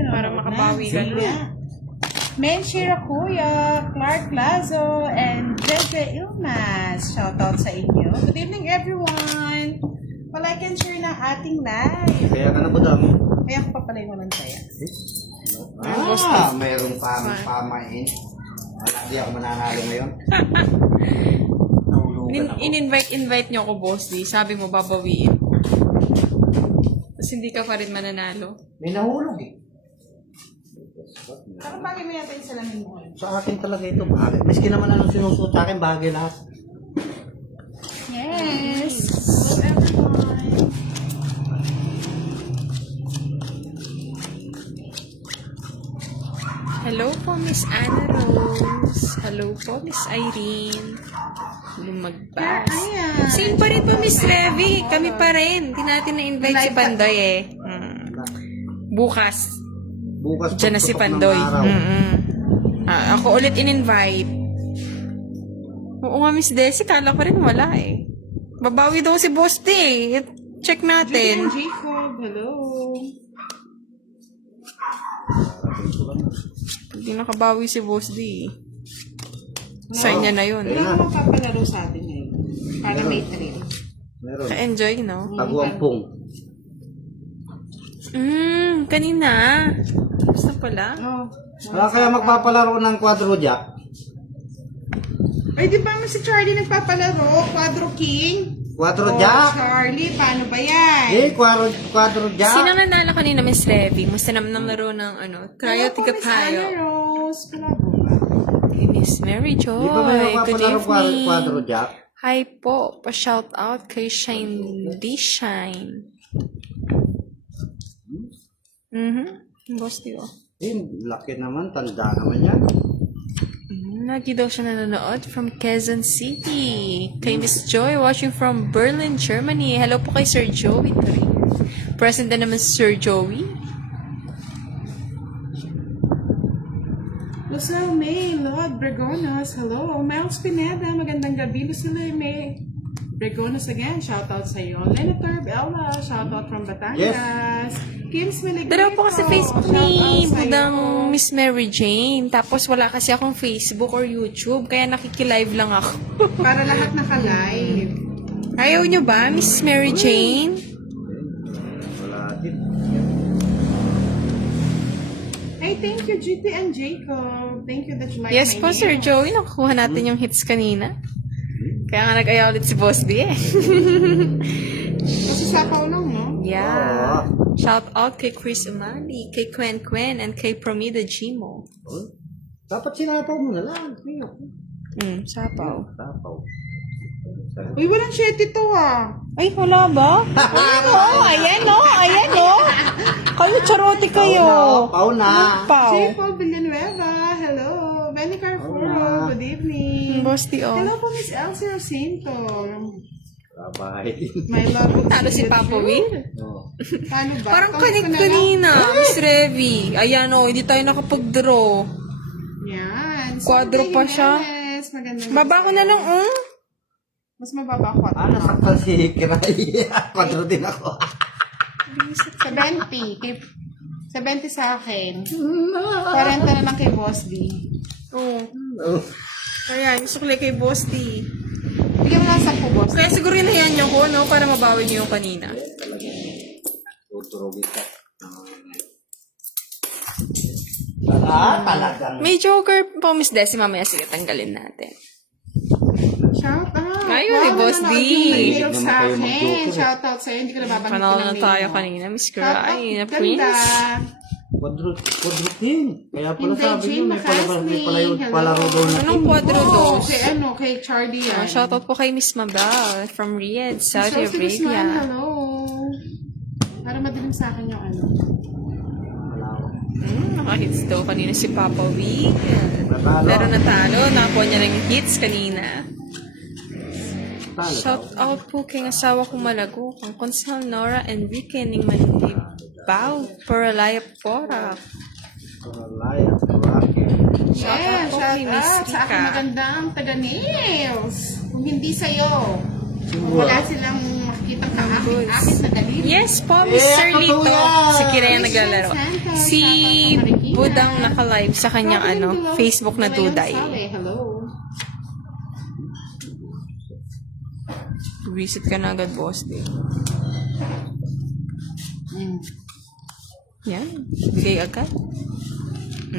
nanonood Para makabawi ka Sige. na. Men Shirakuya, Clark Lazo, and Jeze Ilmas. Shoutout sa inyo. Good evening, everyone. Like and share ng ating live. Kaya ka na ba dami? Kaya ako pa pala yung walang saya. Mayroong pamain. Wala, di ako mananalo ngayon. Nahulugan ako. In-invite nyo ako, Boss D. Sabi mo, babawiin. Tapos hindi ka pa rin mananalo. May nahulog eh. Pero bagay mo yata yung salamin mo. Sa akin talaga ito, bagay. Miski naman anong sinusuot sa akin, bagay lahat. Yes. Hello, everyone. Hello po, Miss Anna Rose. Hello po, Miss Irene. Lumagbas. Ayan. Same pa rin po, Miss Levi. Kami pa rin. Hindi natin na-invite si Pandoy eh. Bukas. Bukas Diyan na si pagtutok ng Pandoy. araw. Ako ulit in-invite. Oo nga, Miss Desi. Kala ko rin wala eh. Babawi daw si Boss D eh. Check natin. Julian Jacob, hello. Hindi nakabawi si Boss D. Sign niya na yun. Wala namang papalaro sa atin ngayon. Para may thrill. Meron. Ka-enjoy, no? Taguampong. Kanina. Gusto pala. Oh. Wala kaya magpapalaro ng quadro jack? Ay, di ba si Charlie nagpapalaro? Quadro King? Quadro Oh, jack? Charlie, paano ba yan? Quadro jack? Sino nanalo kanina, Miss Levi? Musta naman ng laro ng Cryo Tiga Miss Anna Payo? Rose. Palabo ba? Kay Miss Mary Di ba Joy. may Good magpapalaro evening. quadro jack? Hi po. Pa-shout out kay Shine D. Shine. Boss D, oh. Laki naman, tanda naman yan. Lagi daw siya nanonood from Quezon City. Kay Miss Joy, watching from Berlin, Germany. Hello po kay Sir Joey. Present na naman si Sir Joey. Lucille May, Lord Bregonos, hello. Miles Pineda, magandang gabi. Lucille May Bregonos again, shoutout sa iyo. Lenator Bella, shoutout from Batangas. Kim's Maligrito, Dalawa po kasi Facebook ni shoutout sa Budang iyo. Miss Mary Jane. Tapos wala kasi akong Facebook or YouTube. Kaya nakikilive lang ako. Para lahat naka-live. Ayaw nyo ba, Miss Mary Jane? Wala din. Hey, thank you, GT and Jacob. Thank you that you like Yes my po, Sir nails. Joey. Nakukuha natin yung hits kanina. Kaya nga nag-ayaw ulit si Boss D eh. Kasi sapaw lang, no? Yeah. Shout out kay Chris Umali, kay Quen Quen, and kay Promida Gimo. Oh, dapat sinapaw mo na lang. Sapaw. Sapaw. Uy, walang sheti to ah. Ay, wala ba? Ayan o, ayan o. Kayo, charote kayo. Pau na. Pau. J. Paul Villanueva, hello. Benny Carforo, good evening. Boss D, oh. Hello po, Miss Elsie Rosinto. Bye-bye. My love. Talo si Papa Will. Oh. Paano ba? Parang Kamusta kanig na lang? kanina, Miss Revi. Ayan o, hindi tayo nakapag-draw. Yan. Quadro pa siya. Jimenez, magandang Baba ko na lang, Mas mababa ko. Nasaktan si Kiray. Quadro din ako. 70. 70 sa akin. 40 na lang kay Boss D. Oo. Oh. Ayan, gusto ko lang kay Boss D. Bigyan mo lang 10, Boss. Kaya siguro inayan niyo ko, no? Para mabawi niyo yung kanina. Tuturugin ka. Talagang. May joker po, Miss Desi. Mamaya, sige, tanggalin natin. Shout out. Ayun, ni Boss D. Nanonood sa Naman kayo akin. mag-joker. Shout out sa'yo. Hindi ko nababanggit Panalo ng na name tayo mo. kanina, Miss Shout out. Cry, na Ganda. Prince. Quadro din. Kaya pala Hindi, sabi Jane niyo, may Macasney. palaro daw na Anong quadro Oh, dos? kay kay Charlie yan. Shoutout po kay Miss Mabel from Riyadh, Saudi Miss Elsie Guzman, Arabia. hello. Para madilim sa akin yung ano. Nakahits daw kanina si Papa Wig. Natalo. Pero natalo. Nakakuha niya lang yung hits kanina. Talo Shout out po kay asawa kong malago, kang Consal Nora Enrique ning Manibao Poralaya Pora. Lion, Rocky. Shout out Yeah, po shout kay Miss out sa aking magandang taga-nails. Kung hindi sa'yo, Siguro. wala silang makikita ang Good. kaakit na daliri. Yes po, Mr. totoo Lito. yan. Si Kiraya naglalaro. Si Budang naka-live sa kanyang Facebook na Duday. Hello. Visit ka na agad, boss. Yan. Bigay agad.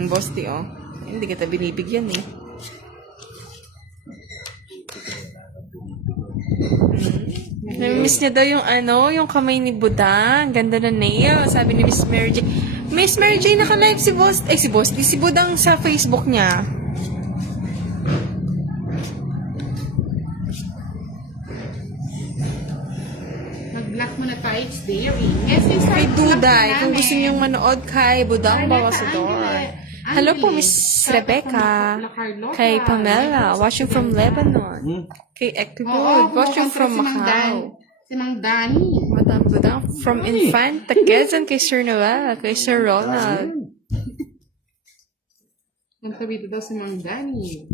Boss, oh. Hindi kita binibigyan eh. Namimiss niya daw yung yung kamay ni Budang. Ganda na nail. Sabi ni Miss Mary J. Miss Mary J, naka-live si Boss. Si Boss. Si Budang sa Facebook niya. Mag-block mo na tayo. It's daring. Yes, yes, Kay Duday. Kung gusto niyong manood kay Budang Bawasador. Hello po, Miss Rebecca. Kay Pamela, watching from Lebanon. Kay Ekbud, watching from Macau. Si Mang Danny. Madam Budang from Infanta Quezon, kay Sir Noel, kay Sir Ronald. Ang tabi daw si Mang Danny.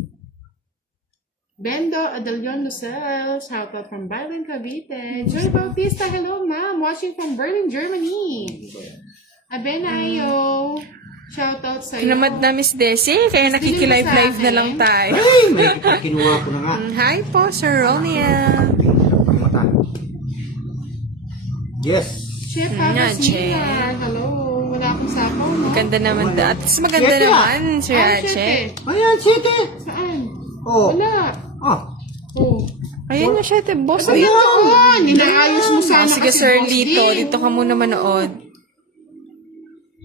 Bendo Adelion Lucel, shoutout from Berlin, Cavite. Joy Bautista, hello ma'am, watching from Berlin, Germany. Abena Ayo, shoutout sa iyo. Kinamad na Miss Desi, kaya nakikilive-live na lang tayo. Ay, may kinuha ko na nga. Hi po, Sir Roniel. Mata. Yes. Chef Nga, Papa Che. hello. Wala akong sapaw, no? Maganda naman da. At maganda Yes, naman, Sir Ah, Ache. Chef, Ayan, Sete. saan? Oh. Wala. Ah. Oh. Ayun na siya, boss. Ano yun? Ninaayos mo sana Sige, kasi Sir boss Lito. D. Dito ka muna manood.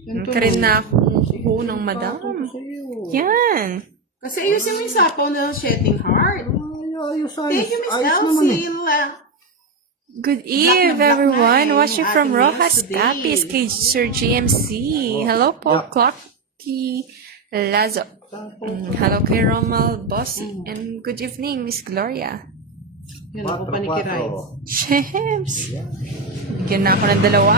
Ganito Ka rin na. na kukuha ng madam. Yan. Kasi ayusin mo yung sapaw na shedding heart. Ayos, Thank you, Miss ayos naman eh. Elsie. Good Black eve, na everyone. yung Watching from ating Rojas news today. Capis kay Sir GMC. Hello po, Yeah. Clocky Lazo. Hello kay Romal Bossy. And good evening, Miss Gloria. Yan ako pa ni Kiray. Chems. Bigyan na ako ng dalawa.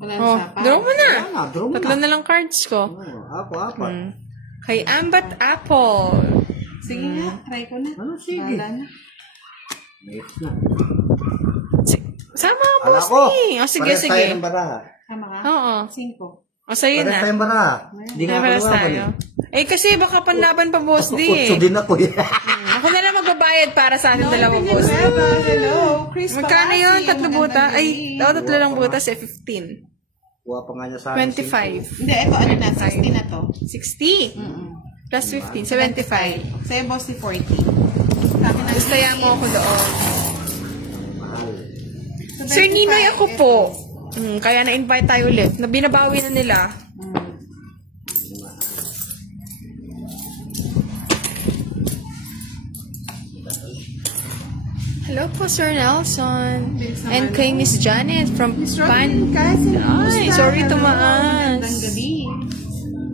Wala na Oh, sapaw. draw mo na. Draw mo Tatlo na. na lang cards ko. Apat. Kay Ambat Apple. Sige nga, try ko na. Ano, sige. Wala na. Next na. Sama ka, Ala boss ko. eh. O, sige, Parehas tayo sige. ng baraha. Tama ka? Oo. 5. O, sa'yo Parehas na. tayong baraha. Hindi nga Napalas ako tayo. Eh, kasi baka panlaban pa, boss D eh. Kutso din ako eh. Ako na lang magbabayad para sa ating dalawa, boss. Hello, Chris Magkano Pabasi. yun? Tatlo Magandang buta? gabi. Ay, tatlo lang butas eh, 15. Kuha pa nga niya sa akin. 25. Hindi, ito ano na, 60 na to. 60. Plus 15, 75. Sa'yo, boss, si 40. Sa akin na, Bastaya mo ako doon. Mahal. Sir Ninoy, ako po. Kaya na-invite tayo ulit. Na binabawi na nila. Hello po, Sir Nelson. And kay Miss Janet from Pan... Ay, sorry tumaas. Magandang gabi.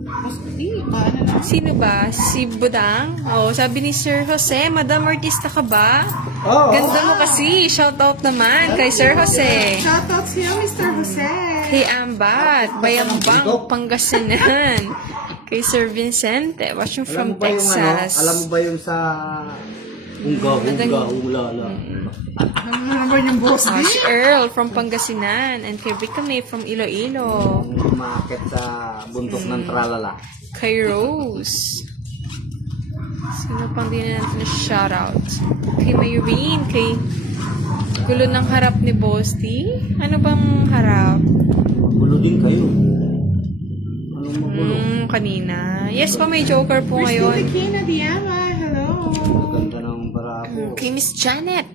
Boss, di ba? Ano na? Sino ba? Si Budang? Oh, sabi ni Sir Jose, Madam Artista ka ba? Oo. Ganda mo kasi. Shoutout naman kay Sir Jose. Shoutout sa'yo, Mr. Jose. Kay Ambat, Bayambang, Pangasinan. Kay Sir Vincente, watching from Alam mo ba yung Texas. alam mo ba yung sa ulala. Ano naman yung boss, Ah, di? si Earl from Pangasinan. And kay Victor May from Iloilo. Umakit sa bundok ng tralala. Kay Rose. Sino pang di na natin na shoutout? Kay Mayrene, kay gulo ng harap ni Boss T. Ano bang harap? Gulo din kayo. Anong magulo? Kanina. Yes pa, may joker po ngayon. Christina Diama, hello. Ganda ng barako. Kay Miss Janet.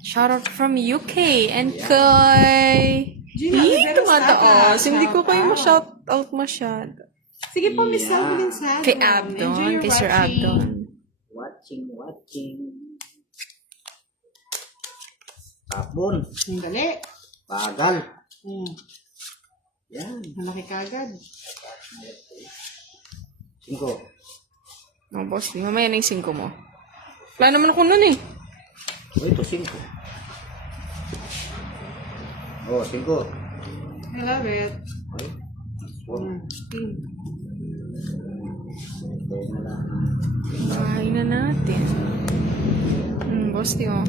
Shoutout from UK. And kay... Gina Oliveros tumataas. Tata. Hindi ko kayo ma-shoutout masyado. Sige po, Miss Salvin Sado. Kay Abdon. Kay Sir Abdon. Watching. Tapon. Sandali. Bagal. Yan. Malaki kagad. 5. Oh, boss, di mamaya na yung 5 mo. Wala naman ako nun eh. O, ito 5. Oh, 5. I love it. Okay. Pink. Bahay na natin. Bosti, oh.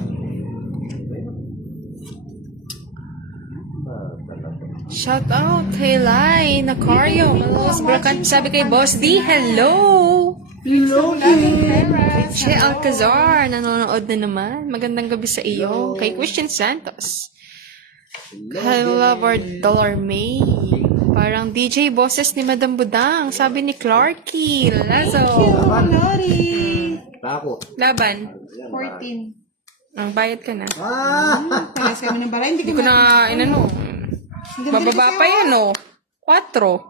Shout out kay Lai Nacario. Malos Brakan. Sabi kay Boss D, hello! Che Alcazar, nanonood na naman. Magandang gabi sa iyo. Kay Christian Santos. Hello, Dollar May. Parang DJ bosses ni Madam Budang. Sabi ni Clarky. Lazo. Lori. Tako. Laban. 14. Ang bayad ka na. Kaya sa'yo mo ng bara. Hindi Hindi ko na, inano. Bababa pa yan, oh. 4.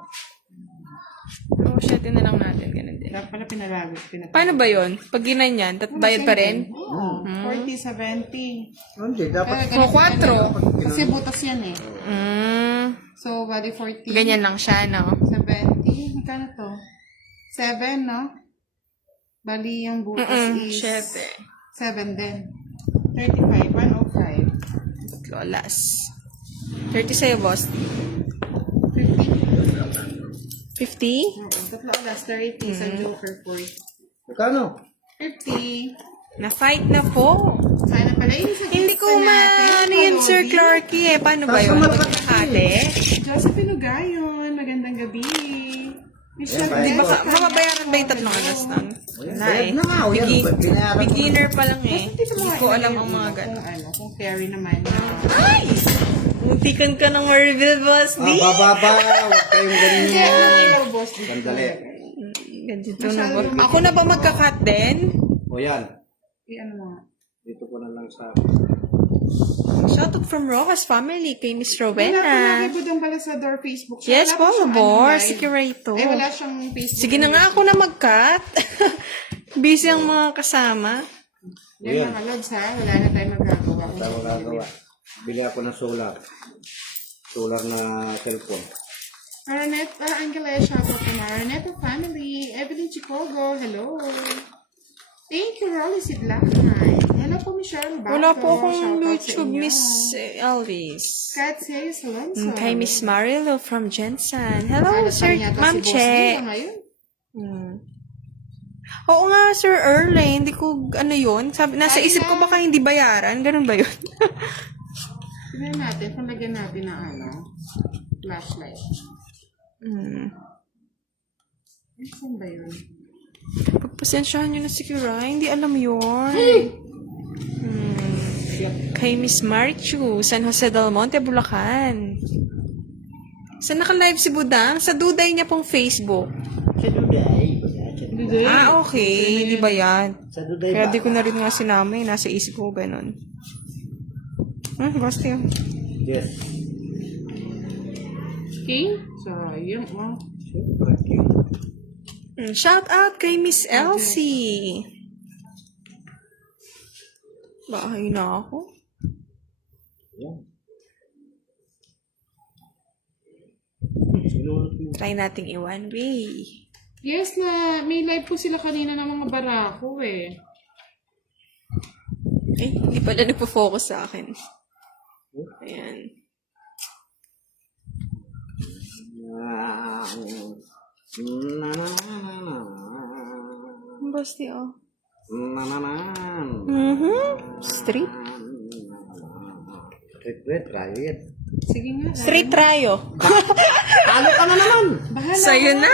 Oh, shit, na lang natin. Ganun din. Dapat pala pinalagot. Paano ba yun? Pag ginanyan, bayad pa rin? Oo. 40, 70. Hindi, dapat. O, 4. Kasi butas yan eh. So, bali 40. Ganyan lang siya, no? 70. Magkano to? 7, no? Bali yung butas is 7 din. 35. 105. Lolas. 30 sa'yo, boss. 50. 50? Oo. Tatlo alas. 30 sa Joker 40. Magkano? 50. Na-fight na po. Sana pala yun sa Hindi ko ano yun, Sir Clarky, eh. Paano ba yun? Ate? Josephine Ugayon. Magandang gabi. Michelle, Di Di ba, makabayaran ba yung 3 alas nun? Wala eh. Bayad na nga, o yan, binayaran ko. Beginner pa lang eh. Hindi ko alam ang mga kung gano'n. kung carry naman. Ay! Muntikan ka ng ma-reveal, boss. Di? Baba, huwag kayong ganyan. Boss. Sandali. Ganito na ba? Ako na ba magka-cut din? O yan. Ano mo? Dito ko na lang sa... Shoutout from Rojas family kay Miss Wala Rowena. po nag-ibudang Balasador Facebook. Yes, Wala po siyang follower. live. Securito. Eh, wala siyang Facebook. Sige na nga ako na mag-cut. Busy ang mga kasama. Yan mga lods ha. Wala na tayong magagawa. Tayo magagawa. Bili ako ng solar. Solar na cellphone. Araneta Angela, shoutout po na Araneta family. Evelyn Chicogo, hello. Thank you, Rolly Sidlakan. Hello po, Michelle Bato. Wala po akong Shoutout sa YouTube, inyo. Miss Elvis. Kat says Alonso. Kay Miss Marilo from Jensen. Hello, Ano Sir pa yata Ma'am si Boss Che. Lee ngayon? Oo nga, Sir Erle. Hindi ko, ano yun? Sabi, nasa Ay, isip ko baka hindi bayaran. Ganun ba yun? Tignan natin kung lagyan natin ng flashlight. Saan ba yun? Pagpasensyahan nyo na si Kira. Hindi alam yun. Kay Miss Marichu, San Jose del Monte, Bulacan. Saan naka-live si Budang? Sa duday niya pong Facebook. Sa Duday. Ah, okay. Hindi ba yan? Sa Duday Kaya ba? di ko na rin nga sinama. Nasa isip ko, ganun. Basta yun. Yes. King? Sayang, oh. Shout out kay Miss Elsie. Bahay na ako. Try nating i-one way. Yes na, may live po sila kanina ng mga barako eh. Hindi pala nagpo-focus sa akin. Ayan. Basti, oh. Street. Street, riot. Sige nga. Street Rayo. Ano ka na naman? Bahala. Sa'yo na.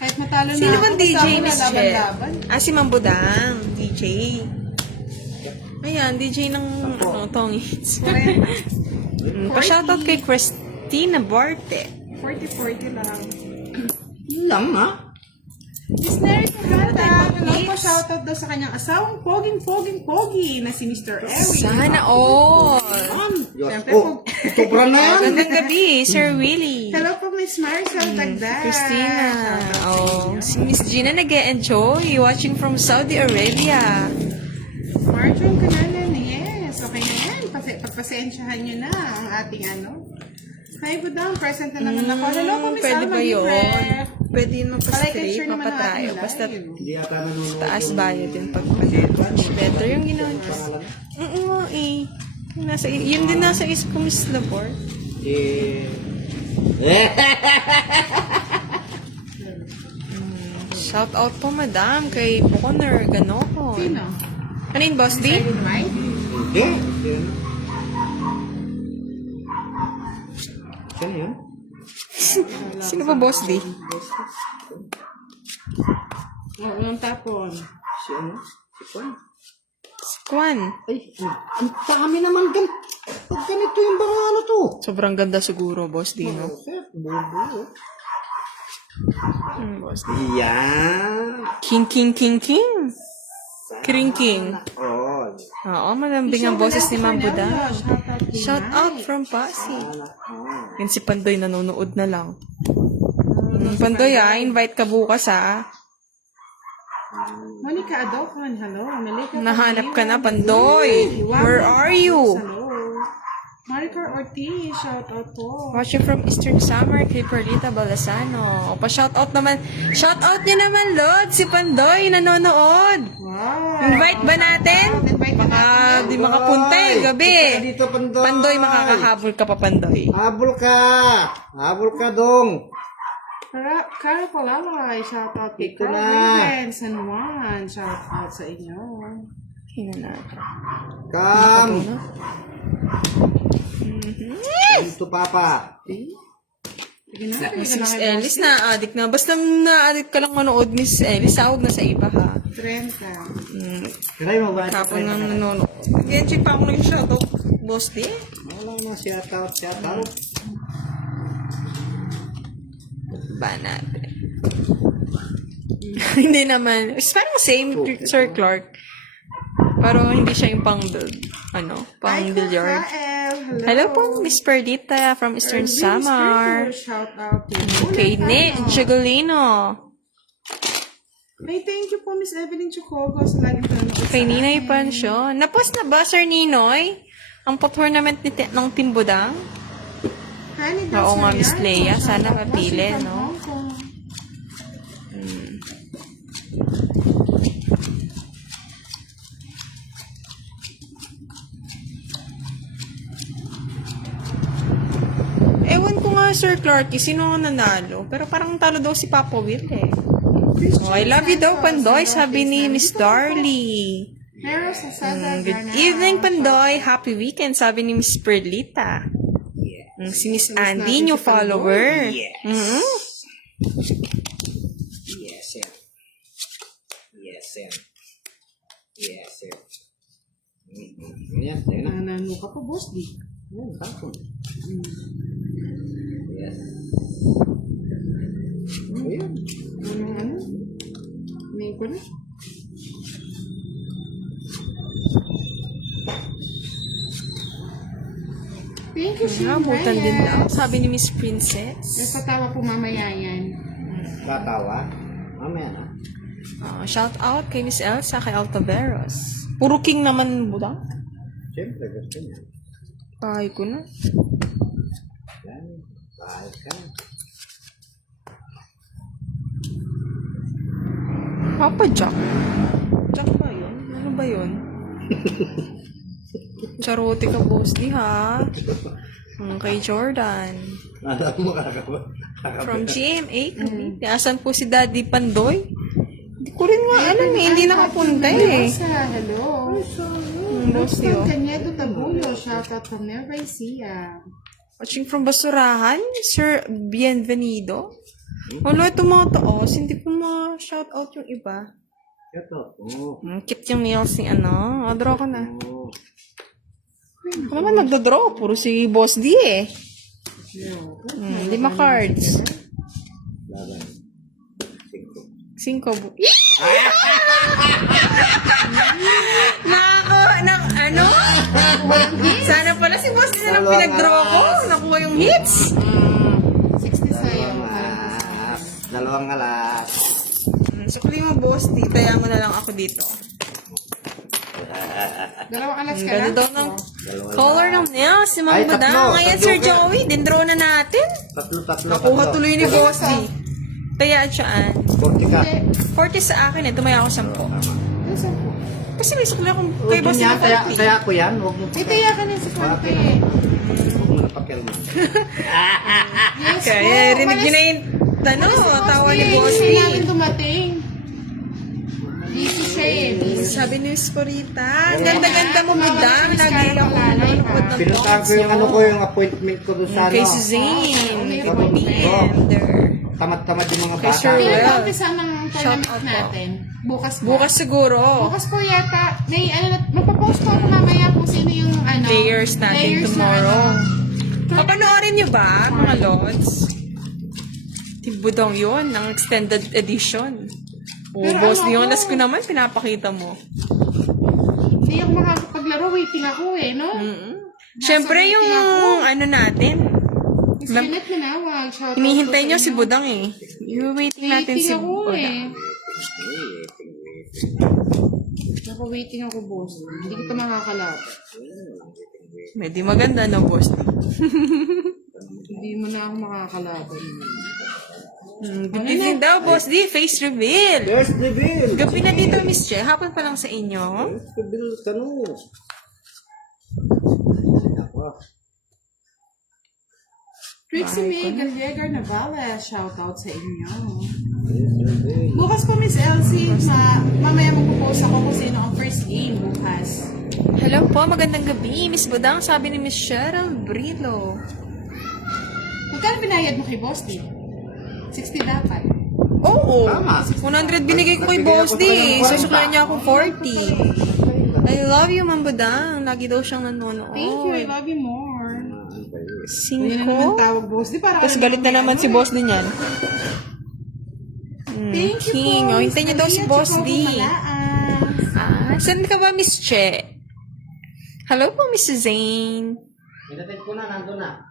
Kahit matalo Sino na bang ako, DJ, basta ako Miss Che? laban-laban. Si Ma'am Budang. DJ. Ayan, DJ ng Tongits. Pa-shoutout kay Christina Barte. 40-40 lang. Lang, ha? Miss Neri Tejada, hello po, shoutout daw sa kanyang asawang poging-pogi na si Mr. Eric. Sana all. Siyempre Oh, po. sobra na yan. Magandang gabi, Sir Willie. Hello po, Miss Maricel Dagdag. Christina. Oh, si Miss Gina nag-enjoy watching from Saudi Arabia. Marjorie Canalan, yes. Okay na yan. Pagpasensyahan nyo na ang ating Hi, Budang. Present na naman ako. Hello po, Miss Pwede Alma ba yun? Libre. Pwede yun Palikin magpa-straight, share naman ang mapatrayo. ating Basta live. Hindi yata nanonood. taas bayad yung pagpag-much better yung ginawa. Oo, eh. Yun din nasa isip ko, Miss Labor. Shout out po, madam, kay Bonner Ganohon. Sino? Ano yun, Boss D? Silent White? Hindi. Sino yun? Sino ba, Boss D? Oo, yung tapon. Si ano? Si Kwan? Si Kwan. Ay, ang dami naman pag ganito yung mga ano to. Sobrang ganda siguro, Boss D, no? Sir, bubo. Boss D. Yan. King. Kring. Oh. Oo, malambing ang boses ni Ma'am Budang. Shout out. Shout out from Pasig. Yan si Pandoy nanonood na lang. Pandoy invite ka bukas Monica Adocon, hello. Malika Nahanap ka na, Pandoy. Where are you? Hello. Maricor Ortiz, shout out po. Watching from Eastern Summer kay Perlita Balasano. O, pa-shoutout naman. Shoutout niyo naman, Lord. Si Pandoy nanonood. Wow. Invite ba natin? Invite na Baka natin di yun. makapunta gabi. Dito, Pandoy. Pandoy, makakahabol ka pa, Pandoy. Habol ka. Habol ka, dong. Cara Palalay, shout out kay Ito Carl na. Raven, San Juan, shout out sa inyo. Hina natin. Come. Dito, Papa. Sige na, Si Miss Ellis na-addict na. Basta na-addict ka lang manood, Miss Ellis. Sahod na sa iba, ha? 30. Try mo ba? Kapon na nanonood. Yan, check pa ako ng shoutout. Boss, di? Wala naman shout out. Ba natin? Hindi naman. It's parang same, Sir Clark. Pero hindi siya yung pang billiard. Hello po, Miss Perdita from Eastern Samar. Shout out to Kay Nick Jugolino. Hey, thank you po, Miss Evelyn Chocogo, sa laging panonood Kay sa Ninoy amin. Pansyo. Napos na ba, Sir Ninoy? Ang tournament ng Team Budang? Honey, Oo nga, Miss Dulce Leia. Rialto, Sana shout out. mapili, Watching from no? Hong Kong. Ewan ko nga, Sir Clark, sino ang nanalo? Pero parang talo daw si Papa Will, Oh, I love you daw, Pandoy, sabi ni Miss Darly. Meron sa Sada Good evening, Pandoy. Happy weekend, sabi ni Miss Perlita. Si Miss Andy, new follower. Yes. Mhm. Yes, sir. Yes, sir. Yes, sir. Yan, tayo na. Nanalo ka pa, boss, di? Yan, tapon. Yes. Ayan. Ano? Name ko na. Thank you, Shin Nabutan din Reyes. daw, sabi ni Miss Princess. May patawa po mamaya yan. Tatawa. Mamaya na. Shout out kay Miss Elsa, kay Altaveros. Puro king naman, Budang. Siyempre, gusto niya. Pahay ko na. Yan. Bahal ka. Papa Jack. Jack ba yun? Ano ba yun? Charote ka, boss, di ha? Kay Jordan. Alam mo kakaba. From GMA. Asan po si Daddy Pandoy? Hindi ko rin nga alam eh. Hindi nakapunta eh. Hello. Boss From yun. Cañedo Tabuyo, shout out from Nueva Ecija. Watching from Basurahan, Sir Bienvenido. Wala itong mga taos. Hindi ko ma-shout out yung iba. Ito. Oh. Cute yung nails ni ano. Draw ko na. Oh. Ako naman nagdodraw. Puro si Boss D eh. 5 cards. Laban. 5. Ano? Sana pala si Boss D na lang pinag-draw ko. Nakuha yung hits. 60 sa'yo. Dalawang alas. Sukli mo, Boss D. Kaya mo na lang ako dito. Dalawang alas Ang ka ganda lang? daw ng color ng nails si Ma'am Ay, Budang. tatlo. Ngayon, Tatlo Sir ka. Joey, din-draw na natin. Tatlo. Nakuha tuloy ni Boss D. Kaya siyaan. 40 ka. 40 sa akin eh. Tumaya ako 10. Kasi may sukli akong kay Boss D na 40. Kaya ko yan. Huwag mo May taya ka na sa kwento eh. Huwag mo na papel mo. Kaya rinig niyo na yung tawa ni Boss D. Hindi namin dumating. siya eh. Sabi ni Miss Purita, ang ganda-ganda mo, madam. Lagi ako nanonood ng Pinuntahan ko yung ano ko, yung appointment ko doon sa Kay ano. si Zane. Kay Oh. Bender. Tamad-tamad yung mga Kay bata. Sir Kailan Well. ba umpisa ng Shout out tournament po. natin? Bukas ba? Bukas siguro. Bukas po yata. May magpapost po ako mamaya kung sino yung Players natin players na tomorrow. Papanoorin niyo ba, mga lods? Tibudong yun, ng extended edition. O, Pero boss, ano di ako? onas ko naman, pinapakita mo. Hindi ako makakapaglaro. Waiting ako eh, no? Siyempre, yung ano natin, Miss Janet Manawag. Shout out hinihintay po niyo sa si inyo. Budang eh. Waiting natin si Waiting ako Budang. eh. Naka-waiting ako, boss. Hindi kita makakalapit. Medyo maganda na, boss. Hindi mo na ako makakalaban. Gigising daw, boss. Di, face reveal. Yes, Deville! Gabi na dito, Miss Che. Hapon pa lang sa inyo. Yes, Deville, kanu. Ako. Trixie May Gallegar Navales, shout out sa inyo. Yes, Deville. Bukas po, Miss Elsie, mamaya magpo-post ako kung sino ang first game bukas. Hello po, magandang gabi. Miss Budang, sabi ni Miss Cheryl Brito. Magkano binayad mo kay Boss D? 60 dapat. Oo. Tama. 100 binigay ko kay Boss D. Susuklayan niya akong 40. I love you, Ma'am Budang. Lagi daw siyang nanonood. Thank you, I love you more. Hindi na naman 5. tawag Boss D. Para Tapos galit na naman si Boss din yan. Thank you King. po, O, Miss hintayin niyo daw si Maria Boss D. Chocomalaan. Saan ka ba, Miss Che? Hello po, Miss Zane. Pinatid ko na, nandun na.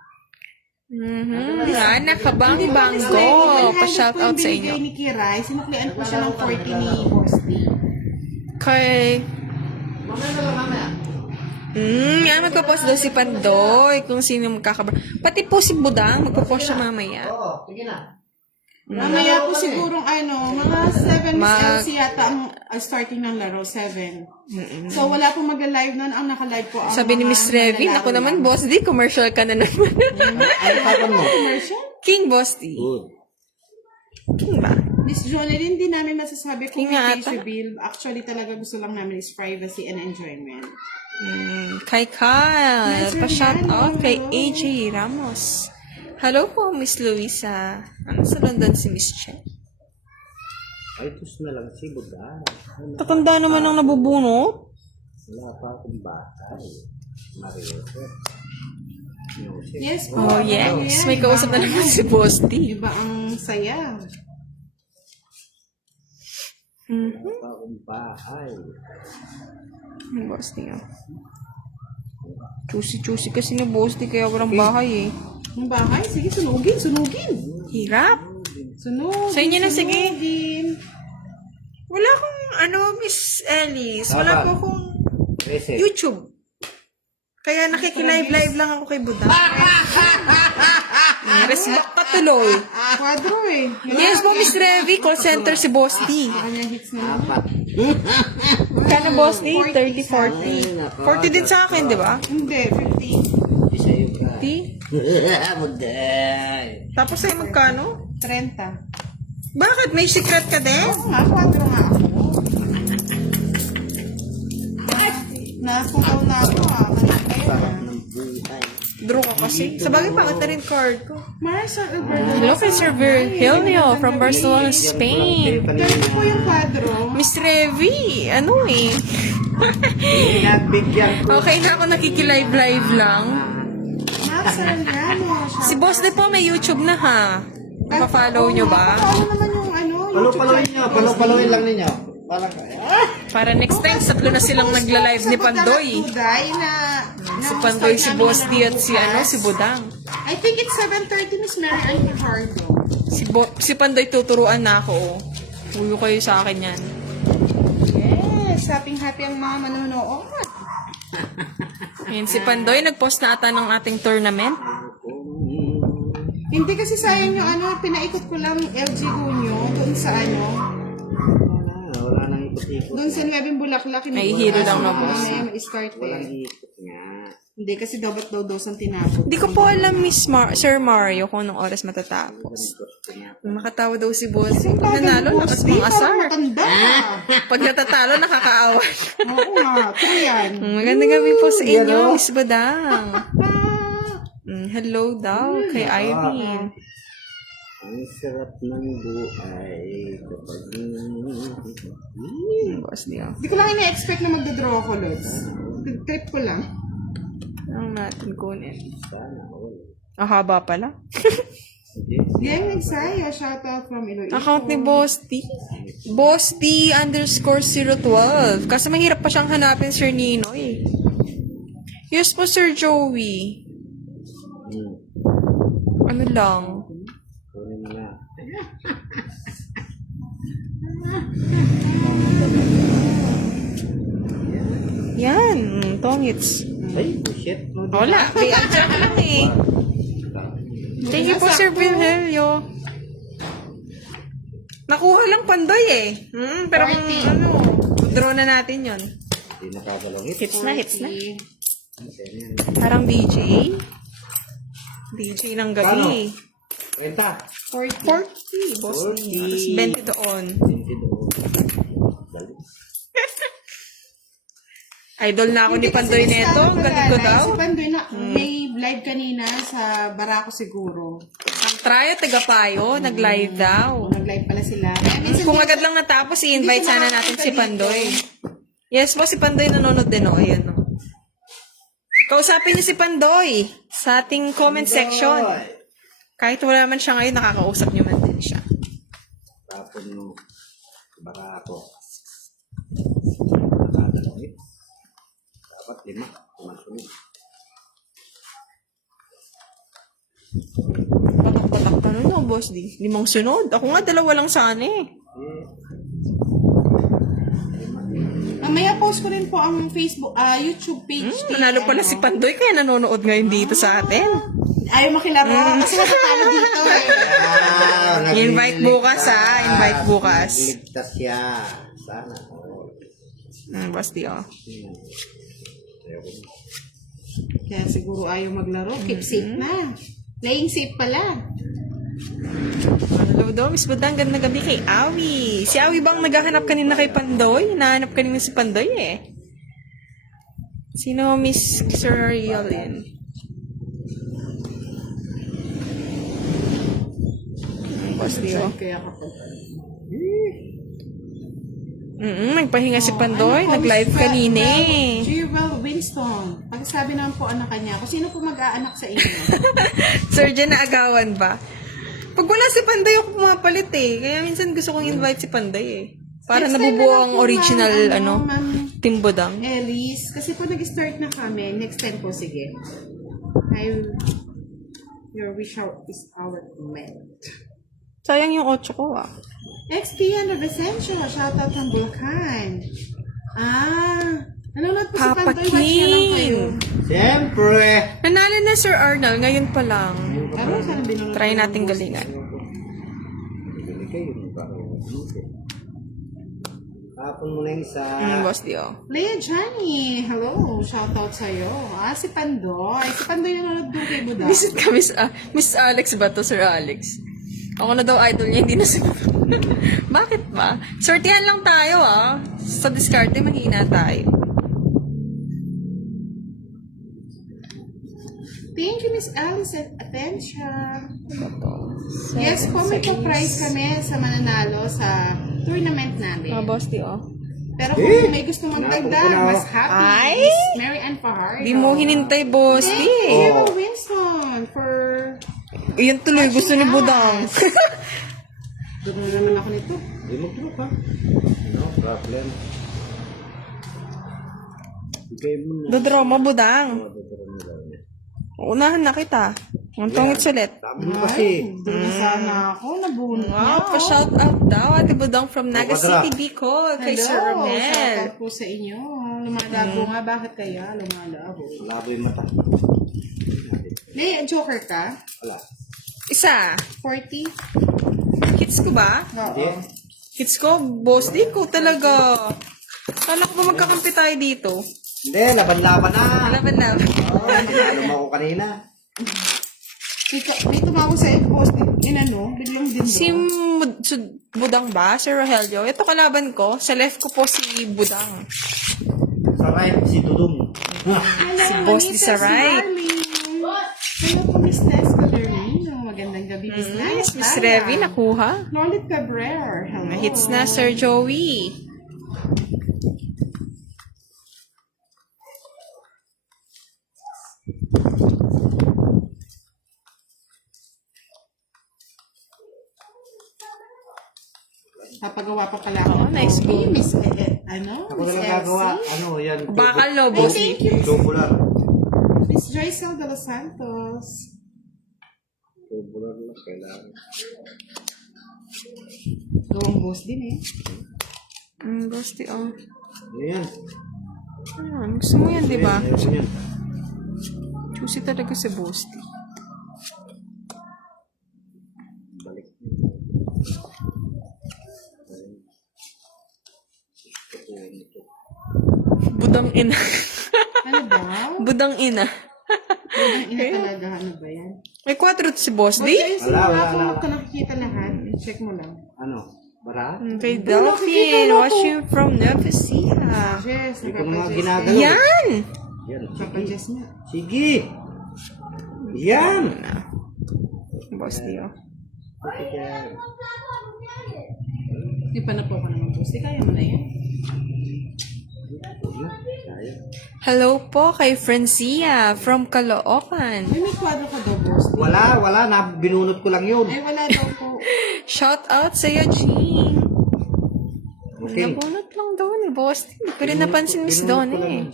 Anak ka bang banggo? Pa-shout out sa inyo. Binigay ni Kiray, sinuklian po siya ng 40 ni Boss D. Kay... Mamaya na lang, mamaya. Yan, magpo-post daw si Pandoy kung sino magkakabar. Pati po si Budang, magpo-post siya mamaya. Oo, sige na. Mamaya po sigurong mga 7 Miss Elsie yata ang starting ng laro, 7. So wala pong mag-live nun, ang naka-live po ang Sabi ni mga Miss Revy, manlalaro ako naman, lang. Boss D, commercial ka na naman. Ano tapan mo? Commercial? King Boss D. Good. King ba? Miss Jonelyn, hindi namin masasabi kung King nga may ata. face reveal. Actually, talaga gusto lang namin is privacy and enjoyment. Kay Kyle, Yes, pa-shout out Rihanna. kay AJ Ramos. Hello po, Miss Luisa. Ano sa London si Miss Che? Ay, tus na lang si Buddha. Tatanda naman ang nabubunot. Wala pa akong bahay. Mario. Yes po. Oh, yes. May kausap na naman si Boss D. Diba ang saya? Wala pa akong bahay. Yung Boss D, oh. Choosy kasi ni Boss D, kaya walang bahay eh. Ang bahay? Sige, sunugin. Hirap. Sunugin. Sa inyo na, sige. Sunugin. Wala akong, Miss Ellis. Wala po akong Reset. YouTube. Kaya nakikilive-live lang ako kay Buddha. Respect ka tuloy. Quadro eh. Yes po, Miss Revy. Call center si Boss D. Kanya hits na naman. Apat. Kano Boss D? 30, 40. 40 din sa akin, di ba? Hindi, 50. Isa yung ka. 50. Buday. Tapos ay magkano? 30. Bakit? May secret ka din? Oo nga, quadro nga ako. Napuntaw na ako Manipera. Sarap ng buhay. Draw ka kasi. Sa bagay, pangit na rin card ko. Marcia Alberto. Hello, kay Sir Virgilio from Barcelona, Spain. Ganito po yung quadro. Miss Revy, ano eh. Pinagbigyan ko. Okay na ako nakikilive-live lang. Max Ramos. Si Boss D po may YouTube na ha. Mapa-follow nyo ba? Ano naman yung Palo-paloin nyo. Palo-paloin lang ninyo. Parang Para next time, tatlo na silang nagla-live ni Pandoy. Si Pandoy, si Boss D at si Budang. I think it's 7:30, Miss Mary Ann Fajardo. Si Pandoy tuturuan na ako. Oh. Huyo kayo sa akin yan. Yes, happy ang mga manonood. Ayan, si Pandoy, nag-post na ata ng ating tournament. Hindi kasi sayang yung pinaikot ko lang LG Unyo doon sa wala nang ikot-ikot. doon sa Nueveng Bulaklak. Ay, hero lang na, boss. Ma-start Walang eh. ikot nga. Hindi kasi dapat daw dos ang tinapos. Hindi ko po alam, Sir Mario, kung anong oras matatapos. Makatawa daw si Bossing. Pag nanalo, lakas mga asar. Matanda. Pag natatalo, nakakaawa. Oo nga, ito yan. Magandang gabi po sa inyo, Miss Badang. Hello daw kay Irene. Ang sarap ng buhay kapag... Boss niya. Hindi ko lang ina-expect na magdodraw ako, Lods. Trip ko lang. Ang natin kunin. Sana, wala. Ang haba pala. Gang Nagsayo, shoutout from Iloilo. Account ni Boss D. Boss D _012. Kasi mahirap pa siyang hanapin, Sir Ninoy. Yes po, Sir Joey. Ano lang. Kunin mo na. Yan. Tongits. Ay, bullshit. Wala. May adjust lang eh. Thank you po, Sir Vilhelio. Nakuha lang Pandoy eh. Pero kung ano, draw na natin yon. Hindi nakadalawang hit. Hits na, hits na. Yan. Parang DJ. DJ ng gabi. Renta. 40. Boss 40. niya. Tapos 20 doon. 20 doon. Dali. Idol na ako ni Pandoy neto. Ang galing ko daw. Si Pandoy na, may live kanina sa Barako siguro. Ang tryo tagapayo, nag-live daw. Nag-live pala sila. Kaya minsan Kung agad lang natapos, i-invite sana natin si Pandoy. Yes po, si Pandoy nanonood din o. Ayan o. Kausapin niyo si Pandoy sa ating comment section. Kahit wala man siya ngayon, nakakausap niyo man din siya. Tapon mo. Baka ako. Nakadalawang hit. Dapat 5. Kumasunod. Patak-patak tanong mo, Boss D. 5 sunod. Ako nga, 2 lang sana eh. Mamaya post ko rin po ang Facebook, YouTube page. Nanalo pala si Pandoy, kaya nanonood ngayon dito sa atin. Ayaw makilaro. Kasi matatalo dito eh. Invite bukas ha. Invite bukas. Nagligtas siya. Sana. Boss D, oh. Kaya siguro ayaw maglaro. Keep safe na. Playing safe pala. Hello daw, Miss Badang, ganda gabi kay Awi. Si Awi bang naghahanap kanina kay Pandoy? Nahanap kanina si Pandoy eh. Sino Miss Sir Yolin? Boss Dio. Kaya kapag Nagpahinga si Pandoy. Nag-live kanina eh. Jewel Winston. Pagsabi naman po anak kanya, kung sino po mag-aanak sa inyo. Sir, dyan naagawan ba? Pag wala si Pandoy, ako pumapalit eh. Kaya minsan gusto kong invite si Pandoy eh. Para Next time nabubuo na lang ang po, original, Ma'am Team Bodang. Elise. Kasi po nag-start na kami. Next time po, sige. Your wish out is our command. Sayang yung 8 ko ah. XP and Vicencio. Shoutout from Bulacan. Nanonood po si Papa Pandoy. Watch na lang kayo. King. Siyempre. Nanalo na Sir Arnold. Ngayon pa lang. Pero sana binunod Try ko nating yung galingan. Bili kayo. Tapon mo na yung isa. Boss Dio. Leah Johnny, hello. Shoutout sa'yo. Si Pandoy. Si Pandoy nanonood doon kay Buda. Visit ka, Miss Alex ba to, Sir Alex? Ako na daw idol niya, hindi na siguro. Bakit ba? Sortihan lang tayo ah. Sa discarte, mahina tayo. Thank you, Miss Alice, at attention. Yes po, may pa-prize kami sa mananalo sa tournament namin. Boss Dio. Pero kung may gusto magdagdag, mas happy. Ay! Miss Mary Ann Fajardo. Di mo hinintay, Boss Thank Dio. you, Winston, for... Iyan tuloy, gusto ni Budang. Doon na naman ako nito. Hindi mo tulog ha. No problem. Bigay mo na. Dodraw mo, Budang. Dodoro mo lang. Unahan na kita. Ang tungit sulit. Tama mo kasi. Doon na sana ako, nabunod Wow, na. pa-shout out daw. Ate Budang from Naga Badra. City, Bicol. Kay Sir Hello, Romel. shoutout po sa inyo. Lumalago nga, bakit kaya lumalago? Malabo yung mata. May joker ka? Wala. Isa. 40? Hits ko ba? Hindi. Oo. Hits ko? Boss, di ko talaga. Kala ko ba magkakampi tayo dito? Hindi, laban-laban na. Laban na. Oo, nanalo mo ako kanina. May tumawag sa boss, inano, biglang din Si Budang ba? Si Rogelio? Ito kalaban ko. Sa left ko po si Budang. Sa right, si Dudong. Si Boss di sa right. Hello po, Miss Tess Calerino. Magandang gabi, Miss Nice. Miss Tess. Revi, nakuha. Lolit Cabrera. Hello. Hits na, Sir Joey. Papagawa pa pala ako. Oh, nice Coffee, go. Miss, ano? Ako Miss na lang Elsie. gagawa. Ano, yan. Bakal no, Boss Ay, D. thank you. Tubular. Miss Joycel de los Santos. Tubular lang. Kailangan. Gawang boss din eh. Boss D, oh. Ano yan? Ayan, gusto mo yan, di ba? Ayun, ayun yan. Juicy talaga si Boss D. Balik. Budang ina. Ano daw? Budang ina. Ang ina talaga, ano ba yan? May 4 si Boss D. Boss, Wala, wala, ako wala. ko nakikita lahat. Check mo lang. Ano? Bara? Kay Delphine, watching from Nueva Ecija. Jess, Hindi ko na mga nakaka-Jess. ginagalaw. Yan! Yan. Nakaka-Jess na. Sige. Yan. Boss D, oh. Bakit yan? Di pa na po ako naman boss. Di kaya mo na yan. Wala. Sayang. Hello po kay Francia from Caloocan. Ay, may kwadro ka daw boss. Wala. Binunot ko lang yun. Ay, wala daw po. Shout out sa iyo, Jean. Okay. Nabunot lang daw ni Boss D. Hindi ko rin napansin Miss Binunot Don ko lang eh. yun.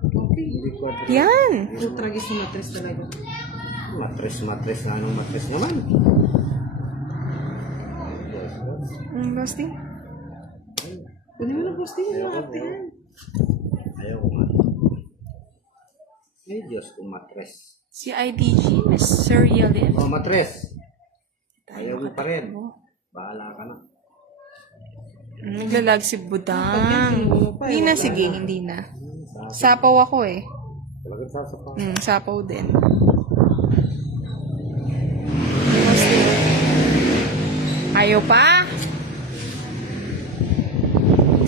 Okay. Hindi ko alam. Yan. Tragis na matres talaga. Matres na. Anong matres naman? Boss D. Kunin mo na boss. Di mo natin. Ayaw ko nga. Ay, Diyos kong matres. Si IDG, Miss Serialin. Oh, matres. Ayaw mo pa rin. Bahala ka na. Naglalag si Budang. Hindi na, sige, hindi na. Sapaw ako eh. Talagang sasapa. Sapaw din. Ayaw pa?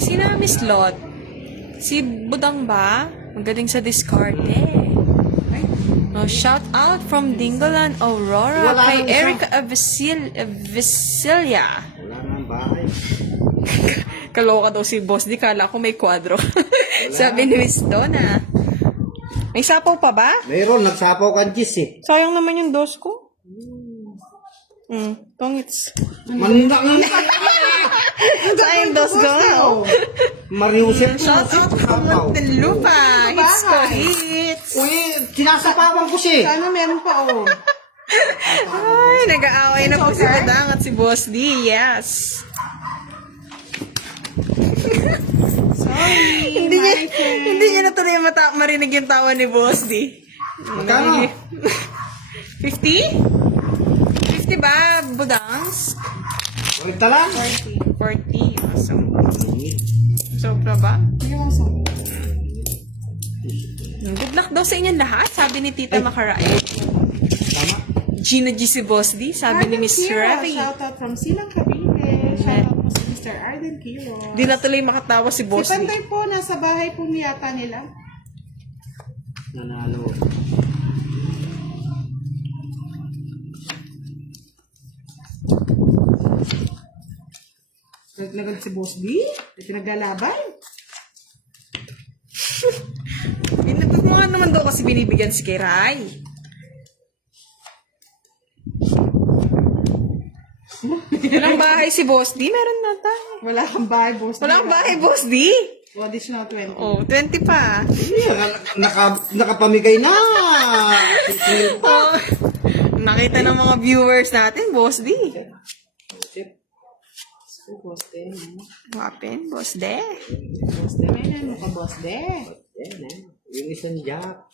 Sino Miss Lot? Si Budang ba? Magaling sa discard eh. Oh, shout out from Dingolan, Aurora, Wala kay nang isa. Erica Avicilia. Wala na ang bahay. Kaloka daw si Boss. Di kala ko may kwadro. Sabi ni Miss Donna. May sapaw pa ba? Mayroon, nagsapaw kang Gis eh. Sayang naman yung dos ko. Tongits. Manda nga. Sayang dos ko. Mariusip ko. Shout out from Muntinlupa. Hits ko, hits. Uy, sinasapawan ko siya. Sana meron pa oh. Ay, nag-aaway na po si Badang at si Boss D. Yes. Sorry. Hindi niya na tuloy marinig yung tawa ni Boss D. Magkano? 50? 50 ba, Budangs? Uy, tala. 40. So, sobra ba? Hindi mo sabi. Good luck daw sa inyong lahat, sabi ni Tita Makaray. Tama. Gina G si Boss D, sabi ni Miss Revi. Shout out from Silang Cavite. Shout out po si Mr. Arden Kiro. Di na tuloy makatawa si Si Boss D. Panday po, nasa bahay po niyata nila. Nanalo. Naglagad si Boss B. Pinaglalaban. Binatot mo nga naman daw kasi binibigyan si Kiray. Walang bahay si Boss D? Meron na tayo. Wala kang bahay, Boss B. Walang bahay, Boss D? O, additional 20. Oh, 20 pa. Nakapamigay na. Oh, nakita ng mga viewers natin, Boss D. Si Boss D. Wapin, Boss D. Boss D. May nan mo ka, Boss D. Yan eh. Yung isang jack.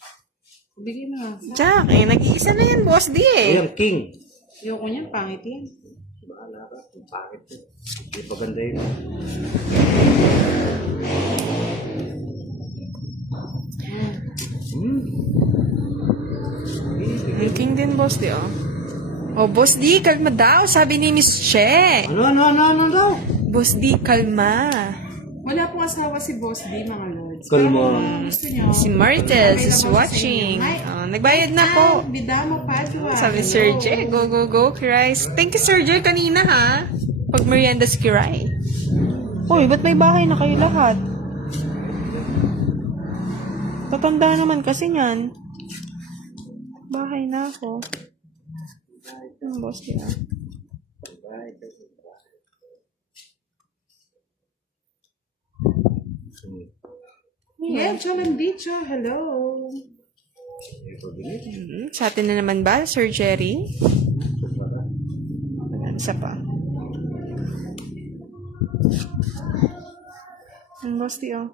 Bigay mo nga. Jack, eh, nag-iisa na yan, Boss D eh. Yung king. Ayoko niyan, pangit yan. Bahala ka. Ang pangit yun. Hindi pa ganda yun. King din, Boss D, oh. Oh, Boss D, kalma daw. Sabi ni Miss Che. Ano daw? Boss D, kalma. Wala pong asawa si Boss D, mga lords. Kalma. Pero kung gusto nyo, Si Martes is available watching. sa inyo. Hi, Oh, nagbayad na po. Bidamo Padua. Sabi Sir J, go, Kiray. Thank you, Sir J, kanina, ha? Pag merienda si Kiray. Uy, ba't may bahay na kayo lahat? Tatanda naman kasi niyan. Bahay na ako. Ang boss niya. Yeah, Cholandicho, hello. Sa atin na naman ba, Sir Jerry? Isa pa. Ang boss niya.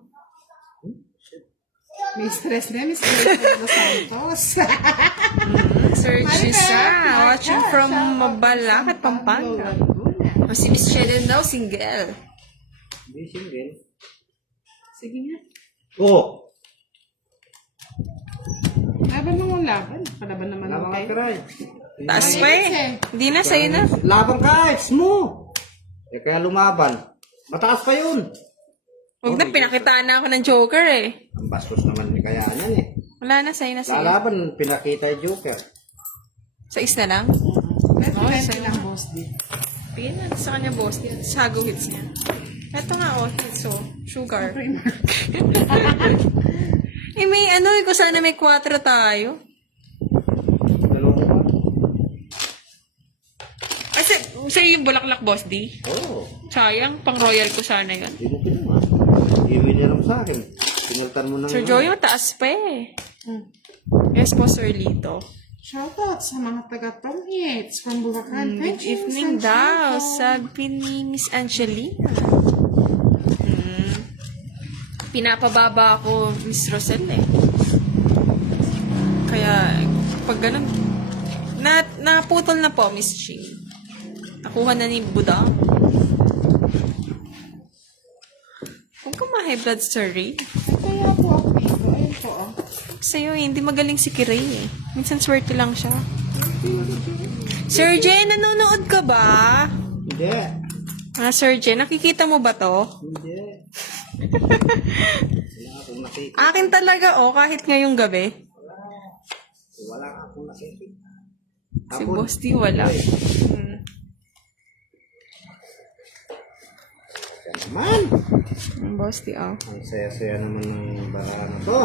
May stress na, Miss Grace Santos. Sir Gisa, watching from Mabalacat, Pampanga. O si Miss Sheldon daw, single. Hindi single. Sige nga. Oh! Laban mo ang laban. Palaban naman Laban kayo. ka, Kiray. Taas pa eh. Hindi na, sa'yo na. Laban ka, ex mo! Kaya lumaban. Mataas pa yun. Huwag na, pinakitaan na ako ng Joker eh. Ang bastos naman ni kaya yan eh. Wala na, sa'yo na, sa'yo. Lalaban, pinakita yung Joker. Sa is na lang. Pero Oh, 20 sa'yo. lang, Boss D. Pin, sa kanya boss. Sago hits niya. Ito nga, oh, hits, oh. Sugar. Eh, may ano, eh, kung sana may 4 tayo. Dalawa ka. Kasi, sa'yo yung bulaklak, boss, D. Oo. Sayang, pang royal ko sana yun. Hindi mo kinuha. Hindi mo niya lang sa akin. Pinaltan mo ng... Sir Joey, mataas pa eh. Yes po, Sir Lito. Shoutout sa mga taga-Tom Hits from Bulacan. Good Thank you, evening daw, Sunshine. sabi ni Miss Angelina. Pinapababa ako, Miss Rosel eh. Kaya, pag ganun, naputol na po, Miss Ching. Nakuha na ni Buda. Huwag ka ma-high blood, Sir Ray. Kaya po ako dito. Ayun po, oh. Sa'yo, hindi magaling si Kiray eh. Minsan swerte lang siya. Sir Jen, nanonood ka ba? Hindi. Sir Jen, nakikita mo ba to? Hindi. Wala akong nakikita. Akin talaga, oh, kahit ngayong gabi. Wala akong nakikita. Si Boss D, wala. Yan naman. Ang Boss D, oh. Ang saya-saya naman ng barahan na to.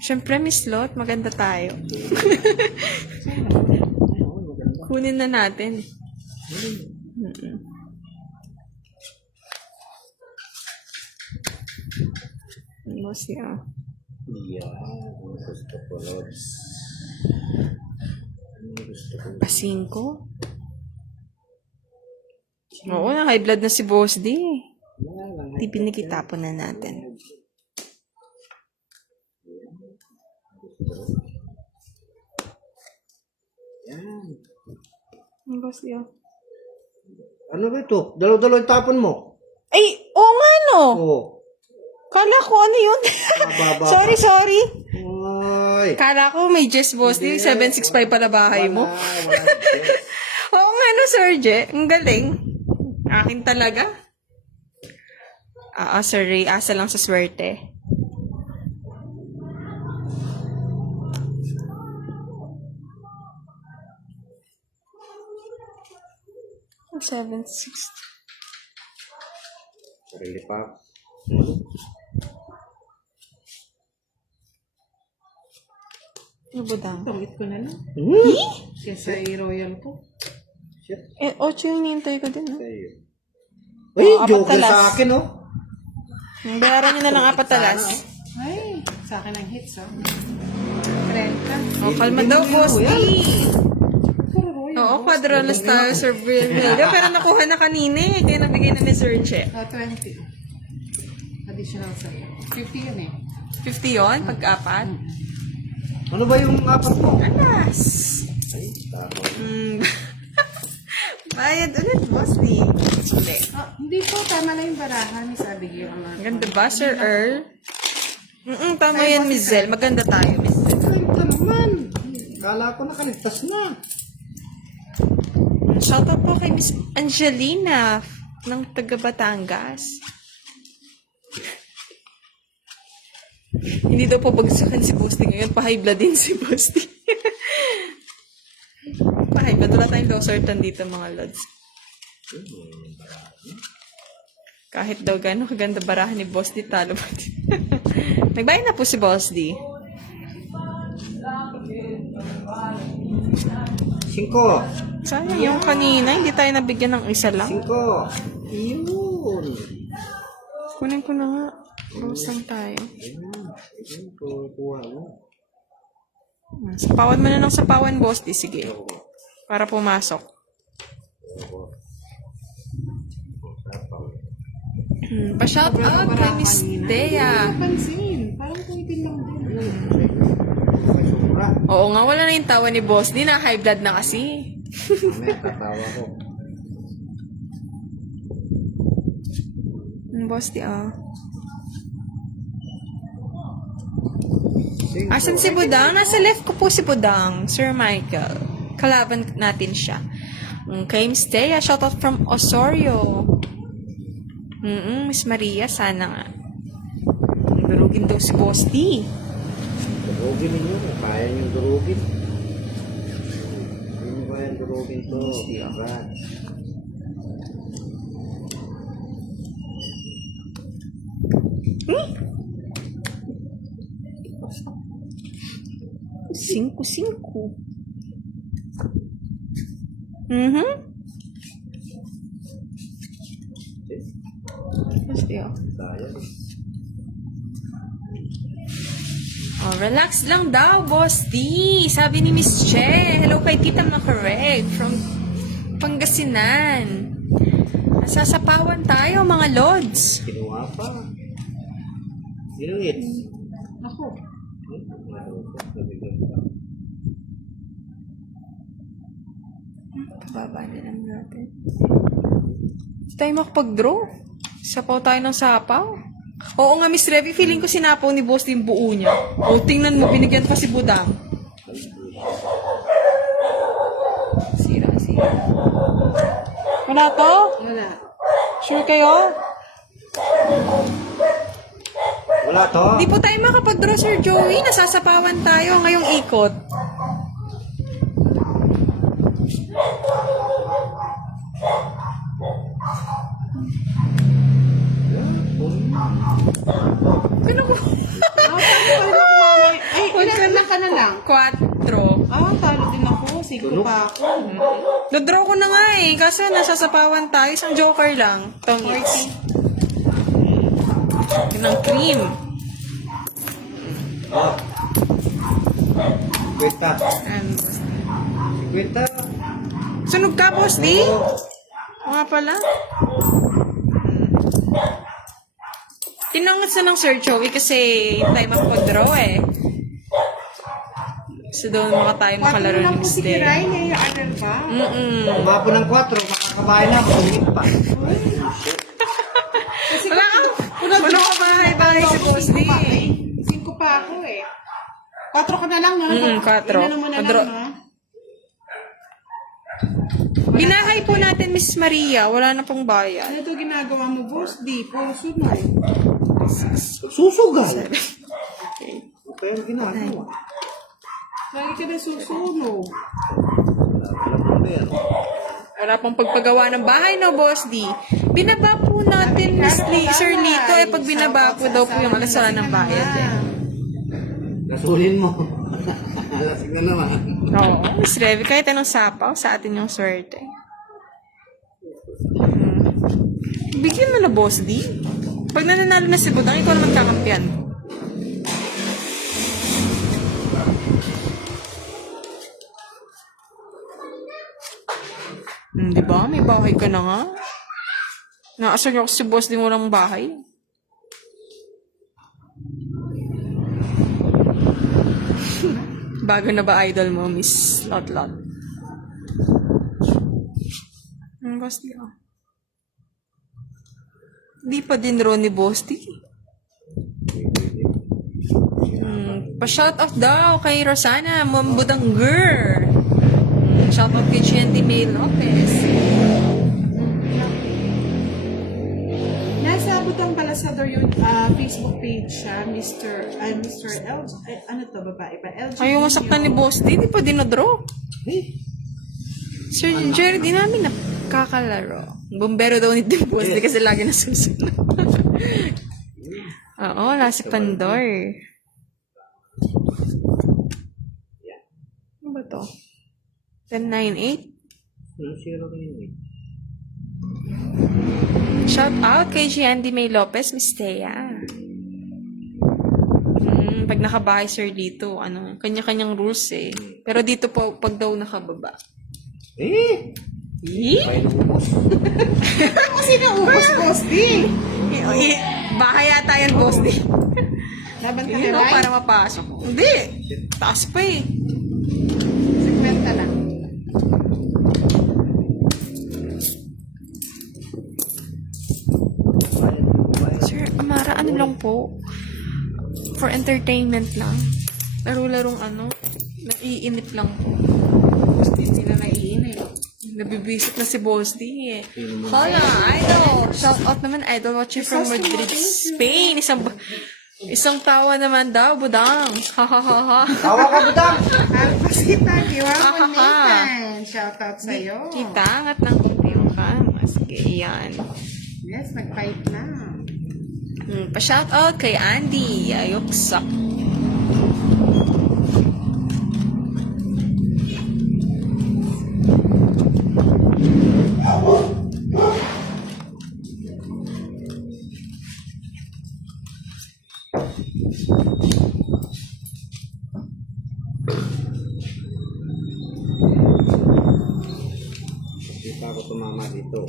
Siyempre, Miss Lot, maganda tayo. Kunin na natin. Ang Boss D, oh. Yan. Ang gusto ko, Lods. Ang gusto ko. Pasingko? Oo, na high blood na si Boss D. Di pinikitapon na natin. Yan. Ang Boss D, oh. Ano ba ito? Dalaw-dalaw yung tapon mo. Ay, oo nga no. Oo. Kala ko ano yun? Baba. sorry. Oy. Kala ko may Jess Boss D, 765 pala bahay mo. Wala. Oo nga no, Sir Je. Ang galing. Akin talaga. Sir Ray, asa lang sa swerte. Oh, 760. Sarili pa. Ano ba daw? Tumit ko na lang. Kesa i-royal ko. Shit. 8 yung nintay ko din. No? Sa'yo. Ay, apat joke talas. sa akin, oh. Bayaran nyo na lang 4 talas. Ay, sa akin ang hits, oh. 30. Oh, kalma daw, Boss D. Pero royal. Oo, quadralas tayo, Sir Brillo. Pero nakuha na kanina eh. Kaya nabigay na ni Sir Che. 20. Additional sa 50 yun eh. 50 yon pag-apat. Ano ba yung apat mo? Alas. Ay, tama. Bayad ulit, Boss D. Hindi. Hindi po, tama na yung barahan. Sabi ko yung mga... Ganda ba, Sir Earl? Tama yan, Miss Zel. Maganda tayo, Miss Zel. Ay, ito naman. Kala ko nakaligtas na. Shoutout po kay Miss Angelina ng taga Batangas. Hindi daw po bagsakan si Bosti ngayon. Pa-high blood din si Bosti. Pa-high blood. Wala tayong losartan dito, mga lods. Kahit daw gano'ng kaganda barahan ni Bosti, talo pa din. Nagbayad na po si Bosti. 5. Sayang yung kanina. Hindi tayo nabigyan ng isa lang. 5. Yun. Kunin ko na nga. Bawasan tayo. Ayun, kuha mo. Sapawan mo na ng sapawan, Bosti. Sige. Para pumasok. Pa-shout out kay Miss Thea. Pansin. Parang kumitin lang din. May sobra. Oo nga, wala na yung tawa ni Boss. Di na high blood na kasi. Mamaya tatawa ko. Boss, di ah. 5. Asan si Budang? Nasa left ko po si Budang. Sir Michael. Kalaban natin siya. Kay Miss Thea, shoutout from Osorio. Miss Maria, sana nga. Durugin daw si Bosti. Durugin ninyo. Kaya niyong durugin. Hindi mo kaya durugin to. Agad. Cinco. Bosti, oh. Sayang. Oh, relax lang daw, Bosti. Sabi ni Miss Che. Hello kay Tita Makareg from Pangasinan. Nasasapawan tayo, mga lods. Kinuha pa. Inuit. Ako. Baba na lang natin. Hindi tayo makapag-draw. Sapaw tayo ng sapaw. Oo nga, Miss Revy, feeling ko sinapaw ni Boss yung buo niya. O, tingnan mo, binigyan pa si Budang. Sira. Wala to? Wala. Sure kayo? Wala to. Di po tayo makapag-draw, Sir Joey. Nasasapawan tayo ngayong ikot. Sino ko? Ay, ilan ka na lang? 4. Talo din ako. 5 pa ako. Dodraw ko na nga eh. Kaso nasasapawan tayo. Isang joker lang. Tongits. Yun ang cream. Oh. Kwenta. And, Kwenta. sunog ka, Boss D? Oo. O nga pala. Tinangat sa ng Sir Joey kasi yung tayo makapag-draw eh. So doon mga tayo makalaro ni Miss Si Day. Kiray, naiaaral ka. Umapo ng 4. Makakabayan na. Pumit pa. Wala kang, puno ka bahay si Boss D. 5 pa ako eh. 4 ka na lang, no? 4. Ilan mo na lang, no? Binahay po natin, Miss Maria. Wala na pong bayan. Ano ito ginagawa mo, Boss? Di po, sunod. Susugal. Okay, ang ginagawa. Lagi ka na susunog. Alam mo na yan. Wala pong pagpagawa ng bahay, no, Boss D? Binaba po natin, Miss Lee. Sir Lito, eh, pag binaba po daw po yung alasalan ng bayad, eh. Gasulin mo. Alasing na naman. Oo, Miss Revy, kahit anong sapaw, sa atin yung swerte. Bigyan mo na, Boss D. Pag nananalo na si Budang, ikaw naman kakampiyan. Di ba? May bahay ka na nga. Naasar niyo ako si Boss din walang bahay. Bago na ba idol mo, Miss Lotlot? Boss di ah. Di pa din ro ni Boss di. Pa-shoutout daw kay Rosana Mambudangger. Shoutout kay GNT May Lopez. Nasa Butang Balasador yung Facebook page siya, Mr. L. Ano to, babae ba? LG. Ayaw masaktan ni Boss D, di pa dinodraw. Sir Jerry, di namin nakakalaro. Bombero daw ni Boss D kasi lagi nasusunod. Oo, nasa Pandor. Ano ba to? 1098? 098. Shout out kay Giandy May Lopez, Miss Thea. Pag nakabahay sir dito, kanya-kanyang rules eh. Pero dito po, pag daw nakababa. Eh! May lumos. Kasi naubos, Boss D. Bahay yata yan, Boss D. Laban ka Yun, no, nila. para mapasok. Hindi. Taas pa eh. Segmenta lang. Sir Amara, ano lang po? For entertainment lang. Laro-larong naiinip lang po. Boss D, sila naiinip. Nabibisit na si Boss D eh. Hola, idol! Shout out naman, idol. Watching from Madrid, Spain. Isang tawa naman daw, budang. Ha ha ha ha. Tawa ka, budang! Alpasita, Iwan Ha, ha, ha. Nathan. Shoutout sa'yo. Kita, angat ng kunti yung kama. Sige, yan. Yes, nag-fight na. Pa-shout out kay Andy. Ayoksak. Hindi pa ako tumama dito.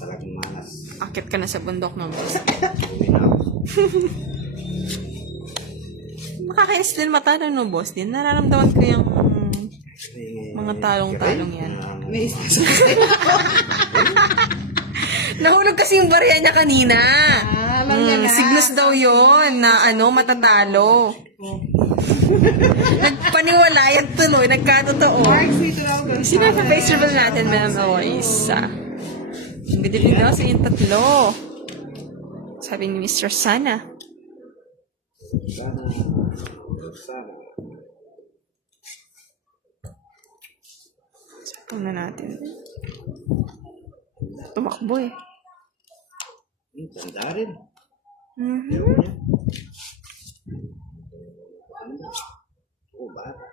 Talagang malas. Akit ka na sa bundok ng boss. Uwi na ako. Makakainis din mata no, boss din. Nararamdaman ko yung mga talong-talong yan. Naisip Nahulog kasi yung barya niya kanina. alam niya na. Signos daw yon na matatalo. Nagpaniwalayan tuloy, nagkatotoo. Mark, dito na ako. Sino sa face reveal natin, Ma'am Eloisa? Ang gadiling daw sa yung tatlo. Sabi ni Mr. Sana. Sana. Sana. Ito na natin. Tumakbo eh. Tanda rin. Oh, bata.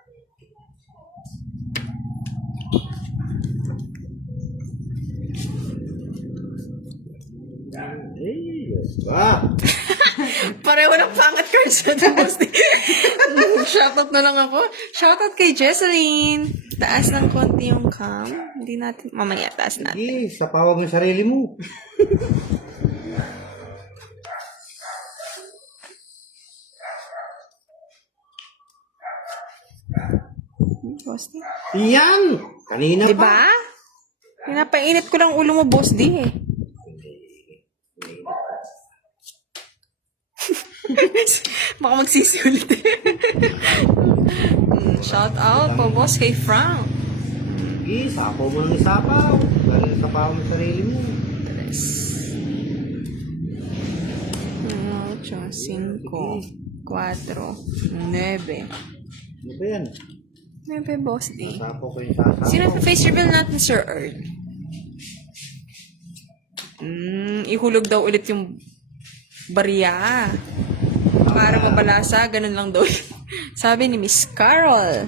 Ay, yes ba? Pareho ng pangat cards sa boss. Shoutout na lang ako. Shoutout kay Jesseline. Taas ng konti yung cam. Hindi natin, mamaya taas natin. Hindi, sapawa mo yung sarili mo. Boss D. Yan! Kanina pa. Diba? Pinapainit ko lang ulo mo, boss D eh. Baka magsisi ulit eh. Shout out po, boss, kay Frank. Sige, sapaw mo ng isapaw. Dahil sapawa mo yung sarili mo. 5, 4, 9. Ano ba yan? 9, boss D. Sapaw ko yung sasapaw. Sino pa face reveal natin, Sir Earth? Ihulog daw ulit yung barya. Para mabalasa, ganun lang daw. Sabi ni Miss Carol.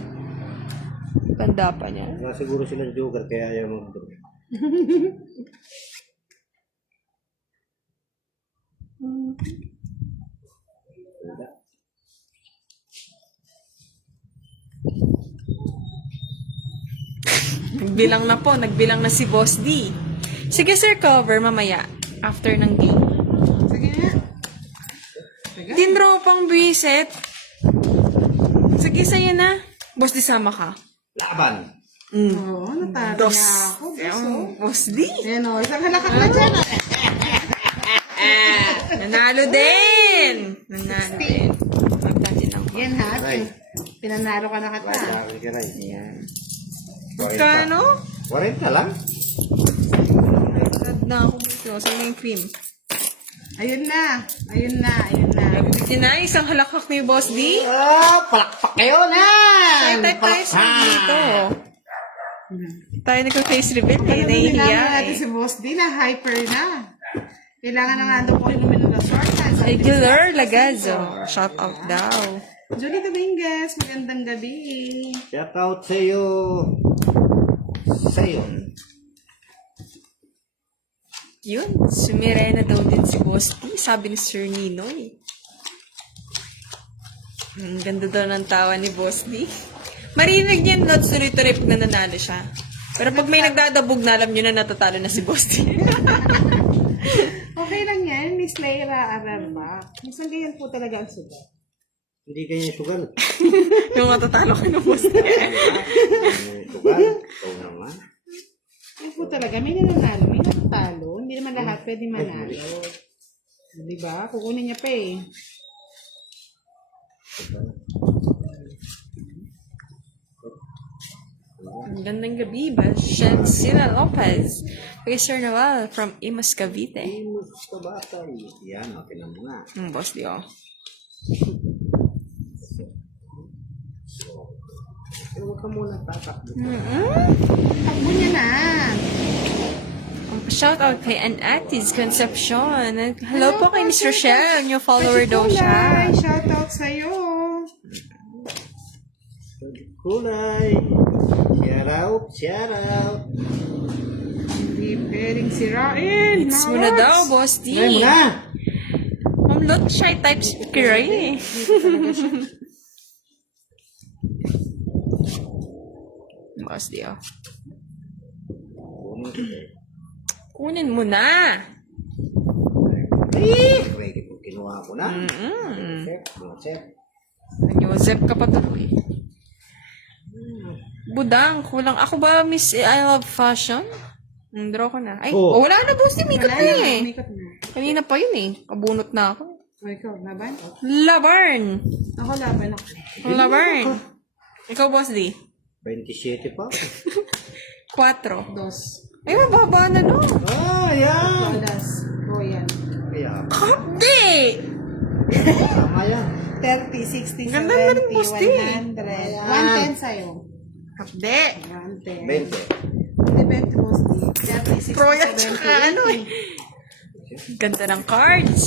Ganda pa niya. Wala siguro silang joker kaya ayaw mo. Nagbilang na po, nagbilang na si Boss D. Sige sir, cover mamaya. After ng game. Sige nga. Sige. Dinro pang buwiset. Sige, sa'yo na. Boss D, sama ka. Laban! Oo, natalo Dos. niya ako. Boss D. Ayan o, isang halakak na dyan. Nanalo din! Nanalo din. Again, ha? Aray. Pinanalo ka na Sa kata. akin ka rin. Ayan. 40. Kano? 40 lang? Sad na ako dito. Saan na yung cream? Ayun na. Ayun na. Yun na, isang halakhak ni Boss D. Palakpak kayo na! Ay, type tayo sa dito. Tayo nagka-face reveal eh. Nahihiya Kailangan natin eh. si Boss D na hyper na. Kailangan na nga daw po inumin ng assortment. Regular Lagazo. Shout out daw. Julie Dominguez, magandang gabi. Shout out sa'yo. Sa'yo. Yun, sumirena daw din si Boss D. Sabi ni Sir Ninoy. Ang ganda daw ng tawa ni Boss D. Marinig niyan, not tuloy-tuloy pag nananalo siya. Pero pag may nagdadabog na, alam nyo na natatalo na si Boss D. Okay lang yan, Miss Leira Aramba. Minsan ganyan po talaga ang sugat. Hindi ganyan sugal. Yung matatalo ka ng Boss D. Yung sugal. Ikaw naman. Yan po talaga, may nananalo, may natatalo. Hindi naman lahat pwede manalo. Diba? Kukunin niya pa eh. Ang gandang gabi ba? Sina Lopez. Kay Sir Noel from Imus, Cavite. Sa batay. Yan, okay na muna. Boss D, oh. Huwag ka muna tatakbo. Takbo niya na. Shout out kay Anatis Concepcion. Hello po kay Miss Rochelle. New follower daw siya. Shout out sa'yo. Kulay. Shout out, shout out. Hindi pwedeng sirain. It's mo na daw, Boss D. Ngayon mo na. Ma'am Lot, shy type speaker eh. Boss D, oh. Kunin mo na. Ready po, kinuha ko na. Chef. Joseph ka pa to eh. Budang, kulang. Ako ba, Miss I Love Fashion? Draw ko na. Ay, wala na, Boss D. Mikot na eh. Umikot na. Kanina pa yun eh. Kabunot na ako. O, ikaw, laban? Lavern! Ako, laban ako. Lavern! Ikaw, Boss D. 27 pa. 4. Dos. Ay, mababa na no. Yan. Dolas. Royal. Kaya, Hindi! tama yan. 30, 60, Ganda na rin, 70, Boss D. 100. 110 sa'yo. Hindi! 110. 20. Depende, Boss D. 30, 60, Royal 70, tsaka ano eh. Ganda ng cards.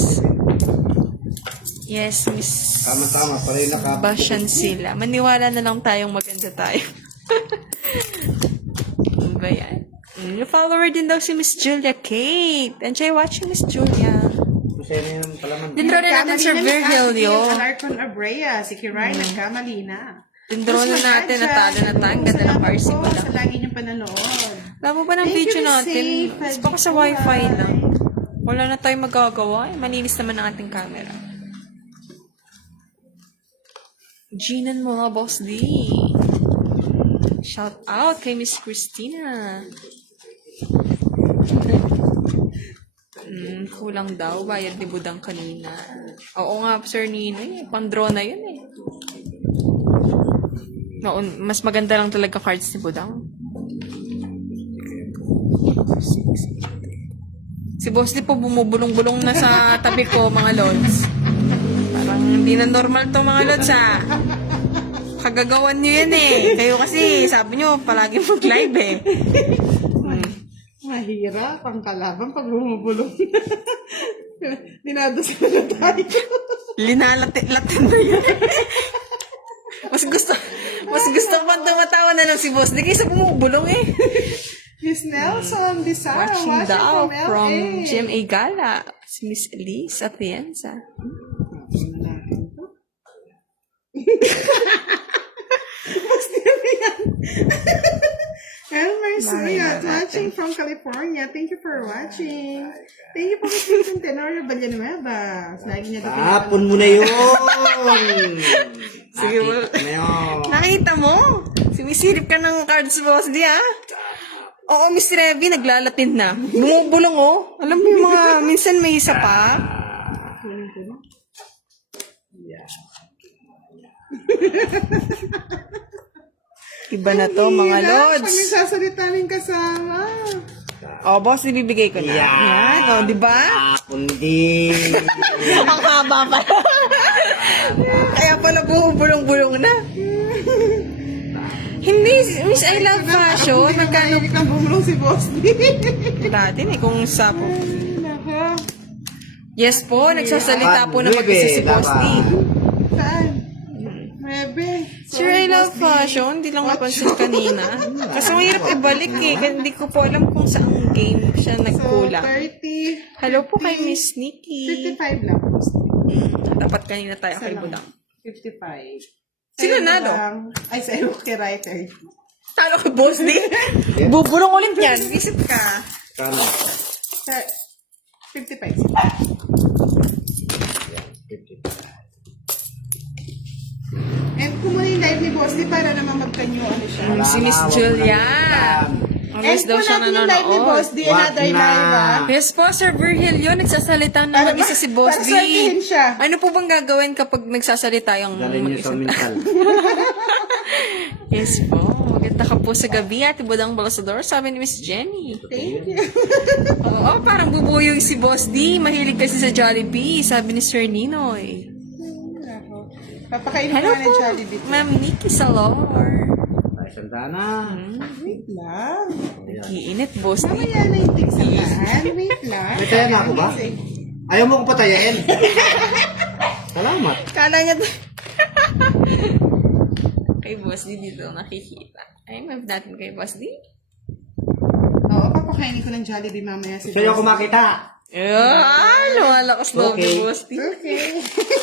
Yes, Miss Tama-tama, pareho na ka. Bashan sila. Maniwala na lang tayong maganda tayo. Ano ba yan? Yung follower din daw si Miss Julia Kate. Enjoy watching Miss Julia. Masaya na yan pala man. Dindro rin natin Sir Virgilio. Alarcon Abrea. Si Kiray, nagkamali na. Dindro na natin, natalo na tayo. Ang ganda ng RC mo lang. Sa lagi niyong panonood. Labo pa ng Thank video you, natin. Miss Mas Safe. baka sa wifi lang. Wala na tayong magagawa. Malinis naman ang ating camera. Ginan mo nga, Boss D. Shout out kay Miss Christina. Kulang daw. Bayad ni Budang kanina. Oo nga, Sir Nino. Pang-draw na yun eh. Mas maganda lang talaga cards ni Budang. Si Boss Lee po bumubulong-bulong na sa tabi ko, mga lods. Parang hindi na normal to mga lods, ha. Kagagawan nyo yan eh. Kayo kasi, sabi nyo, palagi mag-live eh. Mahirap ang kalaban pag bumubulong. Dinadasal na tayo. Linalatin na yun. Mas gusto ko pang tumatawa na lang si Boss Lee kaysa bumubulong eh. Miss Nelson Bisara, Watching daw from from LA. GMA Gala. Si Miss Elise Atienza. Elmer Suyat, watching from California. Thank you for watching. Thank you po kay Quinton Tenorio Villanueva. Lagi niya daw Tapon mo na yun! Sige, Nakita na yun. Nakita mo? Sumisilip ka ng cards, Boss Lee, ha? Oo, Miss Revy, naglalatin na. Bumubulong, oh. Alam mo yung mga, minsan may isa pa. Iba na to, mga Pag lods. nagsasalita ng kasama. Oh, boss, ibibigay ko na. Yan, oh, di ba? Kundi. Ang haba pa. Kaya pala bulong-bulong na. Hindi, Miss I Love Fashion. Magkano? Hindi kang bumulong si Boss D. Dati eh, kung sa po. Nako. Yes po, nagsasalita po na mag-isa si Boss D. Saan? Bebe. Sir, I Love Fashion. Hindi lang napansin kanina. Kasi mahirap ibalik eh. Kasi hindi ko po alam kung saan game siya So, nagkulang. 30. Hello po kay Miss Nikki. 55 lang. Boss D. Dapat kanina tayo kay Isa lang. Budang. 55. Sino Sa'yo nalo? lang. Ay, sa'yo kay writer. Talo kay Boss D? Bubulong ulit yan. Isip ka. Kano? 55. 50. And kung muna yung live ni Boss D para naman magkanyo ano siya. Si Miss Julia. And Always daw kung siya natin yung live ni Boss nanonood. D, another Wag na. live ah. Yes po, Sir Virgilio. Nagsasalita na mag-isa si Boss Para D. sabihin siya. Ano po bang gagawin kapag nagsasalita yung Dalhin niyo sa mag-isa? mental. Yes po. Maganda ka po sa gabi, Ate Budang Balasador. Sabi ni Miss Jenny. Thank you. Oo, parang bubuyog si Boss D. Mahilig kasi sa Jollibee. Sabi ni Sir Ninoy. Papakainin Hello ko na po, ng Jollibee. Ma'am Nikki Salor. Ay, Santana. Wait lang. Nag-iinit, Boss D. Mamaya na yung tigsalaan. Wait lang. May taya na ako ba? Ayaw mo ko patayin. Salamat. Kala niya kay Boss D dito nakikita. Ay, move natin kay Boss D. Oo, papakainin ko ng Jollibee mamaya si Sa'yo Boss ako makita. Lumalakas loob Okay. ni Boss D. Okay.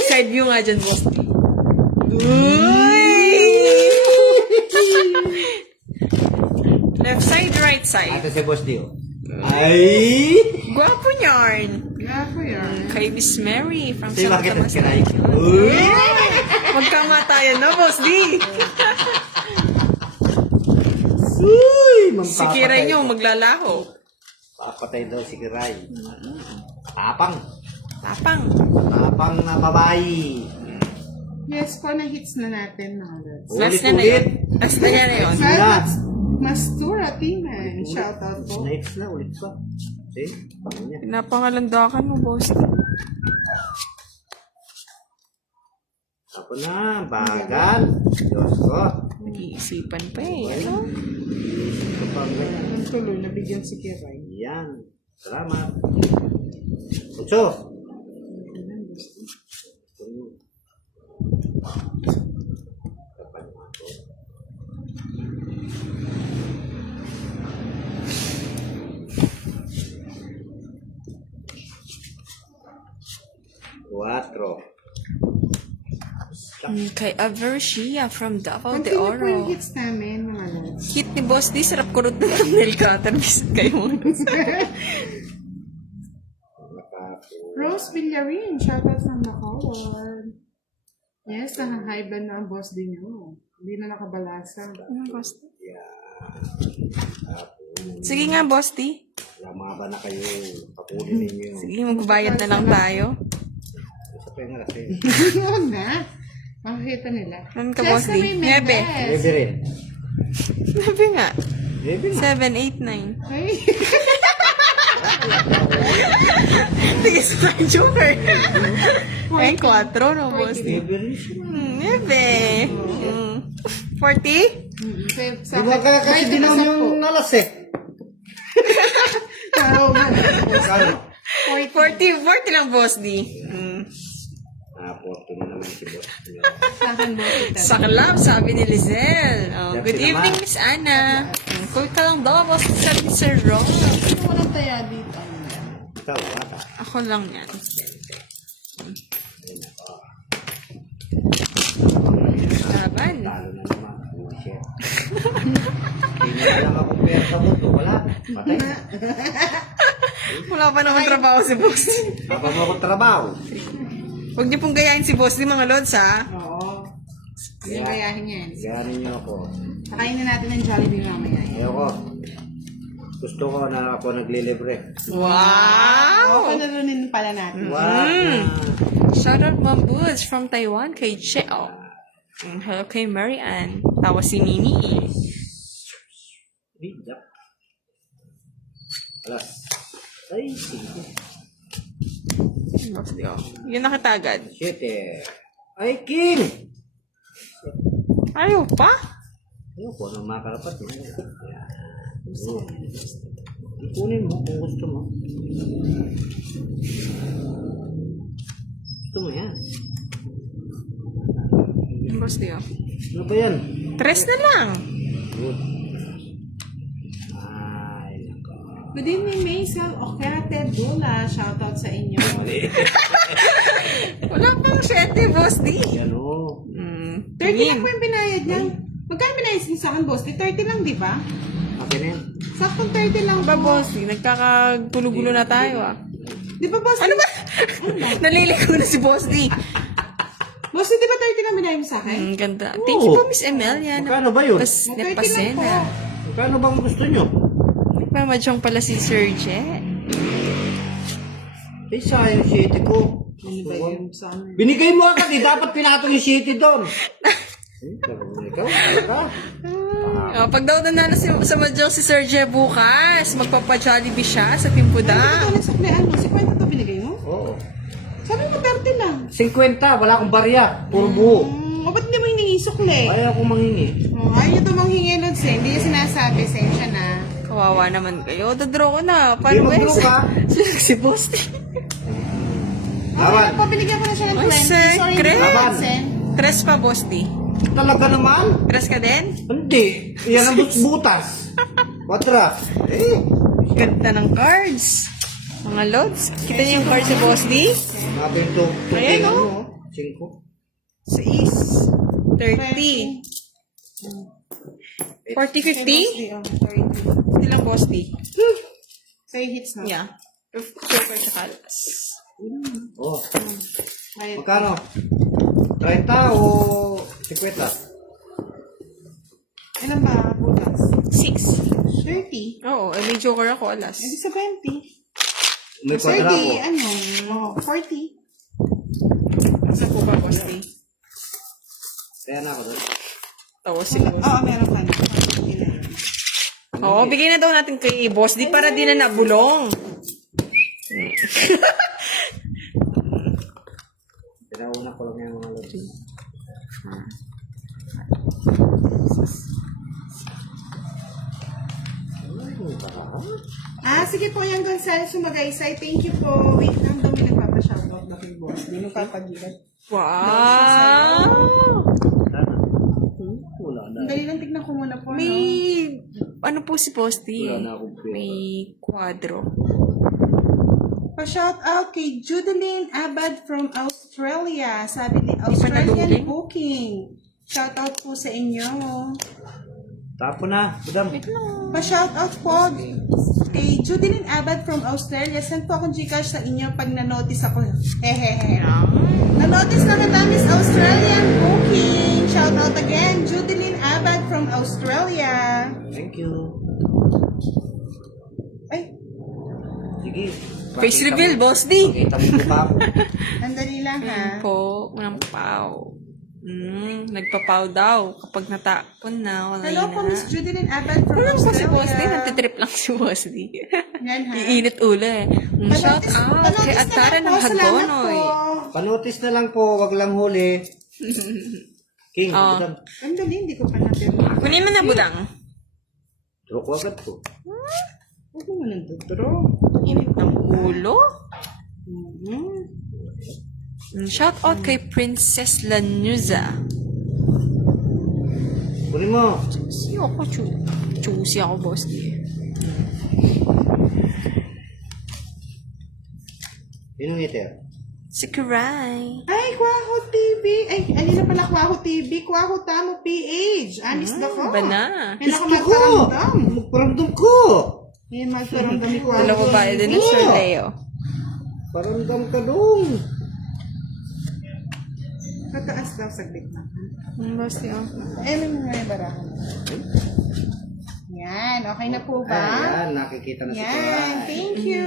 Side view nga dyan, Boss D. Uy! Left side, right side. Ate si Boss Dio. Ay! Gwapo niyan. Nga po yan. Kay Miss Mary from Sa'yo Santa makita Tomas. si Kiray. Uy! Magkamatayan na, Boss D. Uy! Si Kiray niyo maglalaho. Papatay daw si Kiray. Tapang. Tapang. Tapang na babae. Yes po, na-hits na natin mga lods. Last na na yun. Last na na yun. Sige na. Mastura Timan. Shoutout po. Next na, ulit pa. See? Pangan niya. Pinapangalandakan mo, Boss D. Ako na, bagal. Diyos ko. Nag-iisipan pa eh. Ano? Ito pang ganyan. Ang tuloy, nabigyan si Kiray. Yan. Salamat. Ocho. Cuatro. Kay Aversia from Davao de Continue po yung Oro. hits namin mga lods. Hit ni Boss D, sarap kurot ng thumbnail cutter. Bisit kayo mo. Rose Villarin. Shoutout from Bacolod. Yes, nakahiban na ang boss din nyo. Hindi na nakabalasa. Ano, Boss D? Sige nga, Boss D. Lamaba na kayo. Pakulin ninyo. Sige, magbayad na lang tayo. Isa pa yung alas eh. Huwag na. Makikita nila. Ano ka, Boss D? Niebe. Baby rin. Sabi nga. Baby na. 7, 8, 9. Ay, Tigis na yung joker. Ay, 4, no, Boss D? Baby rin siya. Niebe. 40? Di ba kaya kasi dinom yung alas eh. Kano? 40 lang, Boss D. Ah, 40 na naman si boss. sa akin boss ito. Saklap, sabi ni Lizelle. Oh, Yan good sila, evening, Ma. Miss Anna. Cool ka lang daw, Boss, sabi ni Sir Ron. Sino walang taya dito? Ikaw, wata. Ako lang yan. Laban. Talo na naman. Oh, shit. Hindi na lang akong pera sa mundo. Wala. Patay. Wala pa naman trabaho si Boss. Habang mo akong trabaho. Huwag niyo pong gayahin si Boss di mga lods, ha? Oo. Hindi gayahin yan. Gayanin niyo ako. Pakainin natin ng Jollibee mamaya. Ayoko. Gusto ko na ako naglilibre. Wow! Oo, panalunin pala natin. Wow. Shout out Ma'am Boots from Taiwan kay Cheo. Hello kay Mary Ann. Tawa si Mimi. Bidak. Alas. Ay, sige. Boss D, oh. Yun nakita agad. 7. Ay, King! Ayaw pa? Ayaw ko, anong mga karapat. Ikunin mo kung gusto mo. Gusto mo yan. Boss D, oh. Ano ba yan? 3 na lang. Good. Ay, nako. Good evening, Maisel Ocate Bula. Shoutout sa inyo. Wala pang 7, Boss D. Yan o. 30 lang po yung binayad niya. Magkano binayad niyo sa akin, boss? 30 lang, di ba? Okay na yan. Saktong 30 lang Ba, po. Boss D? Nagkakagulo-gulo na tayo, ah. Di ba, boss? Ano ba? Naliligaw na si Boss D. Boss, di ba 30 lang binayad mo sa akin? Ang ganda. Thank you po, Miss Emelia. Magkano ba yun? Pas, 30 lang po. napasena. Magkano bang gusto nyo? Nagmamadyong pala si Sir Jet. Eh, sayang 7 ko. Ano ba yun sa akin? Binigay mo agad eh. Dapat pinatong yung 7 doon. Ikaw, ka. Oh, pag daw nanalo sa madyong si Sir Jet bukas, magpapa-Jollibee siya sa Timpudang. Ano sa suklian mo? 50 to binigay mo? Oo. Sabi mo 30 lang. 50, wala akong barya. Puro buo. O ba't hindi mo hiningi sukli? Ayaw akong mangingi. Ayaw nyo ito manghingi nun, Sen. Hindi nyo sinasabi, Sensya na. Kawawa naman kayo. Dadraw ko na. Hindi, Paano ba mag-draw ka. si Boss D? Okay Laban. na po, binigyan ko na siya ng Ay, 20. Sir, Sorry, Chris. Laban, Sen. 3 pa, Boss D. Talaga naman? 3 ka din? Hindi. Yan ang butas. Patra. Eh. Ganda ng cards. Mga loads. Kita niyo yung cards si Boss D? Natin ito. Ayan, oh. 5. 6, 30, 40, 50? 30. Hindi lang, Boss D. Say hits na. Yeah. Joker tsaka alas. Oh. Ayun. Magkano? 30 o 50? Ilan ba, butas? 6. 30. Oo, may joker ako alas. Hindi sa 20. May 30, kwadrako. ano? Oh, 40. Asa po ba, Boss D? Kaya na ako doon. Tawa si Boss. Oo, meron ka na. Oo, bigyan na daw natin kay Boss D para di na nabulong. Pinauna ko lang yung mga lods. Sige po yan, Gonzalo Sumagaysay. Thank you po. Wait lang, daw may nagpapa-shoutout na kay boss. Hindi nagpapagilan. Wow! Sana. Wala na. Dali lang, tignan ko muna po. May, No? ano po si Boss D? Wala na akong pera. May quadro. Pa-shout out kay Judeline Abad from Australia. Sabi ni pa Australian naduling? Booking. Shout out po sa inyo. Tapo na. Budam. Pa-shout out po kay Judeline Abad from Australia. Send po akong Gcash sa inyo pag na-notice ako. Hehehe. Na-notice na kita, Miss Australian Booking. Shout out again, Judeline Abad from Australia. Thank you. Ay, Sige. Face Pakita reveal, mo. Boss D. Pakita mo mukha ko. andali lang ha. Po, unang pau. Nagpapaw daw. Kapag natapon na, wala Hello po, na. Miss Judeline Abad from Wala po si Boss D. Australia. Natitrip lang si Boss D. Yan ha. Iinit ulo eh. Shout out kay Atara ng Hagonoy. Panotis na lang po. Wag lang huli. King. Oh. Budam. Andali, hindi ko pa natin. Kunin mo na, Budang. Draw ko agad po. Huwag mo nang tuturo. Init ng ulo. Shout out kay Princess Lanuza. Kunin mo. Choosy ako, choosy ako, Boss D. Yun ang iter. Si Kiray. Ay, Kwaho TV. Ay, alin na pala Kwaho TV? Kwaho Tamo PH. Anis na ko. Ba na? Yan ako Gusto ko. magparamdam. Magparamdam ko. Yan, magparamdam ni Kwaho. Dalawa ba din ni Sir Leo? Paramdam ka doon. Pataas daw, saglit na. Boss D, oh. Eh, may mga barahan. Yan, okay na po ba? Ayan, nakikita na si Yan, Kuray. thank you.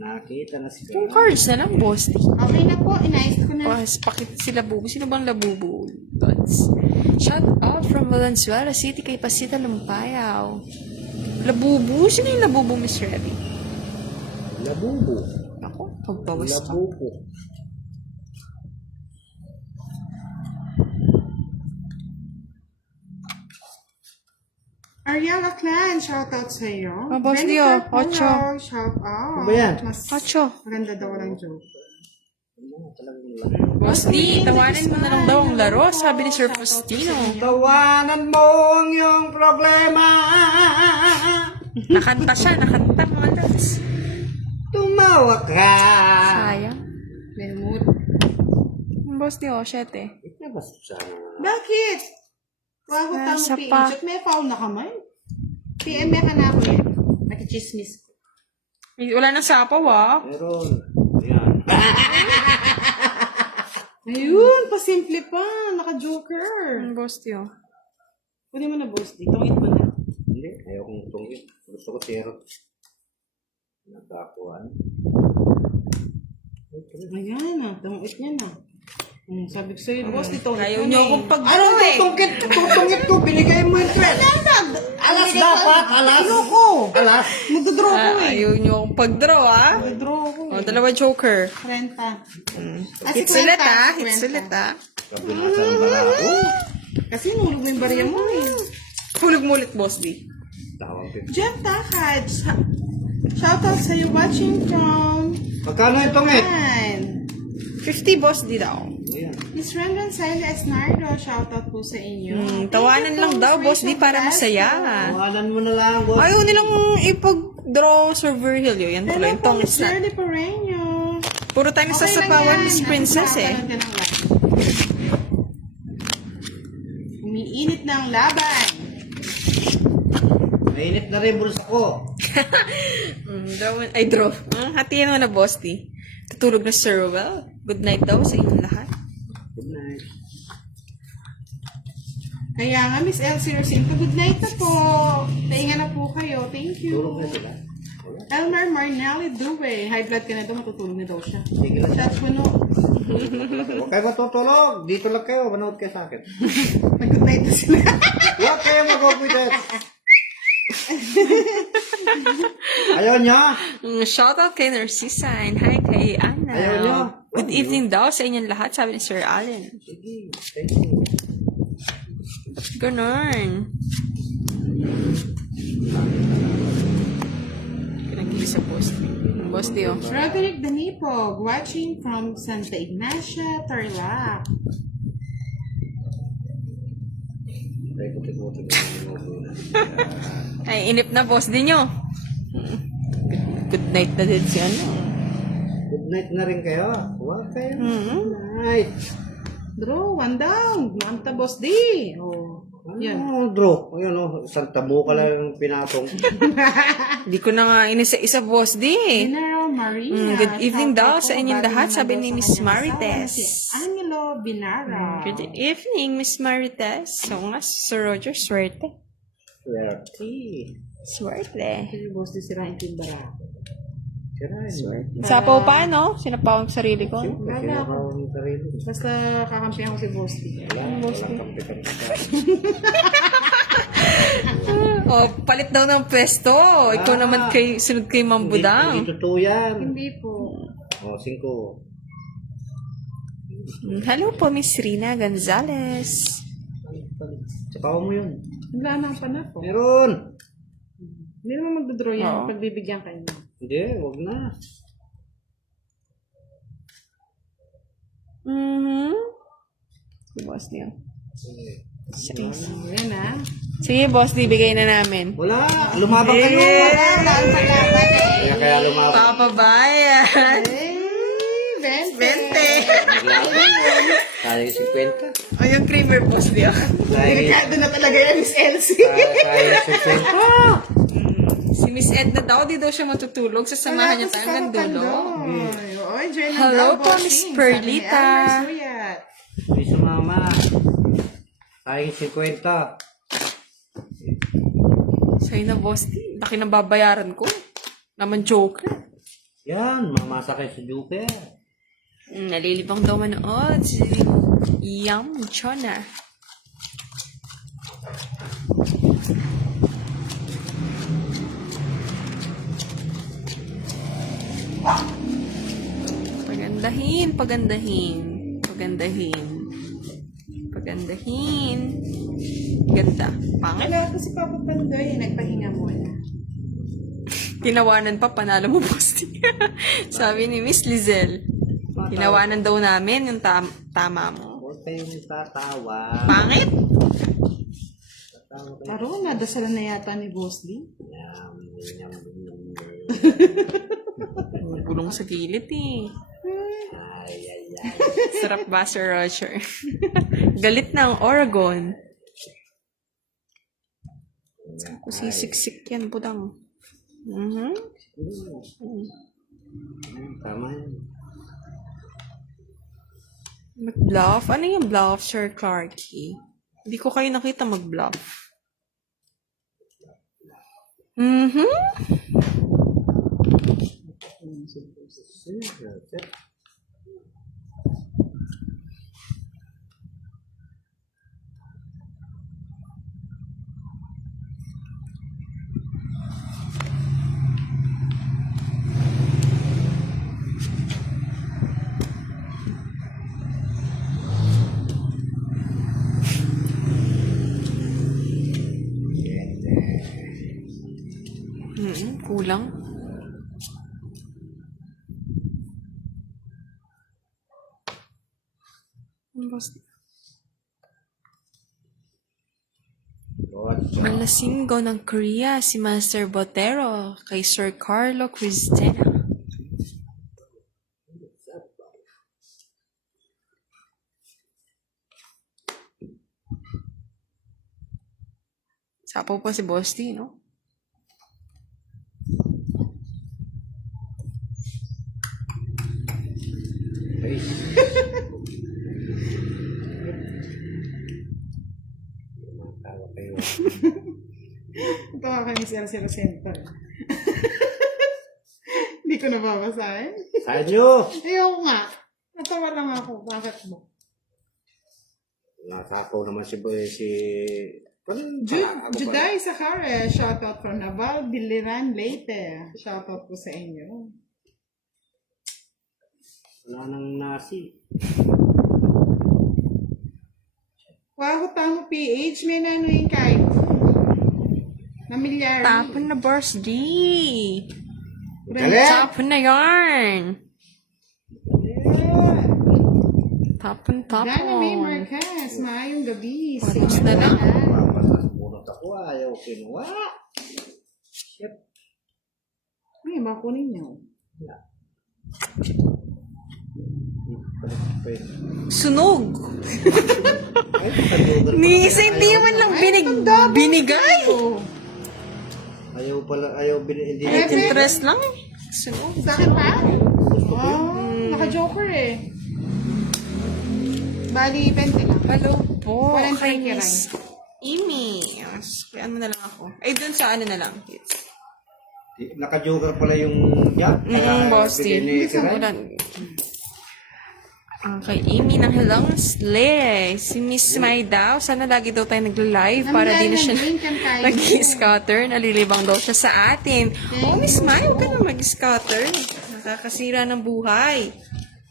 Nakita na si Yung cards na lang, boss. Okay na po, inayos ko na. Oh, pakit sila bubo. Sino bang labubo? Dots. Shout out from Valenzuela City kay Pasita Lumpayaw. Labubo? Sino yung labubo, Miss Revy? Labubo. Ako, pagbawas ka. Labubo. Ariela Clan, shout out sa iyo. Oh, boss Leo, ocho. Shout out. Ano ba yan? Mas 8. maganda daw ng joke. Boss D, tawanin mo na lang daw ang laro, sabi ni Sir Faustino. Tawanan mo ang iyong problema. Nakanta siya, nakanta mga loves. Tumawa ka. Sayang. Lemut. Boss D, 7. Bakit? Waho Ah, tang sa PH. pa- At may foul na kamay. PM ka na ako yan. Nakichismis ko. Wala nang sapaw, ah. Meron. Yan. Ayun, pasimple pa. Naka-joker. Boss D, oh. Kunin mo na, boss. Tungit mo na. Hindi, ayaw kong tungin. Gusto ko zero. Nakakuha. Ayan, tungit niya na. Sabi ko sa'yo, boss, dito. Ayaw niyo akong Ano pag-draw ba eh. tutungit ko? Binigay mo yung 12. Alas dapat, alas. ko. Alas. Magdodraw ko eh. Ayaw niyo akong pag-draw, ah. Magdodraw ko O, eh. dalawa joker. 30. Hits ulit, ah. Hits ulit, ah. Kabinasa ng barako. Kasi nulog mo yung barya mo eh. Hulog mo ulit, Boss D. Tawang 50. Jeff Takad, shoutout sa'yo watching from Magkano yung tungit? Japan. 50, Boss D daw. Ayan. Miss Rendon Saila Esnardo, shoutout po sa inyo. Tawanan lang daw, Boss D, para masaya. Tawanan mo na lang, boss. Ayaw nilang ipag-draw Sir Virgilio. Yan pala Hello yung po, tongits Miss na. Shirley Pareño. Puro tayo nasasapawan, Miss Princess, eh. Umiinit na ang laban. Mainit na rin bulsa ko. Draw. Hatiyan mo na, Boss D. Tutulog na Sir Well. Good night daw sa inyong lahat. Good night. Kaya nga, Miss Elsie Rosinto, good night na po. Pahinga na po kayo. Thank you. Tulog na sila. Wala. Elmer Marnelli Due. High blood ka na daw, matutulog na daw siya. Sige lang. Chat mo no. Huwag kayo matutulog. Dito lang kayo. Manood kayo sa akin. Nag-good night na sila. Huwag kayo mag-opidet. Ayaw niya. Shoutout kay Narcissa and hi kay Anna. Ayaw niyo. Good evening daw sa inyong lahat, sabi ni Sir Allen. Sige. Thank you. Ganon. Pinagili sa post. Boss Dio. Roderick Danipog, watching from Santa Ignacia, Tarlac. Ay, inip na boss din nyo. Good night na din si ano. Good night na rin kayo. Huwag kayo. Mm-hmm. Good night. Draw, one down. Manta boss D. Oh. Yan. Oh, draw. Ayun o. Isang tabo ka lang yung pinatong. Hindi ko na nga inisa-isa boss di. General Marina. Good evening daw Shoutout sa po, inyong bago lahat, naman sabi daw ni sa Miss kanyang Marites. asawa, si Angelo Binara. Good evening, Miss Marites. So nga, Sir Roger, swerte. Swerte. Swerte. Kasi boss D sirain ko yung bara. Sirain. Sapaw pa, no? Sinapaw ang sarili ko. Wala ako. Ang sarili. Basta kakampihan ko si boss D. Walang kampi-kampi. Oh, palit daw ng pwesto. Ikaw naman sunod kay Ma'am Budang. Hindi totoo yan. Hindi po. O, 5. Hello po, Miss Rina Gonzalez. Sapaw mo yun. Wala nang panap po. Meron. Hindi naman magdodraw yan. Oo. Pagbibigyan kayo. Hindi, huwag na. Boss niyo. Yan ah. Sige, boss, bigay na namin. Wala. Lumabang kayo. Kaya lumabang. Papabayan. Bente. Tayo 50. O, yung creamer, boss niyo. Delikado na talaga yan, Miss Elsie. Tayo 50. Si Miss Edna daw, di daw siya matutulog. Sasamahan niya tayo hanggang dulo. Hello po, Miss Perlita. Hindi sumama. Tayo 50. Sa'yo na, boss, di. Laki na babayaran ko. Naman joker. Yan, mamasa kayo sa Joker. Nalilibang daw manood si Yam Chona. Pagandahin, pagandahin, pagandahin, pagandahin. Ganda. Pangit. Wala ko si Papa Pandoy, nagpahinga muna. Tinawanan pa, panalo mo, Bosti. Sabi ni Miss Lizelle. Tinawanan daw namin yung tama mo. Huwag kayong tatawa. Pangit? Tatawa kayo. Paro, nadasalan na yata ni Boss Lee. Yum, yum, yum. Gulong sa gilid eh. Ay, ay, ay. Sarap ba, Sir Roger? Galit na ang Oregon. Sisiksik yan, budang. Tama yan. Mag-bluff? Ano yung bluff, Sir Clarky? Hindi ko kayo nakita mag-bluff. Kulang. Malasinggo ng Korea si Master Botero kay Sir Carlo Cristina. Sapaw pa si Bosti, no? Ay. Tatawa kayo. Ito ka kami si Arcelo Center. Hindi ko nababasahin. Saan nyo? Ayoko nga. Natawa lang ako. Bakit mo? Nakapaw naman si Juday Sakare, shoutout from Naval Biliran Leyte. Shoutout po sa inyo. Wala nang nasi. Wow, tamo PH. May nano yung kahit. Namilyari. Tapon na birthday. Dali! Tapon na yarn. Yeah. Tapon. Dana May Marquez. Maayong gabi. Patas na lang. Papasas muna ako. Ayaw kinuha. Shit. Ay, bakunin niyo. Sunog. Ay, talugan pa Ni kaya. isa hindi man lang binigay. Ayaw hindi. Interest lang eh. Sunog. Sa akin pa? Oh, naka-joker eh. Bali, 20 lang. Hello po. Walang Kay thank you, Miss Amy. Kaya ano na lang ako. Ay, dun sa ano na lang. Naka-joker pala yung jack. Bosti. Kay Amy ng Helong Slay. Si Miss May daw. Sana lagi daw tayo nagla-live para di na siya nag-scatter. Nalilibang daw siya sa atin. Oh, Miss May, huwag ka na mag-scatter. Nakakasira ng buhay.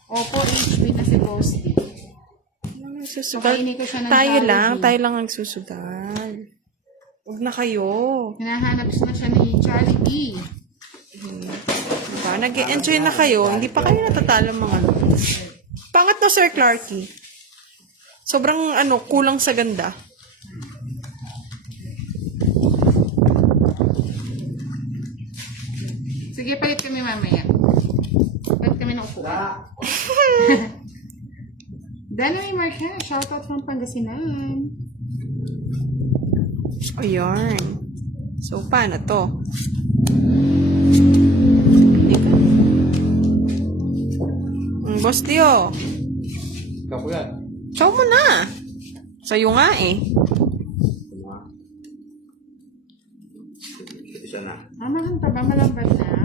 Opo, HB na si Bosti. Susugal. Pakainin ko siya ng Tayo Jollibee. lang nagsusugal. Huwag na kayo. Hinahanap na siya ni Jollibee. Diba? Nag-enjoy na kayo. Hindi pa kayo natatalo mga Pangat na, Sir Clarky. Sobrang kulang sa ganda. Sige, palit kami mamaya. Palit kami ng upuan. Danoy Marquez, shoutout from Pangasinan. O, yarn. So, paano to? Boss Tio. Kapuyan. Chow mo na. Sa'yo nga eh. Isa na. Mamahan pa ba? Malambat na?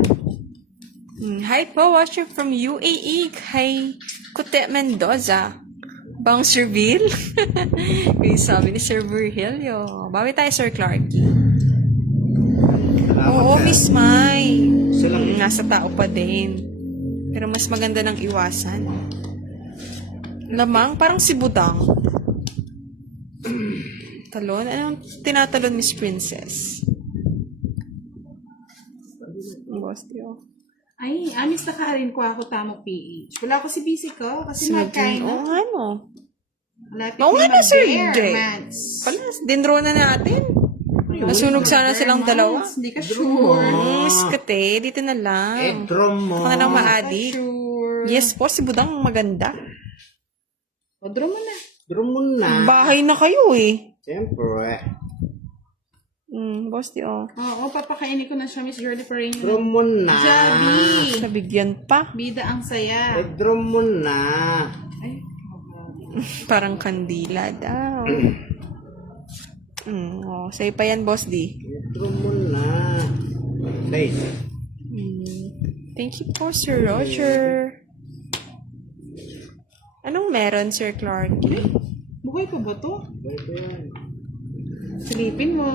Hi po, watching from UAE kay Kute Mendoza. Bouncerville? Yung sabi ni Sir Virgilio. Bawi tayo, Sir Clarky. Oo, Miss Mai. Sila lang. Nasa tao pa din. Pero mas maganda ng iwasan. Lamang, parang si Budang. Talon? Anong tinatalon, Miss Princess? Boss, Tio. Ay, amis na ka rin ko ako tamang PH. Wala ko si busy ko kasi Simagin. magkain Oo nga, no. Malapit Oo nga na, Sir Jay. Mans. Pala, dinro na natin. Nasunog sana silang dalawa. Hindi ka sure. Skate, dito na lang. Drum mo. Ako na lang Hindi ka maadik. sure. Yes po, si Budang maganda. O, draw mo na. Drum mo na. Bahay na kayo eh. Siyempre. Boss, Tio. Oo, papakainin ko na siya, Miss Girlie Perino. Drum mo na. Javi! Nabigyan pa. Bida ang saya. Drum mo na. Ay, Parang kandila daw. Sa'yo pa yan, Boss D. Drum mo na. Say. Thank you po, Sir Roger. Anong meron, Sir Clarky? buhay pa ba to? Ito yan. Silipin mo.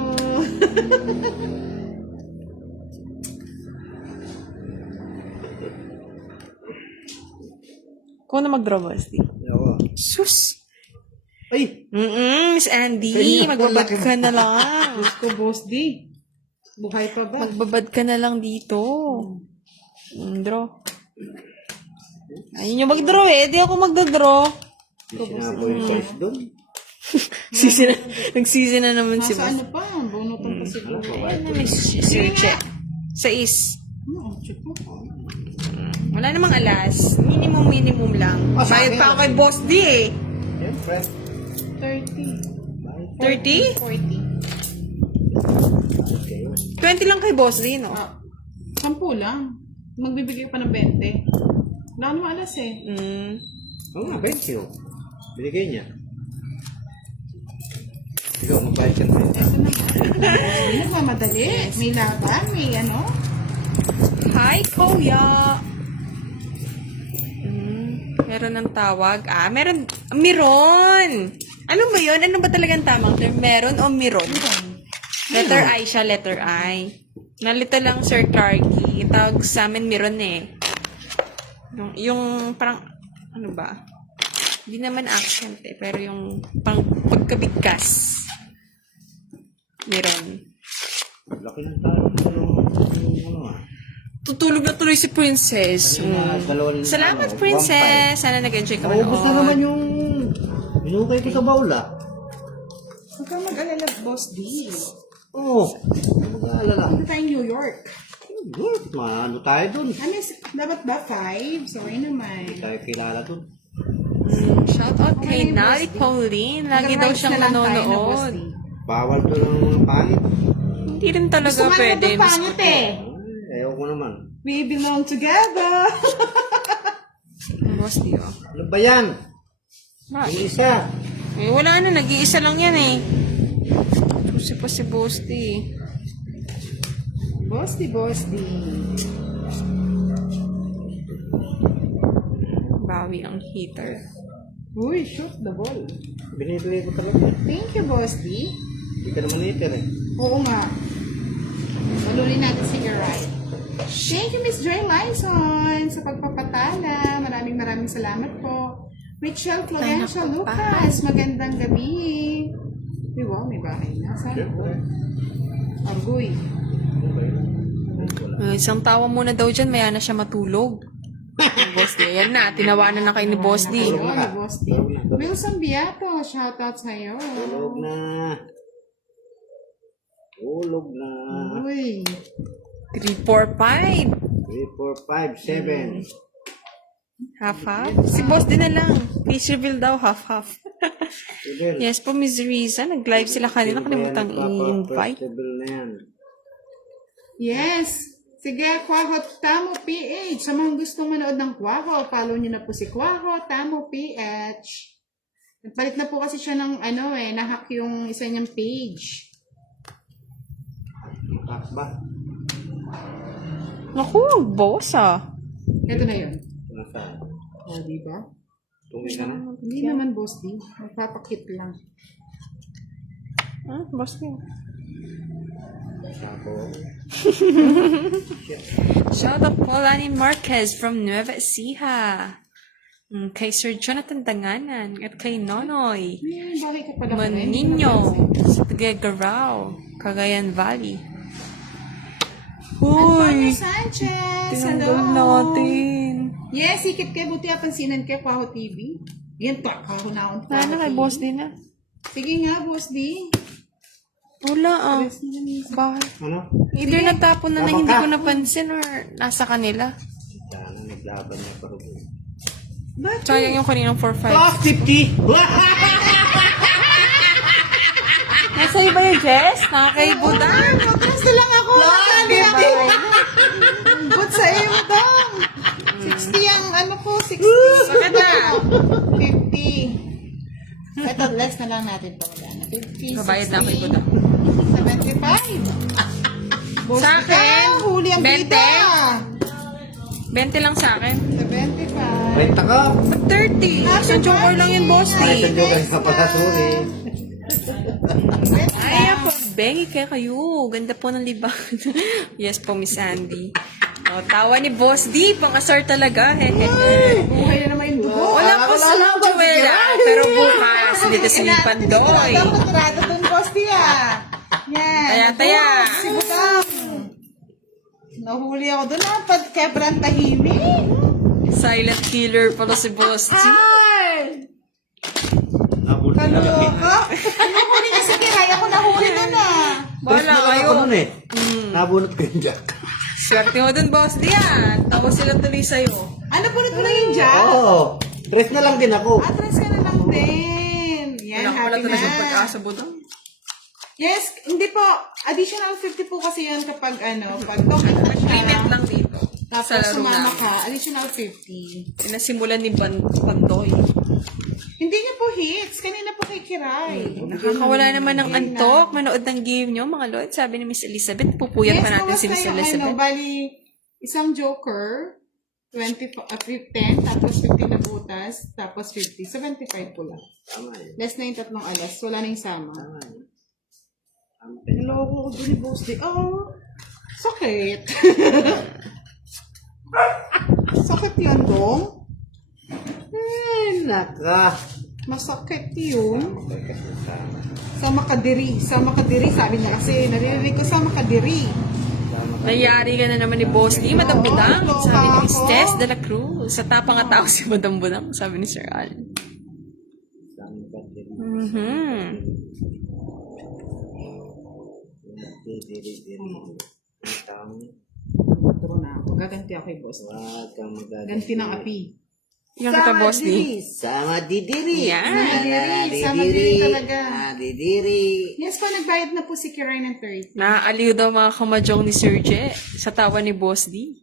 Kung na mag-draw, Boss D. Ako. Sus! Ay! Miss Andy, Kanya magbabad pala. ka na lang. Diyos ko, Boss D. Buhay pa ba? Magbabad ka na lang dito. Draw. Ayun yung mag-draw eh. Di ako magda-draw. Sinabo yung voice doon. Nagsisi na naman si Nasa Boss. ano pa? Bunutan pa siguro. Ayan na, may Sir Check. Sa is. Ano, check mo. Wala namang alas. Minimum lang. Ah, sa Bayad akin, pa ako kay Boss D eh. Siyempre. 30. 30? 40. Okay. 20 lang kay Boss D, no? 10 lang. Magbibigay pa ng 20. Wala naman alas eh. Oo nga, 20 oh. Binigay niya. Ikaw, magbayad ka na. Ito na nga. Hindi nagmamadali. May laban, may ano. Hi, Kuya! Meron ng tawag. Meron. Miron! Ano ba yun? Ano ba talagang tamang term? Meron o Miron? Letter I siya, letter I. Nalito lang, Sir Clarky. Tawag sa amin Miron eh. Yung parang, ano ba? Hindi naman accent eh, pero yung pang pagkabigkas. Miron. Laki ng tao. Ano ah. Tutulog na tuloy si Princess. Salamat, Princess. Sana nag-enjoy ka Naubos na naman manood. yung binukay ko sa baula. Huwag kang mag-alala, Boss D. Oo. Mag-aalala. Punta tayong New York. Good. Ano tayo dun? Ano, dapat ba 5? Sorry naman. Hindi tayo kilala dun. Shoutout kay Okay, Nali Boss D. Pauline. Lagi daw Mag-rides siyang na lang tayo na, Boss nanonood. D. Bawal to ng mga pangit. Hindi rin talaga Gusto nga pwede. naman pangit eh. Ayaw ko naman. We belong together. Boss Dio. Ano ba yan? Yung isa. Eh, wala na. Nag-iisa lang yan eh. Susi pa si Boss D. Boss D, Boss D. Bawi ang heater. Uy, shoot the ball. Binibigay ko talaga. Thank you, Boss D. Hindi ka naman iter eh. Oo nga. Palurin natin si Garay. Thank you, Miss Joy Lyson, sa pagpapatala. Maraming salamat po. Michelle Florencia Lucas, magandang gabi. Uy, wow, may bahay na. Sana po. Siyempre. Argoy. Ano ba yun? Wala. Isang tawa muna daw dyan. Maya na siya matulog. Boss D. Ayan na. Tinawanan na kayo ni Boss D. Ayun, ni Boss D. Wilson Biato, shoutout sa'yo. Tulog na. Tulog na. Uy. 3, 4, 5. 3, 4, 5, 7. Half-half? Si Boss D na lang. Please reveal daw half-half. Fidel. Yes po, Miss Riza. Nag-live sila kanina. Kalimutan i-invite. Festival na yan. Yes. Sige, Kwaho Tamo PH. Sa mga gustong manood ng Kwaho, follow nyo na po si Kwaho Tamo PH. Nagpalit na po kasi siya ng nahack yung isa niyang page. Takba. Naku, boss ah. Ito na yun. Nasaan? O, diba? Tungin ka na? Hindi naman, boss D. Magpapakit lang. Boss D. Sako. Shout out po Lani Marquez from Nueva Ecija. Kay Sir Jonathan Tanganan at kay Nonoy Bakit ka pala Manino sa Tagaygarao, Cagayan Valley. Uy! Sanchez! Tinanggal Hello! natin. Yes, ikip kayo. Buti apansinan kayo, Paho TV. Yan to, Paho na akong Ano kay boss din na? Sige nga, boss D. Wala ah. Bakit? Ano? Either natapon na hindi ko napansin or nasa kanila. Sana naglaban niya pa rin. Bakit? Sayang yung kaninang 4-5. Oh, 50! Nasa iba yung Jess? Nakakaibutan. Podcast na lang ako. Nakalimutan. Good sa iyo dong. 60 ang ano po, 60. Bakit na? 50. Ito, less na lang natin pa. 50, Babayad na ako 60, ibutan. 75. Boss, Sa akin, ikaw, huli ang 20. kita. 20 lang sa akin. 75. Renta ka! 30. Isang joker lang yun, boss. Ay, sa joke ka pala, sorry. Ay, ako. Bengi kaya kayo. Ganda po ng libang. Yes po, Miss Andy. Oh, tawa ni Boss D. Pang-asar talaga. Hehehe. Buhay na naman yung dugo. Wala po sa Joella. Pero bukas, dito si Pandoy. Tirado dun, boss niya. Yan. Taya. Sibutang. Nahuli ako dun ah. Pagkebran tahimik. Silent killer pala si Boss D. Nabulot na lang. Kaloka. Nahuli niya si Kiray. Ako nahuli dun ah. Tres na lang Wala ako nun kayo. Nabunot ko yung jack. Swerte mo dun, Boss D. Tapos sila tuloy sa'yo. Ano punot mo na yung jack? Oo. Tres na lang din ako. Atras ka na lang din. Yan, Wala ka pala happy talagang na. pag-asa, Budang. Yes, hindi po. Additional 50 po kasi yun kapag ano, pag token na siya. Limit lang dito. Tapos Sa laro sumama namin. ka, additional 50. Pinasimulan ni Pandoy. Hindi niya po hits. Kanina po kay Kiray. Nakakawala naman ng antok. Manood ng game nyo, mga lord. Sabi ni Miss Elizabeth, pupuyat pa natin bawas si na Miss yung Elizabeth. bali, isang joker, 10, tapos 50 na butas, tapos 50. 75 po lang. Tama yun. Less na yung tatlong alas. Wala na yung sama. Tama yun. Naloko ko din boss di. Oh, sakit. Sakit yun, dong. Ay, naka. Masakit yun. Okay, kasi tama. Sama kadiri. Sama kadiri. Sabi niya kasi, naririnig ko sama kadiri. Nayari ka na naman ni Boss D, Madam Budang. Oo, Sabi ni ako. Miss Tess de la Cruz. Sa tapang nga tao si Madam Budang, sabi ni Sir Al. Tama ka din. Tama. Turo na ako. Gaganti ako kay boss. Wag kang magaganti. Ganti ng api. Yung kita, Boss D. Sama didiri. Yan. Sama didiri talaga. Didiri. Yes po, nagbayad na po si Kiray ng 30. Naaaliw daw mga kamadyong ni Sir Je sa tawa ni Boss D.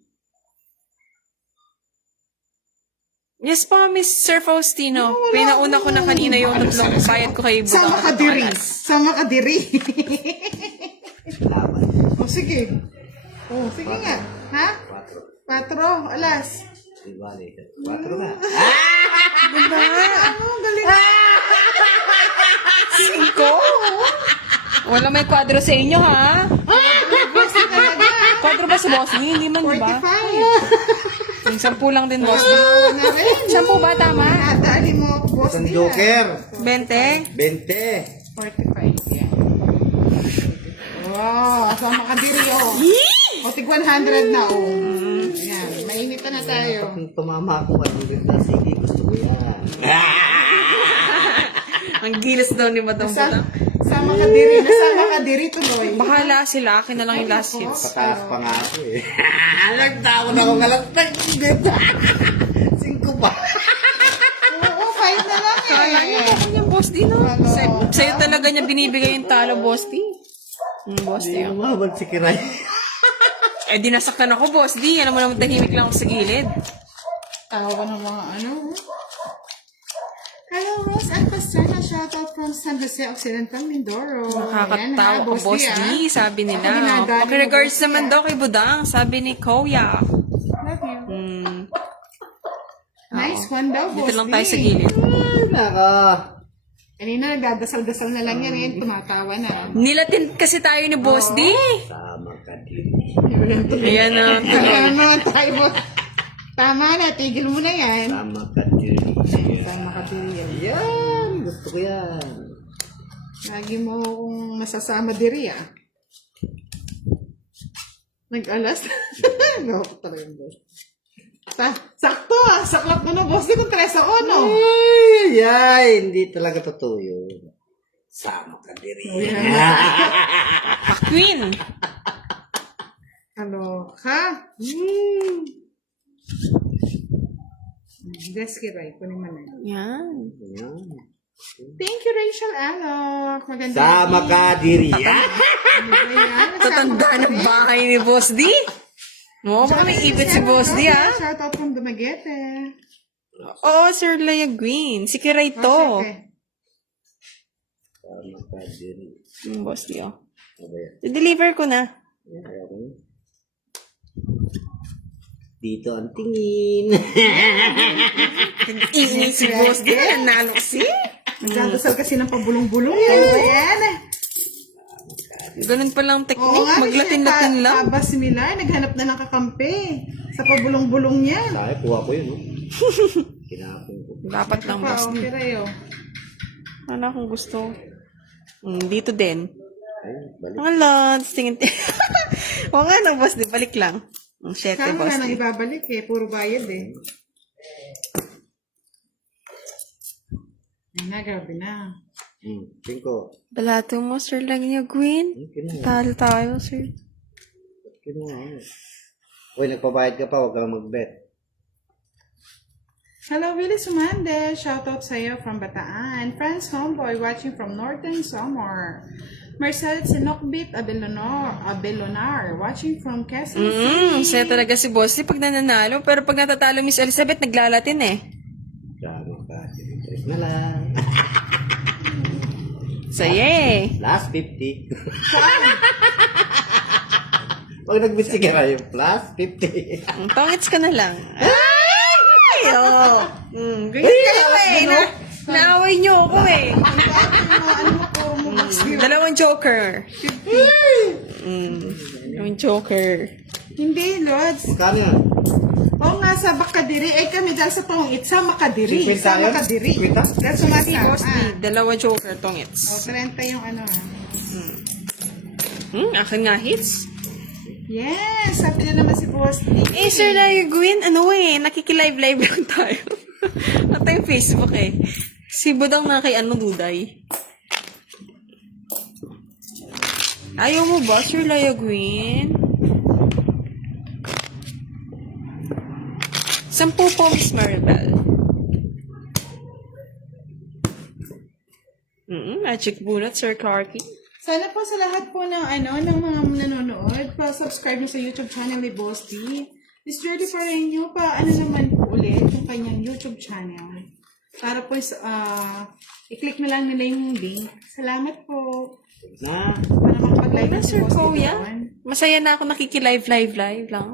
Yes po, Miss Sir Faustino. Pinauna ko na kanina yung tatlong bayad ko kay Budang. Sama kadiri. Sama kadiri. Laban. O sige. O sige nga. Ha? 4. 4 alas. Ibali. 4 na. Ganda nga. Ano? Galing. 5? Wala may kwadro sa inyo, ha? Boss talaga. Kwadro ba si Boss D? Hindi man, di ba? 45. Yung 10 lang din, Boss D. Na rin. 10 ba, tama? Nadali mo, boss Isang nila. joker. 20? 20. 45, yeah. Wow, sama ka diri, oh. O, tig 100 na, oh. Ayan, mainit na tayo. Pag tumama ako, ano rin na, sige, gusto ko yan. Ang gilas daw ni Madam Budang. Sama ka diri, nasama ka diri tuloy. Bahala sila, akin na lang yung last hits. Pataas pa nga ako eh. Nagtawon ako nga lang. 5 pa. Oo, 5 na lang Kala niyo eh. ako yung Boss D, no? Sa'yo talaga niya binibigay yung talo, Boss D. Boss D. Hindi umabot si Kiray. Eh, di nasaktan ako, Boss D. Alam mo naman, tahimik lang ako sa gilid. Tawa ng mga ano. Hello, Rose and Pastrana. Shoutout from San Jose Occidental, Mindoro. Nakakatawa ka, Boss D, sabi Ako nila. dinadali mo, Paki-regards Boss D, naman daw kay Budang, sabi ni Koya. Love you. Nice one daw, Boss Dito lang D. tayo sa gilid. Ay, naka. Kanina, nagdadasal-dasal na lang yan. Ngayon, tumatawa na. Nilatin kasi tayo ni Boss D. Sama ka din. Ayan na. Ano tayo, Boss? Tama na, tigil mo na yan. Sama ka din. Tama ka din yan. Yan, gusto ko yan. Lagi mo kung masasama diri, ah. Nag-alas? No, talaga yung boss. Sakto, ah. Saklap mo na, boss. Di kung 3 ako, no? Ay, hindi talaga totoo yun. Sama ka din. Queen. Ano, ha? Deski, right? Kunin mo na. Yan. Yan. Thank you, Rachel Alok. Maganda. Sama ka diri. Tatanda ng bahay ni Boss D. Mo, baka may ibit si Boss D, ha? Shoutout from Dumaguete. Oh, Sir Leia Green. Si Kiray to. Okay. Sama ka diri. Boss D, oh. Okay. I-deliver ko na. Dito ang tingin. Ingin si Boss D. Nanalo si. Nagdadasal kasi ng pabulong-bulong. Ayan. Ganun pa lang Oo technique. nga, Maglatin-latin lang. Tabas si Milan, naghanap na ng kakampi. Sa pabulong-bulong niya. Sabi, kuha ko yun, no? Kinapin ko. Dapat lang, Boss D. Okay tayo. Ano akong gusto? Dito din. Ay, balik. Mga lods, tingin. Oo nga no, Boss D. Balik lang. Ang syete, Kaya Boss nga nang D. ibabalik eh. Puro bayad eh. Ay na, grabe na. Cinco. Balato mo, Sir Lagna Gwyn. Talo tayo, Sir. Uy, nagpabayad ka pa, huwag kang mag-bet. Hello, Willie Sumande. Shoutout sa iyo from Bataan. Friends Homeboy watching from Northern Samar. Marcel Sinokbit Abelonar watching from Quezon City. Saya talaga si Boss D pag nananalo. Pero pag natatalo Miss Elizabeth, naglalatin eh. Sama ka, interest na lang. Saya eh. Plus 50. Pag nagbisi ka kayo, plus 50. Tongits ka na lang. Ay! Oh. Ganyan kayo eh. Naaway niyo ako eh. Dalawang joker. Dalawang joker. Hindi, Lods. Magkano yan? Oo nga, sa Bakadiri. Eh, kami dahil sa Tongit, sa Makadiri. Sipin Sa tayo? Makadiri. Kita? Dahil Si sumasama. Boss D, dalawa joker tongits. O, 30 yung ano ah. Akin nga hits. Yes, sabi na naman si Boss D. Eh, Sir Larry Gwyn, ano eh, nakikilive-live lang tayo. At tayong Facebook eh. Si Budang na kay ano, Duday. Ayaw mo ba, Sir Larry Gwyn? 10 po, Miss Maribel. Magic Bunot, Sir Clarky. Sana po sa lahat po ng ng mga nanonood, pa-subscribe na sa YouTube channel ni Boss D. Miss Jordy Pareño, naman po ulit yung kanyang YouTube channel. Para po, i-click na lang nila yung link. Salamat po. Na. Para makapag-live na si Sir Boss D Kuya, doon. masaya na ako nakikilive lang.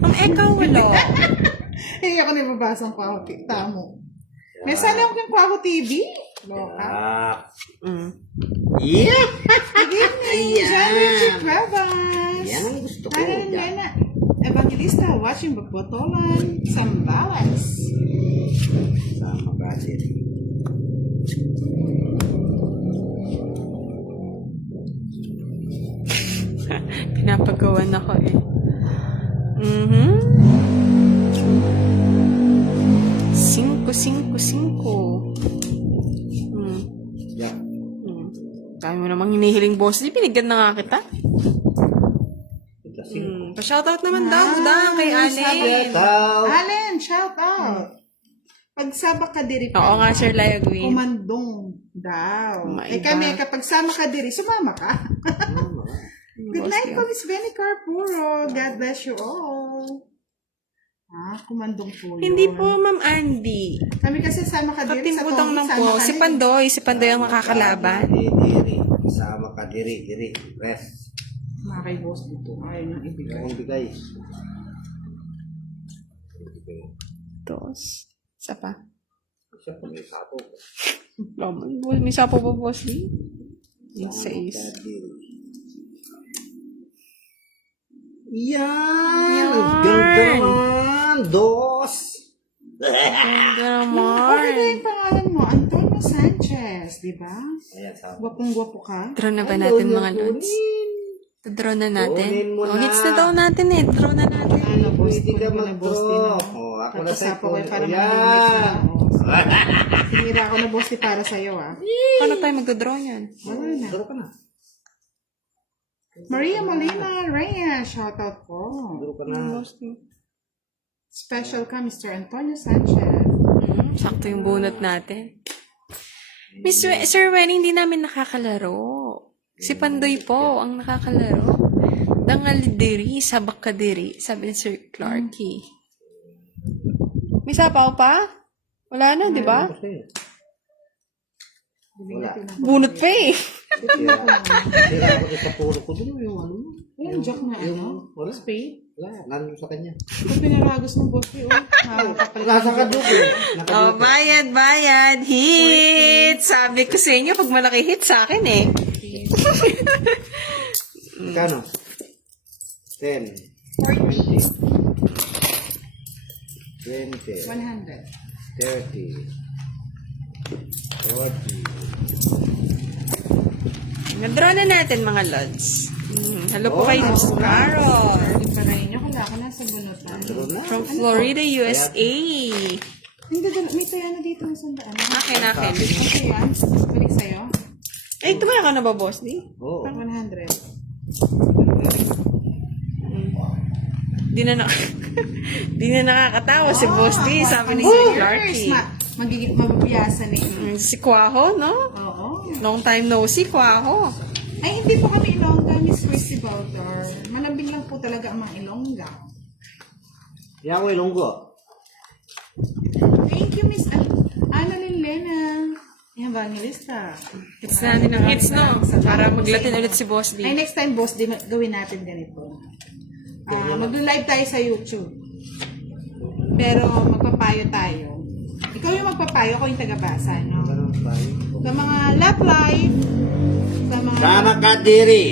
Ang ikaw, wala. Eh, ako nababasa ang Kwaho Tamo. May sana akong Kwaho TV. Loka. Yeah! Good evening, Janet Cuevas. Yan ang gusto ko. Ana Nana, Evangelista, watching Bagbotolan, Sambales. Sama ka diri. Pinapagawan ako eh. 5. Yeah. Dami mo namang hinihiling boss. Di binigyan na nga kita. Kasi, Pa-shoutout naman daw. Kay Allen. ikaw. Allen, shout out. Pag sama ka diri ka, Oo nga, Sir Laya Gwyn. kumandong daw. Oh my Eh kami, God. kapag sama ka diri, sumama ka. Good night po, Miss Benny Carpuro. God bless you all. Kumandong po yun. Hindi po, Ma'am Andy. Kami kasi sama ka diri sa Katimbutang lang sama po. ka Si na eh. Pandoy. Si Pandoy ang makakalaban. Diri. Sama ka diri. Rest. Mga kay boss dito. Ayaw nang ibigay. Ang bigay. Dos. Isa pa. Siya pa may sapo. Laman. May sapo pa, boss Lee? Yung sais. Yan! Ganda naman! Dos! Ganda Okay na naman. yung pangalan mo, Antonio Sanchez, di ba? Ayan, sapo. Gwapong-gwapo ka. Draw na ba natin mga lods? Draw na natin. Kunin mo na. Hits na daw natin eh. Draw na natin. Ano, boss? Pwede ka Kunin mo na, boss din, mag-draw. no? Oh, ako na Tapos sa ako kayo para Yan. mag-mix na. Sinira ako na boss di para sa'yo, Paano tayo magdodraw niyan? Wala na. Draw ka na. Maria Molina Reyes, shoutout po. Draw ka na. Special ka, Mr. Antonio Sanchez. Sakto yung bunot natin. Sir Wen, hindi namin nakakalaro. Si Pandoy po ang nakakalaro. Dangal diri, sabak ka diri, sabi ni Sir Clarky. May sapaw pa? Wala na, di ba? Wala. Bunot pa eh. Sira ako sa puro ko dun. Yung ano mo. Ayun, joke na ano? Wala. Spade? Wala. Nandun sa kanya. Ito pinaragos ng boss eh. Nasa ka joke eh. Oh, bayad. Hit! Sabi ko sa inyo, pag malaki hit sa akin eh. Magkano? 10. 40. 20. 100. 30. 40. Nag-draw na natin mga lods. Hello po kay Miss Carol. Hindi pa rin niya. Wala ka na sa bunutan. Draw na. From Florida, USA. Hindi, may tuya na dito ng sandaan. Akin. Okay yan. Balik sa'yo. Eh, tumaya ka na ba, boss? Di? Oo. Pang 100. Di na nakakatawa si Boss D, sabi ni Sir Clarky. Magiging mababiyasan eh. Si Kwaho, no? Oo. Long time no see, Kwaho. Ay, hindi po kami Ilongga, Miss Christy Baltar. Malambing lang po talaga ang mga Ilongga. Yan ko ilonggo. Thank you, Miss Annalyn Lena. Evangelista. Hits natin ng hits, no? Para maglatin ulit si Boss D. Ay, next time, boss, gawin natin ganito. Mag-live tayo sa YouTube. Pero magpapayo tayo. Ikaw yung magpapayo, ako yung tagabasa, no? Ganun tayo. Sa mga lap live, sa mga... Sama ka diri.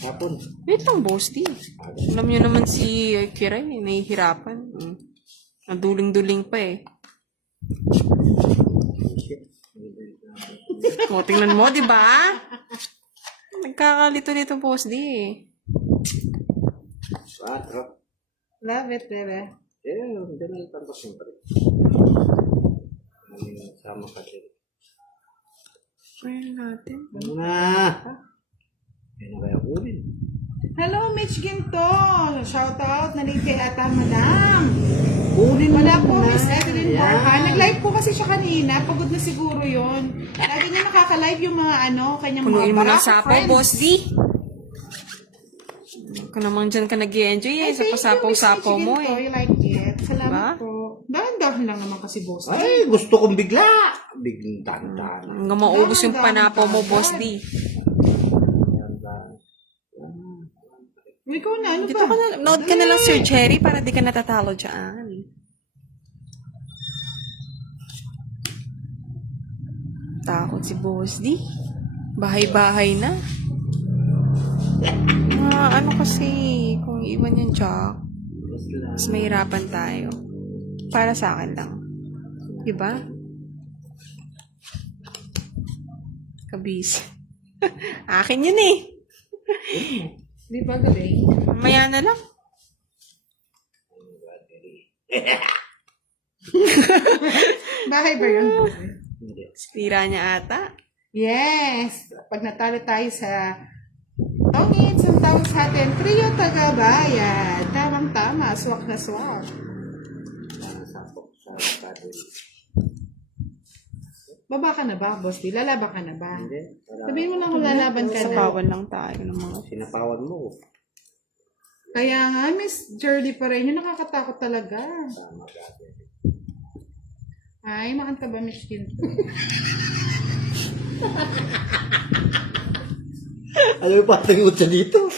Hapon. Wait lang, Boss D. Alam niyo naman si Kiray, nahihirapan. Naduling-duling pa eh. O, tingnan mo, di ba? Nagkakalito nito, Boss D. Patro. Love it, bebe. Ganun tanto siyempre. Sama ka diri. Ayan natin. Ano na? Yan na kaya kunin. Hello, Mitch Ginto. Shout out. Nalig kay Ata Madam. Kunin mo Wala po, na. Miss Evelyn Yan. Borja. Nag-live po kasi siya kanina. Pagod na siguro yon. Lagi niya nakaka-live yung mga kanyang Punuin mga mo ng barako sapo, friends. Boss D. Kung naman dyan ka nag-i-enjoy eh, sa Thank you, pasapaw-sapaw Miss mo Ginto. eh. You like it. Salamat Diba? po. Dahan-dahan lang naman kasi, boss. Ay, gusto kong bigla. Biglang dandan. Hanggang maubos yung panapaw mo, Boss D. Ikaw na, ano Dito ba? ka na, note ka na lang, Sir Cherry, para di ka natatalo dyan. Takot si Boss D. Bahay-bahay na. Ano kasi, kung iwan yung jack, mas mahirapan tayo. Para sa akin lang. Diba? Kabis. Akin yun eh. Di ba galing? Mamaya na lang. Bahay ba yun? Tira niya ata. Yes! Pag natalo tayo sa Tongits, ang tawag sa atin, Trio Tagabayan. Tamang-tama, swak na swak. Baba ka na ba, boss? Di, lalaban ka na ba? Hindi. Sabihin mo lang kung lalaban ka na. Sapawan lang tayo ng mga... Sinapawan mo. Kaya nga, Miss Journey pa rin yun. Nakakatakot talaga. Ay, makanta ba, Miss Kinto? Alam mo pa, tangot siya dito.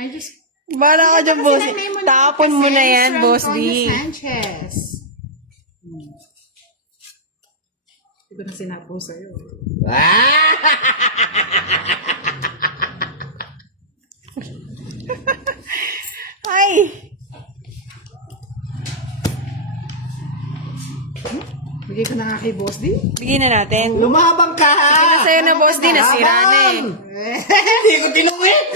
I just... Bala ka dyan, boss D. Tapon mo na yan, boss D. Sanchez. Hindi ko na sinapo sa'yo. Ay! Bigay ko na nga kay Boss D. Bigyan na natin. Lumabang ka! Bigyan na sa'yo na, boss D. Nasira na eh. Hindi ko tinuwit!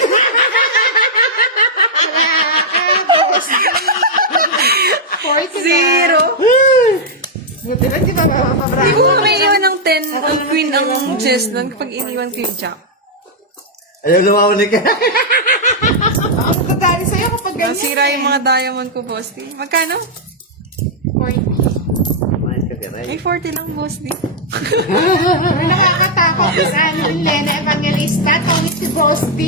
Zero. Buti ba, di ba Hindi ko may iwan ng 10, ang queen, ang chess nun kapag iniwan ko yung jack. Ayaw lumaban ka. Ako tatali sa'yo kapag ganyan. Nasira yung mga diamond ko, boss D. Magkano? 40. Mayas ka tiray. Ay, 40 lang, boss D. Ay, nakakatakot. Kasi ano yung Lena Evangelista, tawag si Boss D.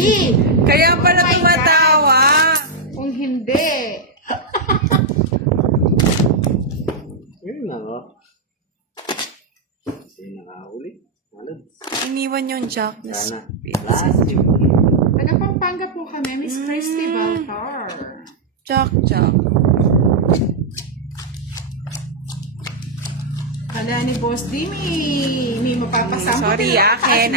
Kaya pala Oh my tumatawa. Kung hindi. Yun lang, oh. Hindi nakahuli. Malad. Iniwan yung jack. Sana. Last yung Taga Pampanga po kami, Miss Christy Baltar. Jack. Kala ni Boss D, may mapapasampo. Sorry, akin.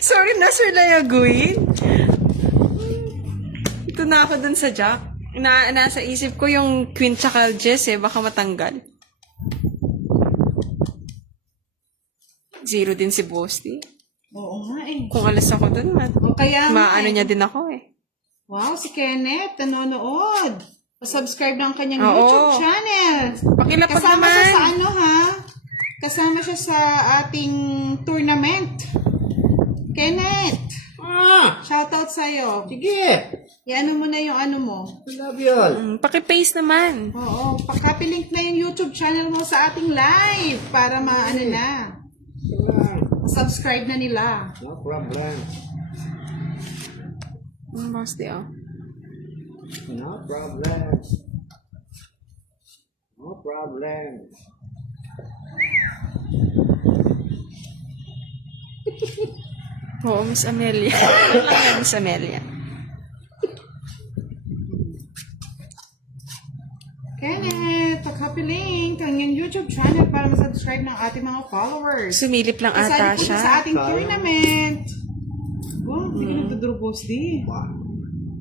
Sorry na, Sir Layaguin. Ito na ako dun sa jack. Nasa isip ko yung queen tsaka jess eh. Baka matanggal. Zero din si Boss D. Oo nga eh. Kung alas ako dun, O kaya nga maano eh. niya din ako eh. Wow, si Kenneth, nanonood. Pa-subscribe ng kanyang Oo. YouTube channel. Pakilapag Kasama siya naman. sa ano ha? Kasama siya sa ating tournament. Kenneth, shoutout sa'yo. Sige! I-ano mo na yung ano mo. Love you all. Pakipaste naman. Oo, pakapilink na yung YouTube channel mo sa ating live para maano na. Subscribe na nila. No problem. Boss D, oh. No problem. No problem. Oo, Miss Amelia. Wait lang yan, Miss Amelia. Kenneth, pakapilink ang yung YouTube channel para masubscribe ng ating mga followers. Sumilip lang Kasali ata po siya. sa ating tournament. Wow, hindi ka nagduduro, Boss D. Wow.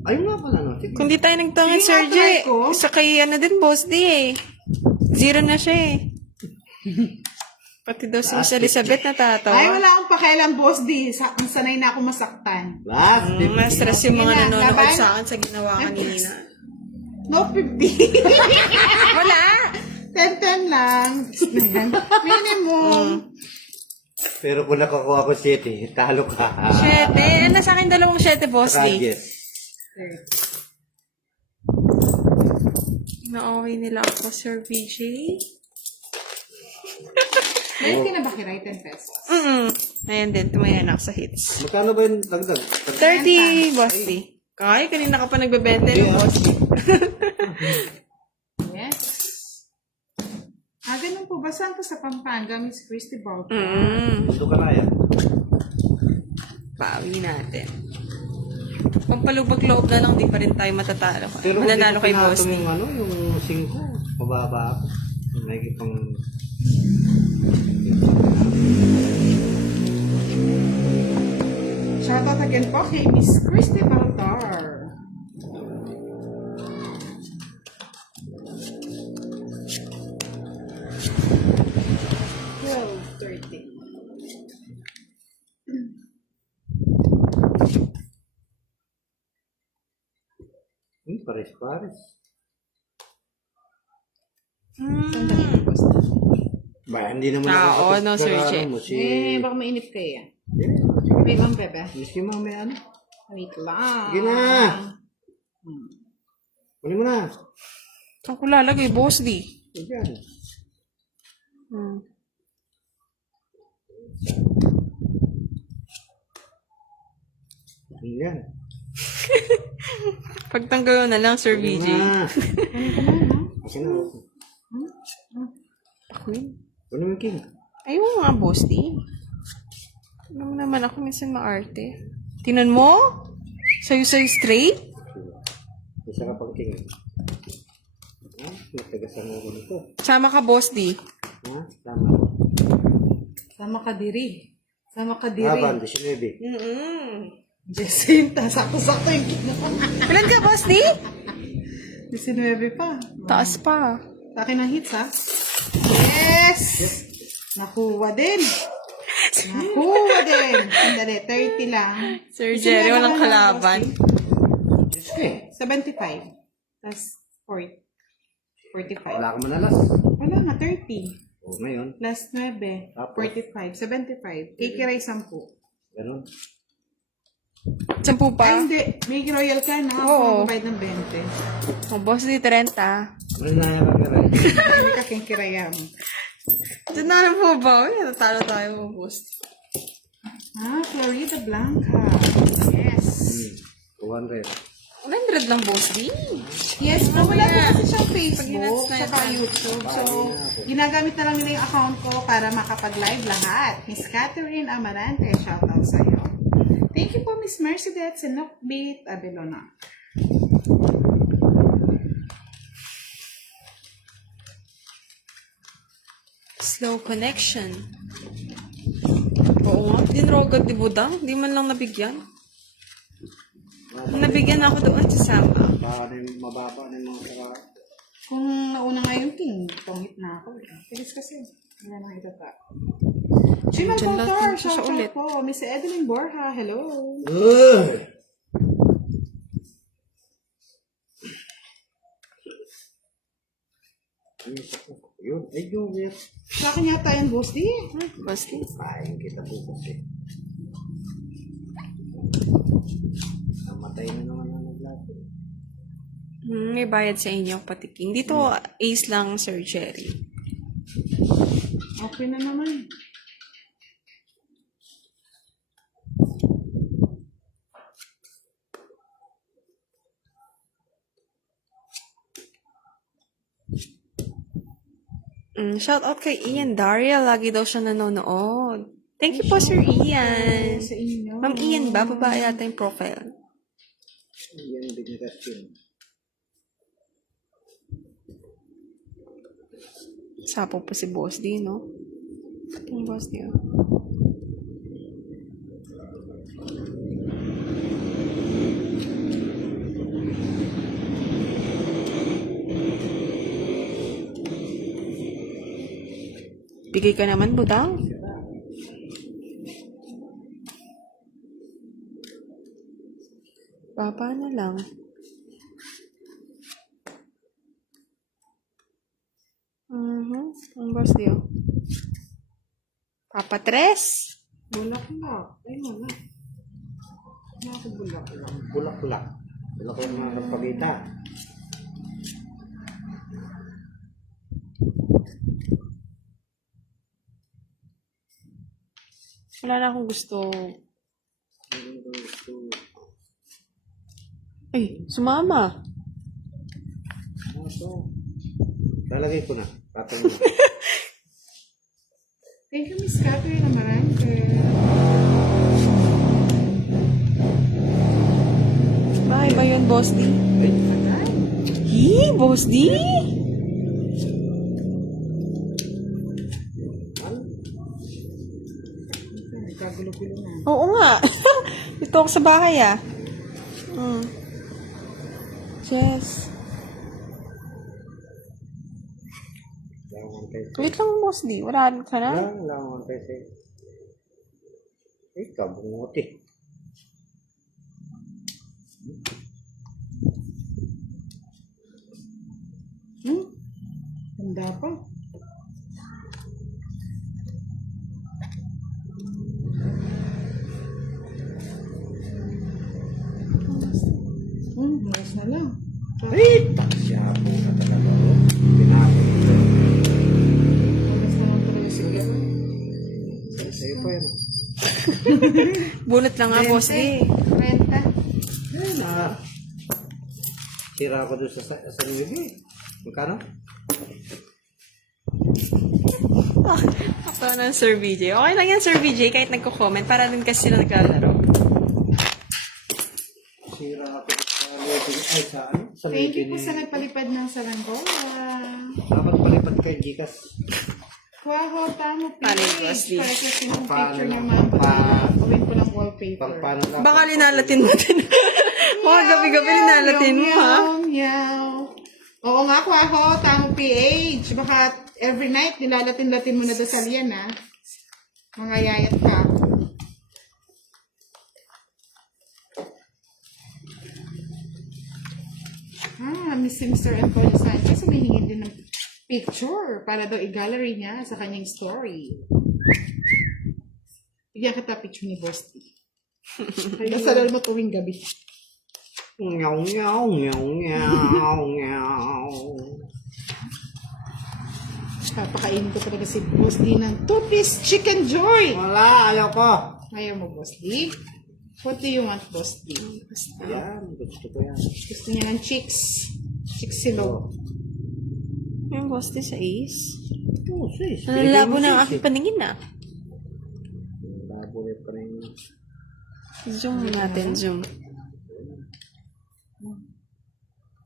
Ayun nga pala, no? Sige. Kung di tayo nagtangan, Sige Sir nga, J. try ko. Sa kay ano din, Boss D eh. Zero na siya eh. Pati daw si Miss Elizabeth natatawa. Ay, wala akong pakialam, Boss D. Sanay na ako masaktan. Last. Na-stress yung mga Sige na, nanonood laban. sa akin sa ginawa kanina. No 50. Wala! 10-10 lang. Minimum. Pero kung nakakuha ko 7, talo ka. Siyete. Ano sa akin dalawang siyete, Boss D? Yes. Na-okay nila ako, Sir VJ. Ngayon kinabakiray 10 pesos. Ayan din, tumaya na ako sa hits. Magkano ba yung dagdag? 30, Boss D. Kaya, kanina ka pa nagbebenta ng Boss D. Yes. Ganun po ba? Saan po sa Pampanga, Miss Christy Baltar? Punto ka na yan. Pawi natin. Pampalubag loob na lang, di pa rin tayo matatalo. Mananalo kay Boss D. Yung ano, yung 5, mababa ako. May pang... Shoutout again po kay Miss Christy Baltar. Well, 13. Pares-pares. Ba, hindi naman Oo, no, Sir Che. Baka mainip kayo. Yeah. Wait lang, bebe. Miski mo, may ano. Wait lang. Sige na. Kunin mo na. Saan ko lalagay, Boss D? Diyan. Yan. Pagtanggal na lang, Sir VJ. Ah. Ano ka na, ha? Kasi na. Queen. Ano yung king? Ayaw mo nga, boss, di. Ano mo naman ako minsan maarte. Tinan mo? Sayo-sayo straight? Isa ka pang king. Ha? Nagtagasan mo ko nito. Sama ka, boss, di. Ha? Tama. Sama ka diri. Sama ka Laban, diri. 19. Jacinta, sakto-sakto yung ginawa. Ilan ka, boss, di? 19 pa. Taas pa. Sa akin ang hits, ha? Yes! Nakuha din. Nakuha din. Sandali, 30 lang. Sir Jerry, walang kalaban. 75. Tapos 40. 45. Wala ka manalas. Wala na, 30. O, ngayon. Plus 9. Tapos? 45. 75. Kikiray 10. Ganun. 10 Ay, pa? hindi. May royal ka na. Oo. Magbayad ng 20. Oh, boss, di 30. Ano na yan ka rin? Hindi ka kinkirayam. Diyan na lang po ba? Uy, natalo tayo, boss. Florida Blanca. Yes. 200. 100 lang, boss, di. Yes, wala po kasi siyang Pag hinats Facebook, na saka yan. YouTube. So, ginagamit na lang nila yung account ko para makapag-live lahat. Miss Catherine Amarante, shoutout sa'yo. Thank you po, Miss Mercedes and Knockbeat Abelona. Slow connection. Oo nga, dinrogad di Budang. Di man lang nabigyan. Nabigyan ako doon sa Samba. Baka na yung mababa na yung mga saka. Kung nauna nga yung king, tongit na ako. Tilis kasi. Wala na ito pa. Chimal Diyan lang Potter, siya shoutout ulit. po. Miss Edeline Borja, hello. Yun. Ay, yun. Yes. Sa akin yata yung boss di. Boss, di. Pahin kita bukas eh. Namatay na naman ang naglato. May bayad sa inyong patiking. Dito, ace lang, Sir Jerry. Okay na naman. Shout out kay Ian Daria. Lagi daw siya nanonood. Thank you po, Sir Ian. Sa inyo. Ma'am Ian ba? Babae yata yung profile. Yan, binigas yun. Sapo pa si Boss D, no? Yung Boss D, oh. Bigay ka naman, Budang. Baba na lang. Ang boss niyo. Papa Tres. Bulak-bulak. Ay, wala. Wala ako bulak-bulak. Bulak-bulak. Bulak yung mga kapagita. Wala na akong gusto. Ay, sumama. Ito. Lalagay ko na. Patay mo. Thank you, Miss Catherine Amarante. Bahay ba yun, Boss D? Ay, Patay. Hi, Boss D? Nagkagulo-gulo na. Oo nga. Dito ako sa bahay, ah. Yes. langan kayo. Wait lang, Boss D. Wala ka na? Langan kayo sa'yo. Ay, kabungot eh. Tanda pa. Malas na lang. Ay, taksya po na talaga. Pinapin ito. Malas na lang talaga siguro. Sa'yo pa yan. Bunot lang nga, boss D. Renta. Ayun, sira ako doon sa New York. Magkano? Ako ng Sir VJ. Okay lang yan, Sir VJ, kahit nagko-comment. Para din kasi sila naglalaro. Sira ako sa New York. Ay, sa ano? Sa Thank you po New sa nagpalipad ng saranggola. Dapat palipad kay Gcash. Wow, tamo Paano yung please. boss D? Para kasi yung Paano picture lang? naman. Gawin ko ng wallpaper. Pang paano lang? Baka linalatin mo din. Mga gabi-gabi linalatin mo, ha? Meow. Oo nga, Kwaho, tamo PH. Baka every night nilalatin-latin mo na doon sa liyan, ha? Mga yayat ka. Miss Mr. Antonio Sanchez, humihingi din ng picture para daw i-gallery niya sa kanyang story. Bigyan kita picture ni Boss T. Dasalan mo tuwing gabi. Nyaw, nyaw, nyaw, nyaw, nyaw. Papakainin ko talaga si Boss D ng 2-piece chicken joy. Wala, ayaw ko. Ayaw mo, Boss D? What do you want, Boss D? Yan, gusto ko yan. Gusto niya ng chicks. Chicks silog. Yung boss D sa Ace. Oo, sis. Ang labo na ang aking paningin, na. Labo rin pa rin. Zoom natin, zoom.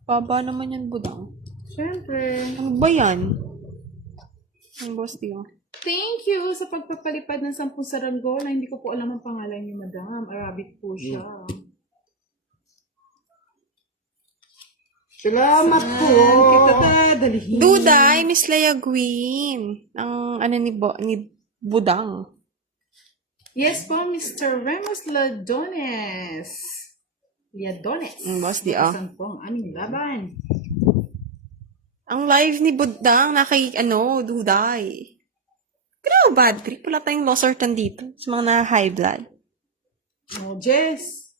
Baba naman yan, budang. Siyempre. Ano ba yan? Ang boss D, oh. Thank you sa pagpapalipad ng 10 saranggola. Hindi ko po alam ang pangalan niyo, madam. Arabic po siya. Salamat po. Kita dadalhin. Duday, Miss Leia Gwyn. Ang ano ni Budang. Yes po, Mr. Ramos Ladones. Liadones. Boss D, ah. Isang pong aming laban. Ang live ni Budang na kay, Duday. Grabe, bad trip. Wala tayong losartan dito sa mga na-high blood. Oh, Jess.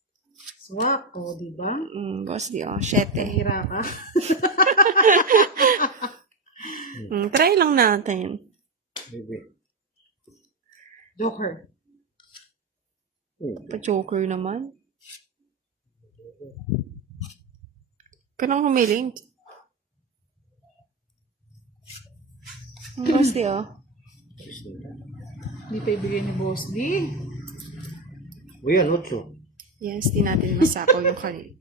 Swak, oh, di ba? Boss D, oh. Shete. Hira ka. Try lang natin. Baby. Joker. Pa-joker naman. Kanang humiling. Boss D, oh. Hindi pa ibigay ni Boss D. Uy, ano ito? Yes, di natin masapaw yung kanina.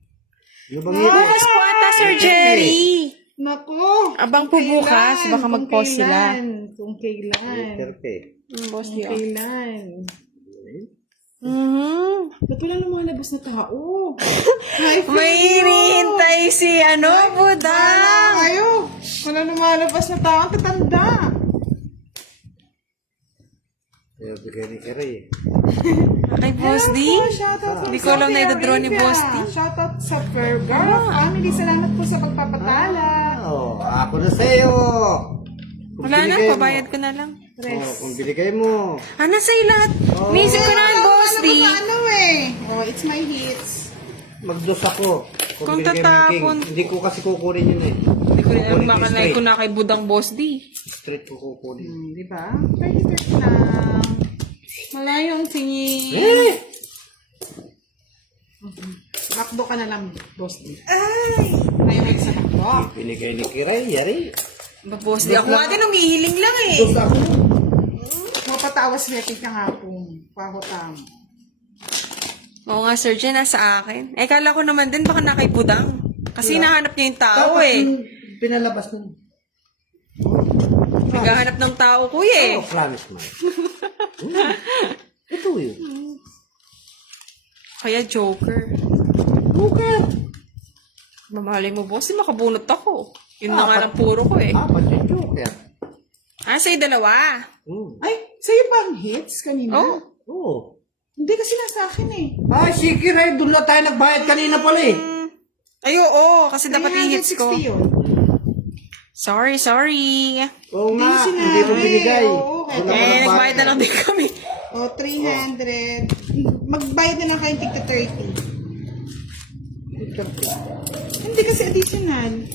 Ano bang ito? Bukas po ata, Sir Jerry! Naku! Abang po bukas, baka mag-post sila. Kung kailan. Perfect. Boss Kung D, oh. kailan. Mm-hmm. Ba't wala lumalabas na tao? May hinihintay si Budang! Ayo! Wala lumalabas na tao. Ang tatanda. Kaya bigay ni Kiray. Kay Boss D? Hindi ko alam na ito-draw ni Boss D. Shoutout sa Vergara family. Salamat po sa pagpapatala. Oh, ako na sa'yo. Kung Wala na, binigay mo. pabayad ko na lang. Oh, kung binigay mo. Sa'yo lahat. Minsan ko naman, Boss D. Oh, it's my hits. Magdos ako. Kung binigay mo yung tatapon. king. Hindi ko kasi kukunin yun eh. Hindi ko rin alam Kukunin makanay straight. ko na kay Budang Boss D. Straight ko kukunin. Di ba? 30 lang. Malayo ang tingin. Eh! Bakdo ka na lang, Boss D. Ay! Ayaw sa bakdo. Binigay ni Kiray, yari. Boss D, ako natin nung ihiling lang eh. Dos ako. Mapatawas metik ka nga po. Pahotam. Oo nga, Sir Jen, nasa akin. Kala ko naman din baka na kay Budang. Kasi hinahanap niya yung tao eh. Pinalabas na. Naghahanap ng tao, kuya eh. Oh, promise man. Ito yun. Kaya Joker. Joker. Mamahalay mo, boss, makabunot ako. Yun na nga lang puro ko eh. Apat yung Joker. Sa'yo dalawa. Ay, sa'yo ba ang hits kanina? Oh. Oo. Hindi kasi nasa akin eh. Ay, si Kiray, doon na tayo nagbayad kanina pala eh. Ay, oo, kasi dapat i-hits ko. 360 yun. Sorry. Oo nga, sinabi. hindi mo binigay. Oo, Wala ka Nagbayad na lang din kami. O, 300. Magbayad na lang kayong tigta 30. Hindi kasi additional.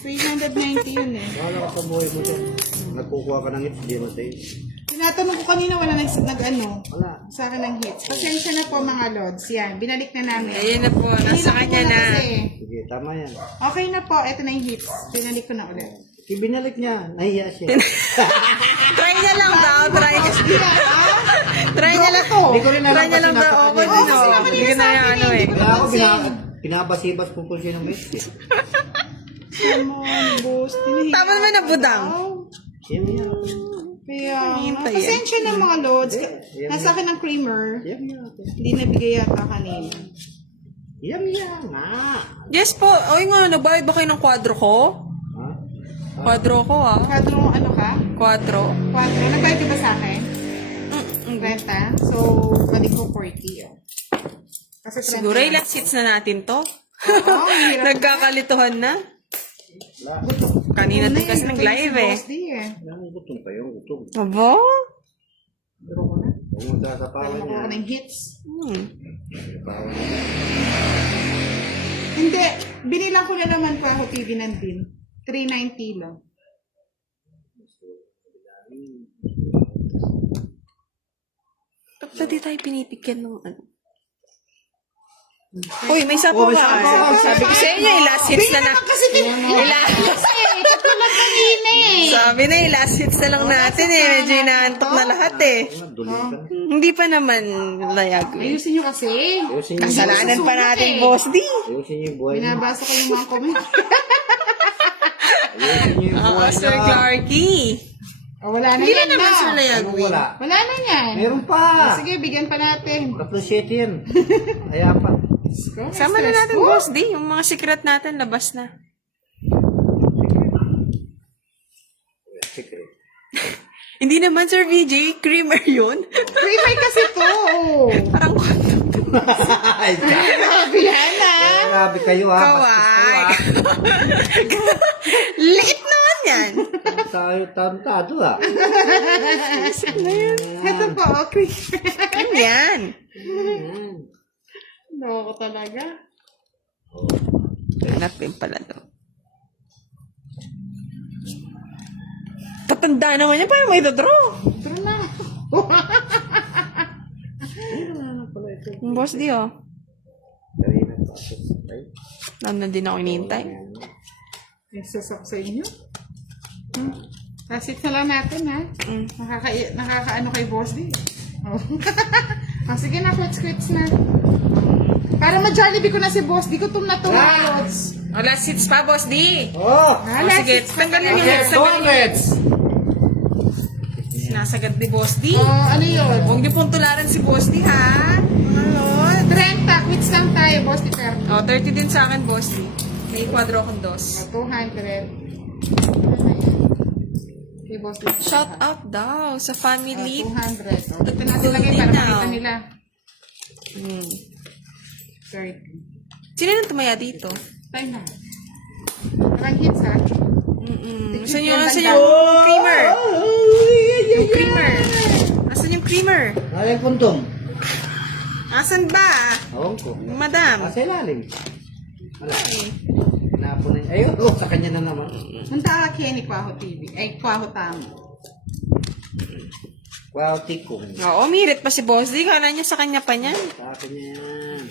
390 yun eh. Wala ka sa buhay mo dyan. Nagkukuha ka ng hits, di mo sa'yo. tinatanong ko kanina, wala nag-ano. Wala. Sa akin ng hits. Pasensya na po mga lods. Yan, binalik na namin. Ayun na po, nasa kanya na. Sige, tama yan. Okay na po, ito na yung hits. Binalik ko na ulit. Binalik niya. Nahiya siya. Try niya lang daw, try niya. Try niya lang. Hindi ko rin alam Try niya kasi lang daw. nasa Ako kanya. din, kasi oh. naman Hindi ko na yung ano eh. Kaya ako pinabasibas ko kung sino may. Come on, boss. Tama naman na budang. Yan yan. Kaya, Hintay yan. pasensya na mga lods. Yan, Nasa akin ng creamer. Yan yan. Hindi nabigay yata kanina. Yan yan nga. Yes po. Oy nga, nagbayad ba kayo ng kwadro ko? Ha? Kwadro ko ah. Kadro, ano ka? Kwadro. 4. Nagbayad ka ba sa akin? Renta? So, balik ko 40. Oh. Kasi Siguro yung last hits na natin to. Oo, hirap. Nagkakalituhan na. Kanina din kasi nag-live eh. Boss D eh. Gutom kayo, gutom. Aba? Pero ko na. Huwag mo sasapawan Alam niya. ko ng hits. Sasapawan niya. Hindi. Binilang ko na naman pa ako TV nandin. 390 lang. Ba't di tayo pinipigyan ng ano? Uy, may sapo may ka. sapo. Sabi ko sa inyo, yung last hits na na. Kasi tatlo lang kanina eh. Sabi na, yung last hits na lang natin eh. Medyo inaantok na lahat eh. Dulitan. Hindi pa naman layag eh. Ayusin nyo kasi. Ayusin niyo. Kasalanan pa natin, boss D. Ayusin niyo yung buhay niyo. Binabasa ko yung mga comment. Ayusin niyo yung Oo, buhay Sir niyo. Clarky. Oh, wala na Hindi yan na naman na. Sir Ano Layagwi. wala? Wala na yan. Meron pa. Sige, bigyan pa natin. Appreciate yan. Kaya pa. Sama na natin, boss D. Yung mga secret natin, labas na. Secret. Hindi naman, Sir VJ. Creamer yun. Creamer kasi to. Parang Ay, Grabe yan ah. grabe kayo ha. kaway. Liit naman yan. Tayo tantado ha. Ito po, okay. Ano yan? Loko talaga. Hanap din pala to. Tatanda naman yan. Paano may draw? Tara na. Boss D, oh. Kanina pa. Ay. Nandun din ako inintay. Isasok sa inyo. Kasit na lang natin ha. Nakakaano kay Boss D. Oh. Ah, sige na, quits na. Para ma-jollibee ko na si Boss D. Gutom na to mga lods. Oh, last hits pa, Boss D. Oh! Oh, sige, tanggalin yung hits. Congrats! Sinasagad ni Boss D. Oh, ano yun? Huwag niyo pong tularan si Boss D, ha? Mga lord. 30. Quits lang tayo, Boss D. Pero. Oh, 30 din sa akin, Boss D. May kwadro akong dos. 200. Okay, Boss D. Shout out daw sa family. 200. Oh, dito natin lagay para makita nila. Hmm. 30. Sino nang tumaya dito? Time na. Parang hits ha. Gusto niyo, nasan yung creamer? Yung creamer. Asan yung creamer? Ay, puntom. Asan ba? Oo ko. Madam. Sa ilalim. Wala. Napon na. Ayun, oh, sa kanya na naman. Punta ka Kenny Kwaho TV. Ay, Kwaho Tamo. Wow, tikong. Oo, umirit pa si Boss D. Kala niya sa kanya pa niyan. Sa akin yan.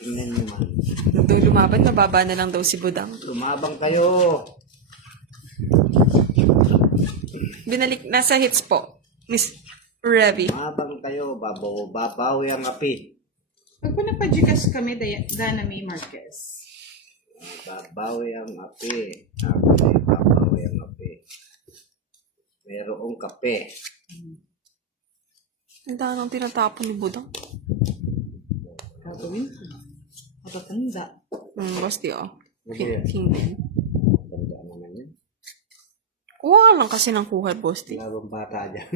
Tingnan niyo man. Nung daw lumaban, mababa na lang daw si Budang. Lumabang kayo. Binalik, nasa hits po. Miss Revy. Lumabang kayo. Babawi ang api. Pag po nagpa-Gcash kami, Dana May Marquez. Babawi ang api. Babawi ang api. Merong kape. Ang dami tinatapon ni Budang. Gagawin ko. Matatanda. Boss D, oh. Ano yan? Tingnan. Tanda naman yan. Kuha lang kasi ng kuha, Boss D. Wala bang bata dyan?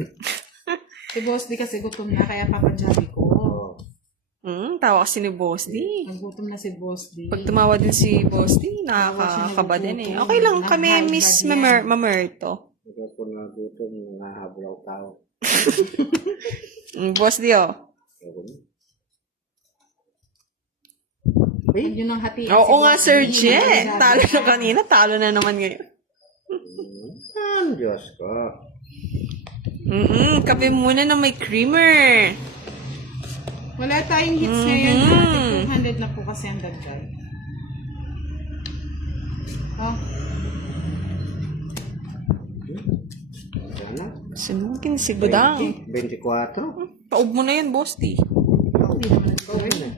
Si Boss D kasi gutom na, kaya papajabi ko. Oo. Tawa kasi ni Boss D. Nagutom na si Boss D. Pag tumawa din si Boss D, nakakakaba din eh. Okay lang kami, Miss Mamerto. Ikaw po na gutom, nangahablaw tao. Boss D, oh. Yun ang hati. Oo nga, Sir Jet. Talo na kanina, talo na naman ngayon. Diyos ko. Kape muna na may creamer. Wala tayong hits ngayon. 200 na po kasi ang dagdag. Oh, Sana. Sunugin si Budang. 24. Paub mo na yan, boss, di. hindi naman ito. Okay na.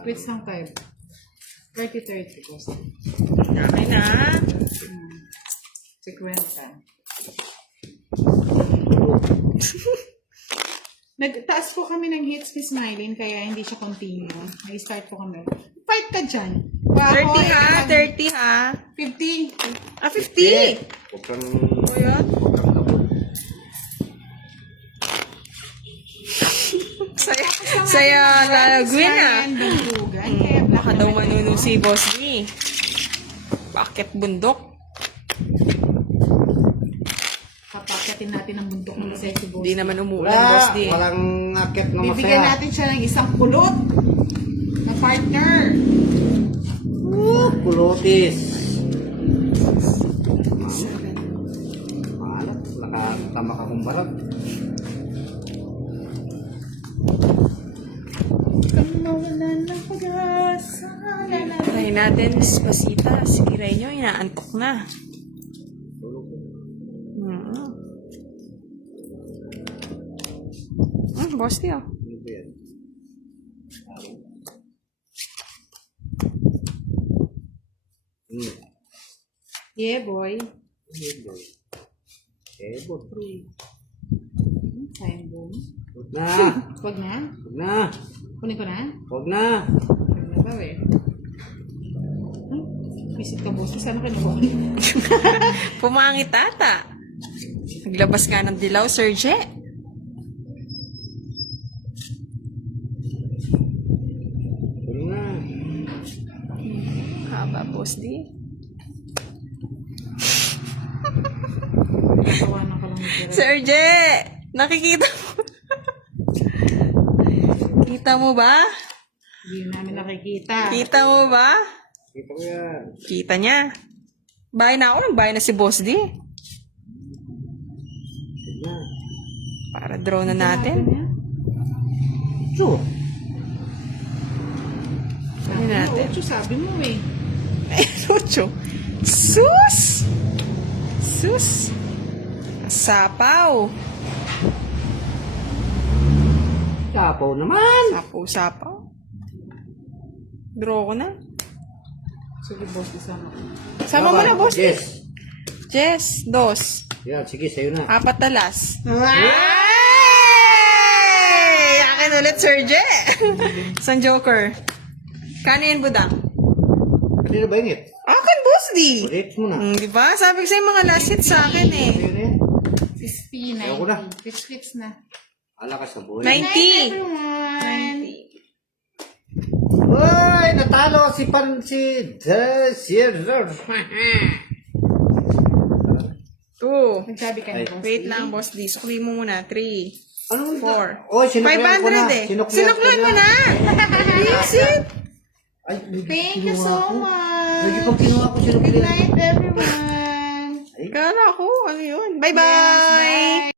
Quits lang tayo. 30-30 po. Okay na. 50. Nagtaas po kami ng hits ni Smiley, kaya hindi siya continue. Nag-start po kami. Fight ka dyan. 30 ha, 30 ha. 50. 50. Huwag kang... O yun? Huwag kang kabot. Saya lalagwin ah. Bandugan. Kaya black Baka daw naman manunong ito. si Boss D. Bakit bundok? Papakyatin natin ang bundok ng masaya si Boss. Hindi naman umuulan, Boss D. Walang akit na Bibigyan masaya. natin siya ng isang kulot na partner. Kulotis. Maalat. Nakatama ka kong barat. Mawalan ng pag-asa. Try natin, Spasita. Sige, Rainyo, inaantok na. Boss D, oh. Ano ba yan? Yeah, boy. Ebot. Sayang boom. Huwag na. Huwag na. Huwag na. Kunin ko na. Huwag na. Huwag na ba eh. Visit ka, boss. Saan ka niyo? Pumangit ata. Naglabas ka ng dilaw, Sir Je. Huwag na. Haba, Boss D. Tawanan ka lang ng Sir Je! Nakikita mo. Kita mo ba? Hindi namin nakikita. Kita mo ba? Kita mo yan. Kita niya. Bahay na ako, nagbahay na si Boss D. Huwag na. Para draw na natin. Ito. Ano natin? Ocho, sabi mo eh. Eh, Lucho. Sus! Sus! Sapaw! Sapaw naman. Sapaw-sapaw. Draw ko na. Sige, boss, isama ko. Sama mo na, Boss D. Yes. Jess, dos. Yan, sige, sa'yo na. 4 talas. Ay! Akin ulit, Sir Je. San Joker. Kano yan, Budang? Kanina ba ingit? Akin, Boss D. Ulit mo na. Di ba? Sabi ko sa'yo mga last hits sa akin eh. Ayun eh. 60, 90. Ayoko na. Fix na. Ala ka sa buhay. 90. Everyone. Uy, natalo si The Sierra. 2. Nagsabi ka Ay. na, boss. Wait lang, Boss D. Sukli mo muna. 3. Ano? 4. Oy, sinuklihan ko na. 500 eh. Sinuklihan Sinuklihan ko mo na. Visit. Ay, Thank you so much. Lagi pang kinuha ko Good sinuklihan. night, everyone. Kala ko, ano yun? Bye-bye!